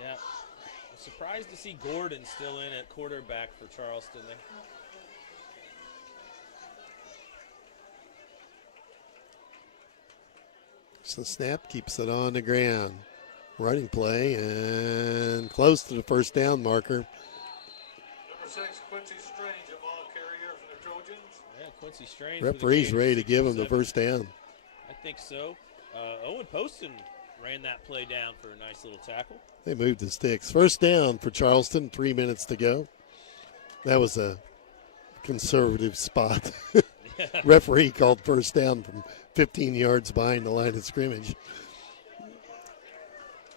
Yeah. I'm surprised to see Gordon still in at quarterback for Charleston. So the snap keeps it on the ground. Running play and close to the 1st down marker. Number 6, Quincy Strange, a ball carrier for the Trojans. Yeah, Quincy Strange. Referee's ready to give him the 1st down. I think so. Owen Poston ran that play down for a nice little tackle. They moved the sticks. 1st down for Charleston, 3 minutes to go. That was a conservative spot. Referee called 1st down from 15 yards behind the line of scrimmage.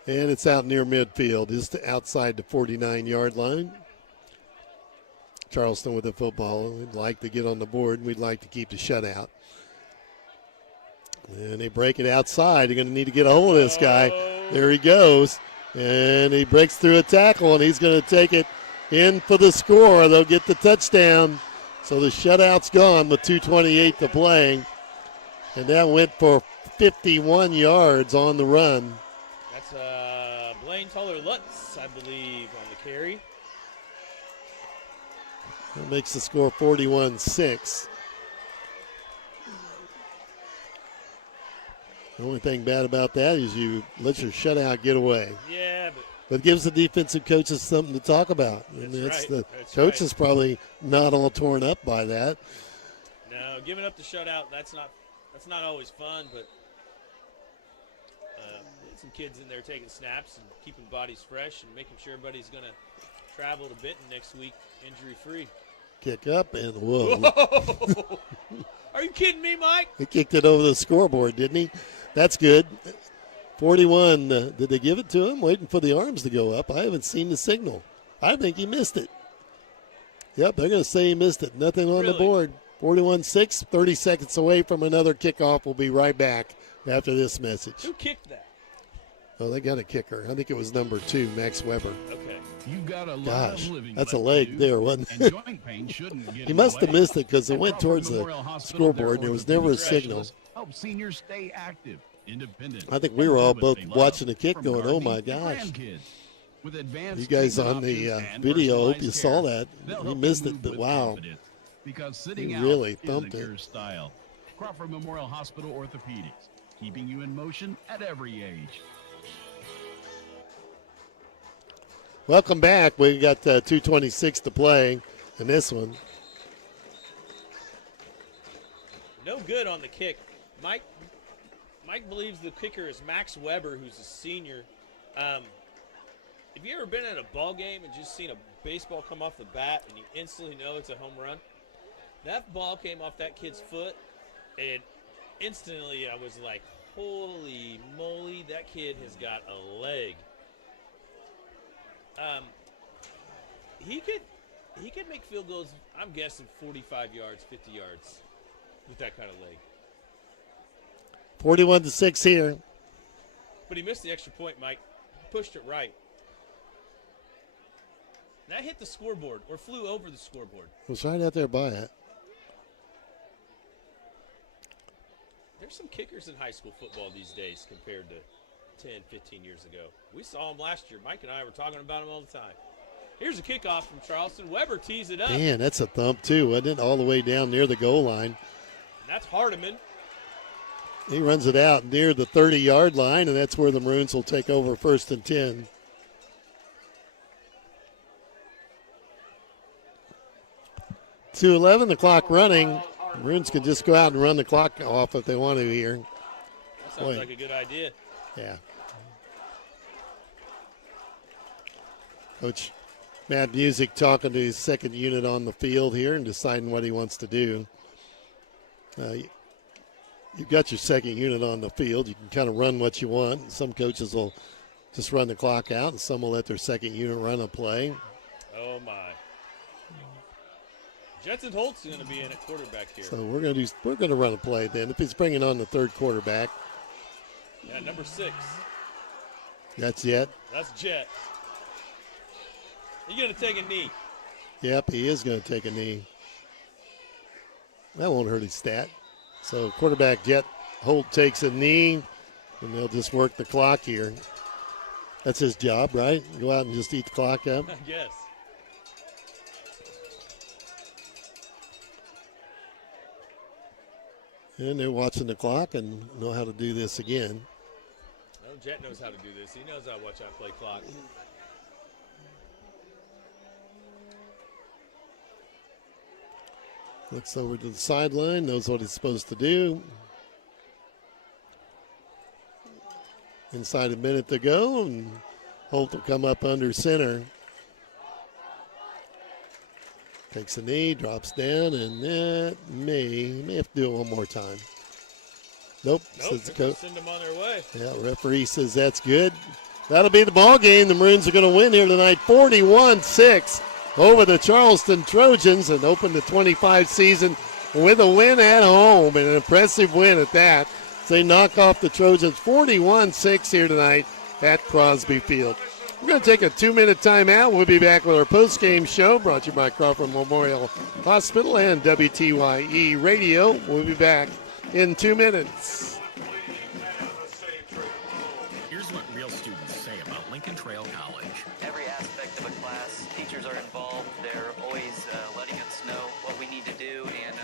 And it's out near midfield, just outside the 49-yard line. Charleston with the football. We'd like to get on the board. We'd like to keep the shutout. And they break it outside. They're going to need to get a hold of this guy. There he goes. And he breaks through a tackle, and he's going to take it in for the score. They'll get the touchdown. So the shutout's gone with 2:28 to play. And that went for 51 yards on the run. That's Blaine Toller-Lutz, I believe, on the carry. That makes the score 41-6. The only thing bad about that is you let your shutout get away. Yeah, but it gives the defensive coaches something to talk about. And the coach is probably not all torn up by that. No, giving up the shutout, that's not always fun, but some kids in there taking snaps and keeping bodies fresh and making sure everybody's going to travel to Benton next week injury-free. Kick up and whoa. Whoa. Are you kidding me, Mike? He kicked it over the scoreboard, didn't he? That's good. 41. Did they give it to him? Waiting for the arms to go up. I haven't seen the signal. I think he missed it. Yep, they're going to say he missed it. Nothing on the board. 41-6, 30 seconds away from another kickoff. We'll be right back after this message. Who kicked that? Oh, they got a kicker. I think it was number 2, Max Weber. Okay. You've got a lot Gosh, of living that's a left leg to do, there, wasn't and it? joint pain shouldn't get He in must the have way. missed it because it At went Crawford towards the Memorial Hospital, scoreboard. There was never a orthopedic signal. specialists help seniors stay active, independent. I think we were all and do both what they love, watching the kick from going, oh, gardening my to gosh. grandkids. With advanced You guys treatment on the options and video, hope you personalized saw care, that. they'll You help missed move it, but with wow. confidence. because sitting He out really isn't thumped it. your style. Crawford Memorial Hospital Orthopedics, keeping you in motion at every age. Welcome back. We got 2:26 to play in this one. No good on the kick. Mike believes the kicker is Max Weber, who's a senior. Have you ever been at a ball game and just seen a baseball come off the bat and you instantly know it's a home run? That ball came off that kid's foot, and instantly I was like, holy moly, that kid has got a leg. He could make field goals, I'm guessing 45 yards, 50 yards with that kind of leg. 41-6 here. But he missed the extra point, Mike. Pushed it right. That hit the scoreboard or flew over the scoreboard. It was right out there by it. There's some kickers in high school football these days compared to 10, 15 years ago. We saw him last year. Mike and I were talking about him all the time. Here's a kickoff from Charleston. Weber tees it up. Man, that's a thump too, wasn't it? All the way down near the goal line. And that's Hardman. He runs it out near the 30-yard line, and that's where the Maroons will take over 1st and 10. .211, the clock running. The Maroons can just go out and run the clock off if they want to here. That sounds like a good idea. Yeah. Coach Matt Music talking to his second unit on the field here and deciding what he wants to do. You've got your second unit on the field. You can kind of run what you want. Some coaches will just run the clock out, and some will let their second unit run a play. Oh, my. Jetson Holt's going to be in at quarterback here. So we're going to run a play then. If he's bringing on the third quarterback. Yeah, number 6. That's Jet. That's Jet. He's going to take a knee. Yep, he is going to take a knee. That won't hurt his stat. So quarterback Jet Holt takes a knee, and they'll just work the clock here. That's his job, right? Go out and just eat the clock up. Yes. And they're watching the clock and know how to do this again. Well, Jet knows how to do this. He knows how to watch out play clock. Looks over to the sideline, knows what he's supposed to do. Inside a minute to go, and Holt will come up under center. Takes a knee, drops down, and that may have to do it one more time. Nope. Says the coach. Send them on their way. Yeah, referee says that's good. That'll be the ball game. The Maroons are going to win here tonight, 41-6 over the Charleston Trojans, and open the 25 season with a win at home, and an impressive win at that. They knock off the Trojans 41-6 here tonight at Crosby Field. We're going to take a 2-minute timeout. We'll be back with our post-game show brought to you by Crawford Memorial Hospital and WTYE Radio. We'll be back in 2 minutes. Here's what real students say about Lincoln Trail College. Every aspect of a class, teachers are involved. They're always letting us know what we need to do, and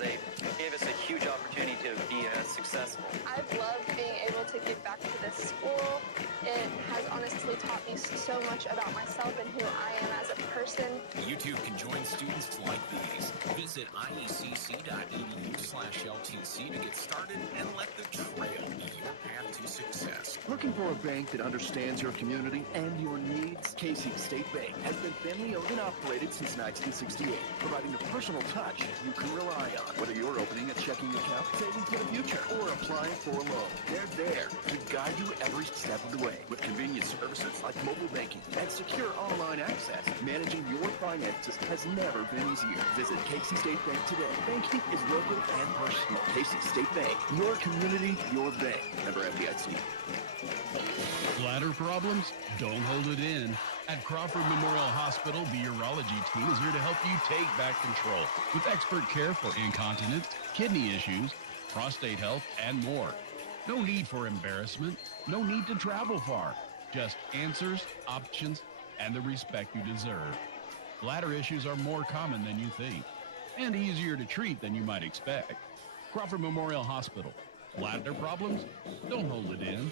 they gave us a huge opportunity to be successful. I've loved being able to give back to this school. It has honestly taught me so much about myself and who I am as a person. You too can join students like these. Visit iecc.edu/LTC to get started and let the trail be your path to success. Looking for a bank that understands your community and your needs? Casey State Bank has been family owned and operated since 1968, providing the personal touch you can rely on. Whether you're opening a checking account, saving for the future, or applying for a loan, they're there to guide you every step of the way. With convenient services like mobile banking and secure online access, managing your finances has never been easier. Visit Casey State Bank today. Banking is local and personal. Casey State Bank, your community, your bank. Member FDIC. Bladder problems? Don't hold it in. At Crawford Memorial Hospital, the urology team is here to help you take back control with expert care for incontinence, kidney issues, prostate health, and more. No need for embarrassment. No need to travel far. Just answers, options, and the respect you deserve. Bladder issues are more common than you think. and easier to treat than you might expect. Crawford Memorial Hospital. Bladder problems? Don't hold it in.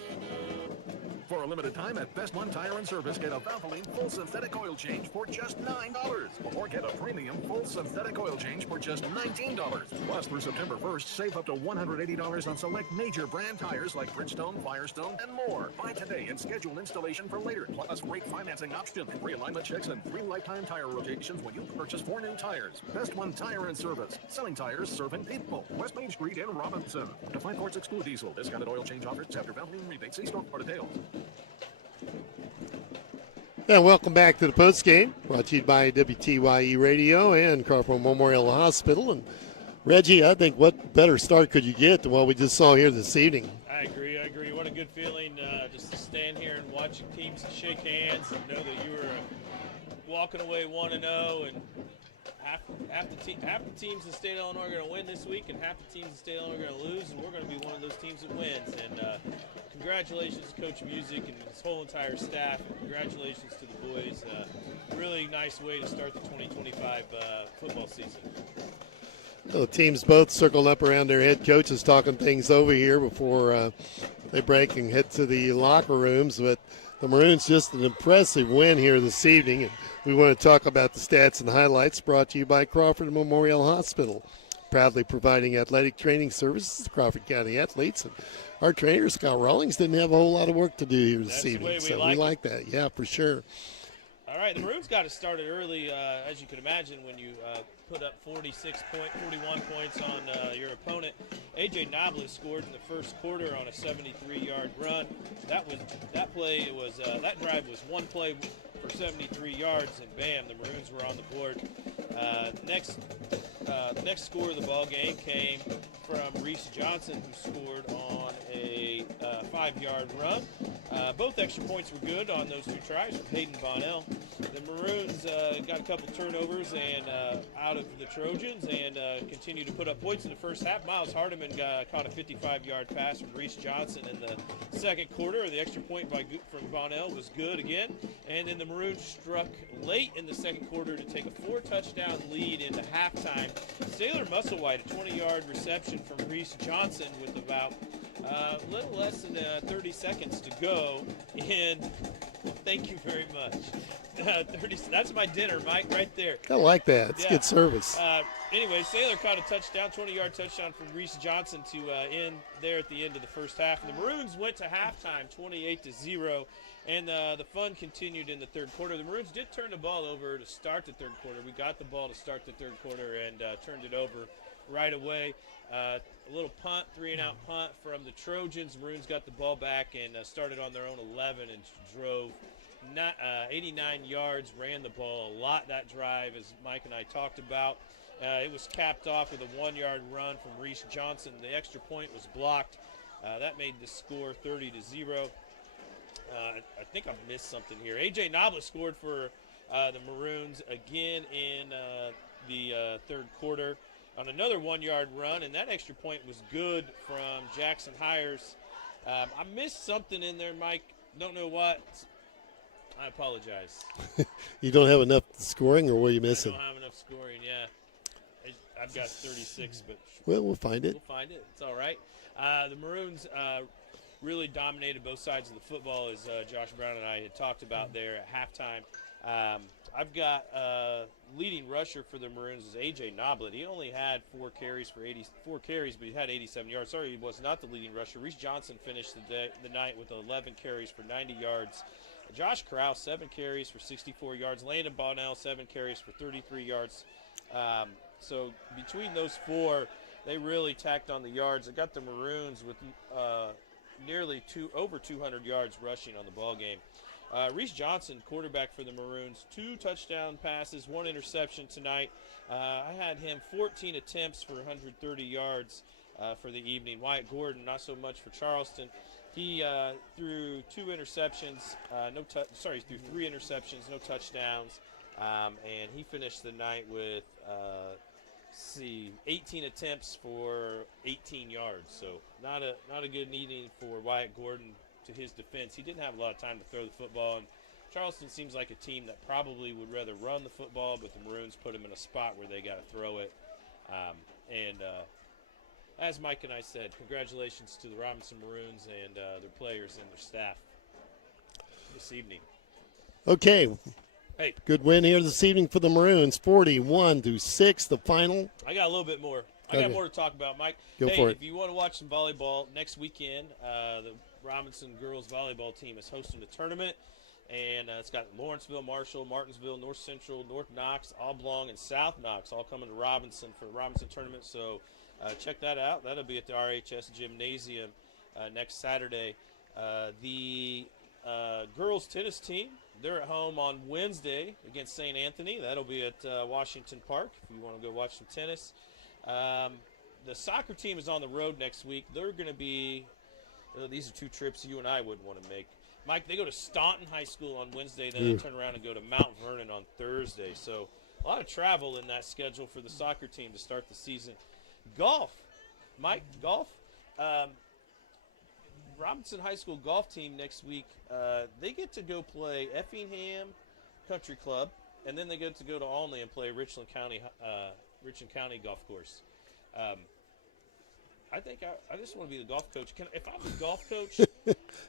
For a limited time at Best One Tire and Service, get a Valvoline full synthetic oil change for just $9. Or get a premium full synthetic oil change for just $19. Plus, through September 1st, save up to $180 on select major brand tires like Bridgestone, Firestone, and more. Buy today and schedule installation for later. Plus, great financing options, realignment checks, and 3 lifetime tire rotations when you purchase 4 new tires. Best One Tire and Service. Selling tires, serving people. West Main Street in Robinson. Defined parts exclude diesel. Discounted oil change offers after Valvoline rebate. See store for details. And welcome back to the Postgame, brought to you by WTYE Radio and Crawford Memorial Hospital. And Reggie, I think what better start could you get than what we just saw here this evening? I agree. What a good feeling just to stand here and watch teams shake hands and know that you were walking away 1-0, and half the teams in the state of Illinois are going to win this week, and half the teams in the state of Illinois are going to lose, and we're going to be one of those teams that wins. And congratulations to Coach Music and his whole entire staff, and congratulations to the boys. Really nice way to start the 2025 football season. The teams both circled up around their head coaches talking things over here before they break and head to the locker rooms. But the Maroons just an impressive win here this evening. And we want to talk about the stats and highlights brought to you by Crawford Memorial Hospital, proudly providing athletic training services to Crawford County athletes. And our trainer, Scott Rawlings, didn't have a whole lot of work to do here this evening. So we like that. Yeah, for sure. All right, the Maroons got it started early, as you can imagine, when you put up 41 points on your opponent. A.J. Noblet scored in the first quarter on a 73-yard run. That drive was one play for 73 yards, and bam, the Maroons were on the board. The next score of the ball game came from Reese Johnson, who scored on a 5-yard run. Both extra points were good on those 2 tries from Hayden Bonnell. The Maroons got a couple turnovers and out of the Trojans and continued to put up points in the first half. Miles Hardman caught a 55-yard pass from Reese Johnson in the second quarter. The extra point from Bonnell was good again. And then the Maroons struck late in the second quarter to take a 4-touchdown lead into halftime. Sailor Musselwhite, a 20-yard reception from Reese Johnson with about a little less than 30 seconds to go. And thank you very much. That's my dinner, Mike, right there. I like that. It's good service. Anyway, Sailor caught a touchdown, 20-yard touchdown from Reese Johnson to end there at the end of the first half. And the Maroons went to halftime 28-0, and the fun continued in the third quarter. The Maroons did turn the ball over to start the third quarter. We got the ball to start the third quarter and turned it over right away. A little punt, 3-and-out punt from the Trojans. Maroons got the ball back and started on their own 11 and drove 89 yards, ran the ball a lot that drive, as Mike and I talked about. It was capped off with a 1-yard run from Reese Johnson. The extra point was blocked. That made the score 30-0. I think I missed something here. A.J. Noblet scored for the Maroons again in the third quarter on another 1-yard run, and that extra point was good from Jackson Hires. I missed something in there, Mike. Don't know what. I apologize. You don't have enough scoring, or were you missing? I don't have enough scoring, yeah. I've got 36, but well, we'll find it. We'll find it. It's all right. The Maroons really dominated both sides of the football, as Josh Brown and I had talked about there at halftime. I've got leading rusher for the Maroons is A.J. Noblet. He only had 4 carries, but he had 87 yards. Sorry, he was not the leading rusher. Reese Johnson finished the night with 11 carries for 90 yards. Josh Krause, 7 carries for 64 yards. Landon Bonnell, 7 carries for 33 yards. So between those 4, they really tacked on the yards. It got the Maroons with nearly over 200 yards rushing on the ball game. Reese Johnson, quarterback for the Maroons, 2 touchdown passes, 1 interception tonight. I had him 14 attempts for 130 yards for the evening. Wyatt Gordon, not so much for Charleston. He threw 2 interceptions, threw 3 interceptions, no touchdowns, and he finished the night with 18 attempts for 18 yards. So not a good evening for Wyatt Gordon. To his defense, he didn't have a lot of time to throw the football, and Charleston seems like a team that probably would rather run the football, but the Maroons put him in a spot where they got to throw it. As Mike and I said, congratulations to the Robinson Maroons and their players and their staff this evening. Okay. Hey. Good win here this evening for the Maroons, 41-6, the final. I got a little bit more. I got more to talk about, Mike. Go for it. If you want to watch some volleyball next weekend, the Robinson girls volleyball team is hosting a tournament, and it's got Lawrenceville, Marshall, Martinsville, North Central, North Knox, Oblong, and South Knox all coming to Robinson for the Robinson tournament. So check that out. That'll be at the RHS Gymnasium next Saturday. The girls tennis team, they're at home on Wednesday against St. Anthony. That'll be at Washington Park if you want to go watch some tennis. The soccer team is on the road next week. They're going to be these are two trips you and I wouldn't want to make. Mike, they go to Staunton High School on Wednesday, then they turn around and go to Mount Vernon on Thursday. So a lot of travel in that schedule for the soccer team to start the season. Golf. Mike, golf. Robinson High School golf team next week, they get to go play Effingham Country Club, and then they get to go to Olney and play Richland County Golf Course. I think I just want to be the golf coach. If I'm the golf coach,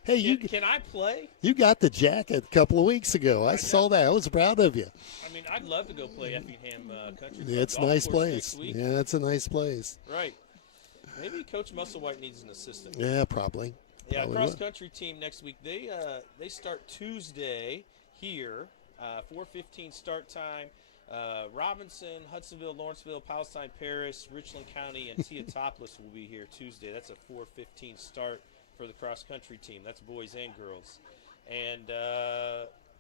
hey, can I play? You got the jacket a couple of weeks ago. I saw that. I was proud of you. I mean, I'd love to go play Effingham Country Club. Yeah, it's a nice place. Yeah, it's a nice place. Right. Maybe Coach Musselwhite needs an assistant. Yeah, probably. Yeah, cross-country team next week. They start Tuesday here, 4:15 start time. Robinson, Hudsonville, Lawrenceville, Palestine Parish, Richland County, and Teotopolis will be here Tuesday. That's a 4:15 start for the cross-country team. That's boys and girls. And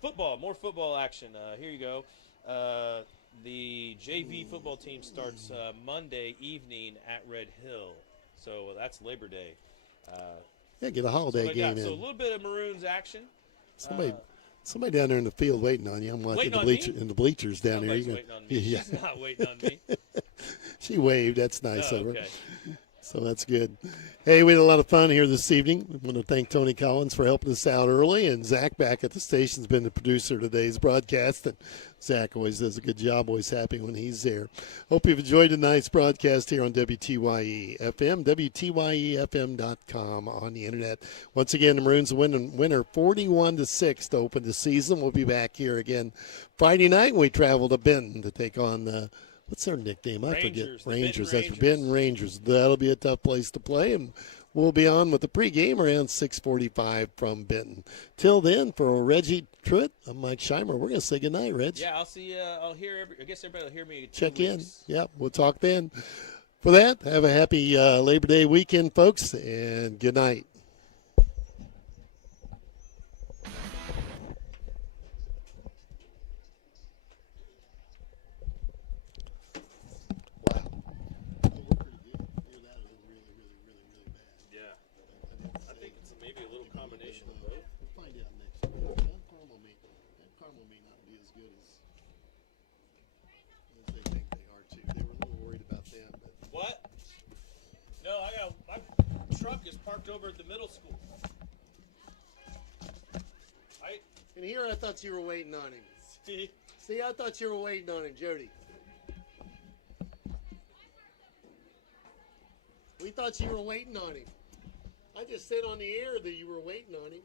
football, more football action. Here you go. The JV football team starts Monday evening at Red Hill. So that's Labor Day. Yeah, get a holiday game in. So a little bit of Maroons action. Somebody down there in the field waiting on you. I'm watching the bleachers down there. Somebody's waiting on me. Yeah. She's not waiting on me. She waved. That's nice of her. Okay. So that's good. Hey, we had a lot of fun here this evening. I want to thank Tony Collins for helping us out early, and Zach back at the station has been the producer of today's broadcast. And Zach always does a good job, always happy when he's there. Hope you've enjoyed tonight's broadcast here on WTYE FM, WTYEFM.com on the internet. Once again, the Maroons winner 41-6 to open the season. We'll be back here again Friday night when we travel to Benton to take on what's their nickname? I forget. Rangers. That's Benton Rangers. That'll be a tough place to play, and we'll be on with the pregame around 6:45 from Benton. Till then, for Reggie Truitt, I'm Mike Scheimer. We're going to say goodnight, Reg. Yeah, I'll see you. I guess everybody will hear me. Check in. Yeah, we'll talk then. For that, have a happy Labor Day weekend, folks, and good night. Over at the middle school. And here I thought you were waiting on him. See, I thought you were waiting on him, Jody. We thought you were waiting on him. I just said on the air that you were waiting on him.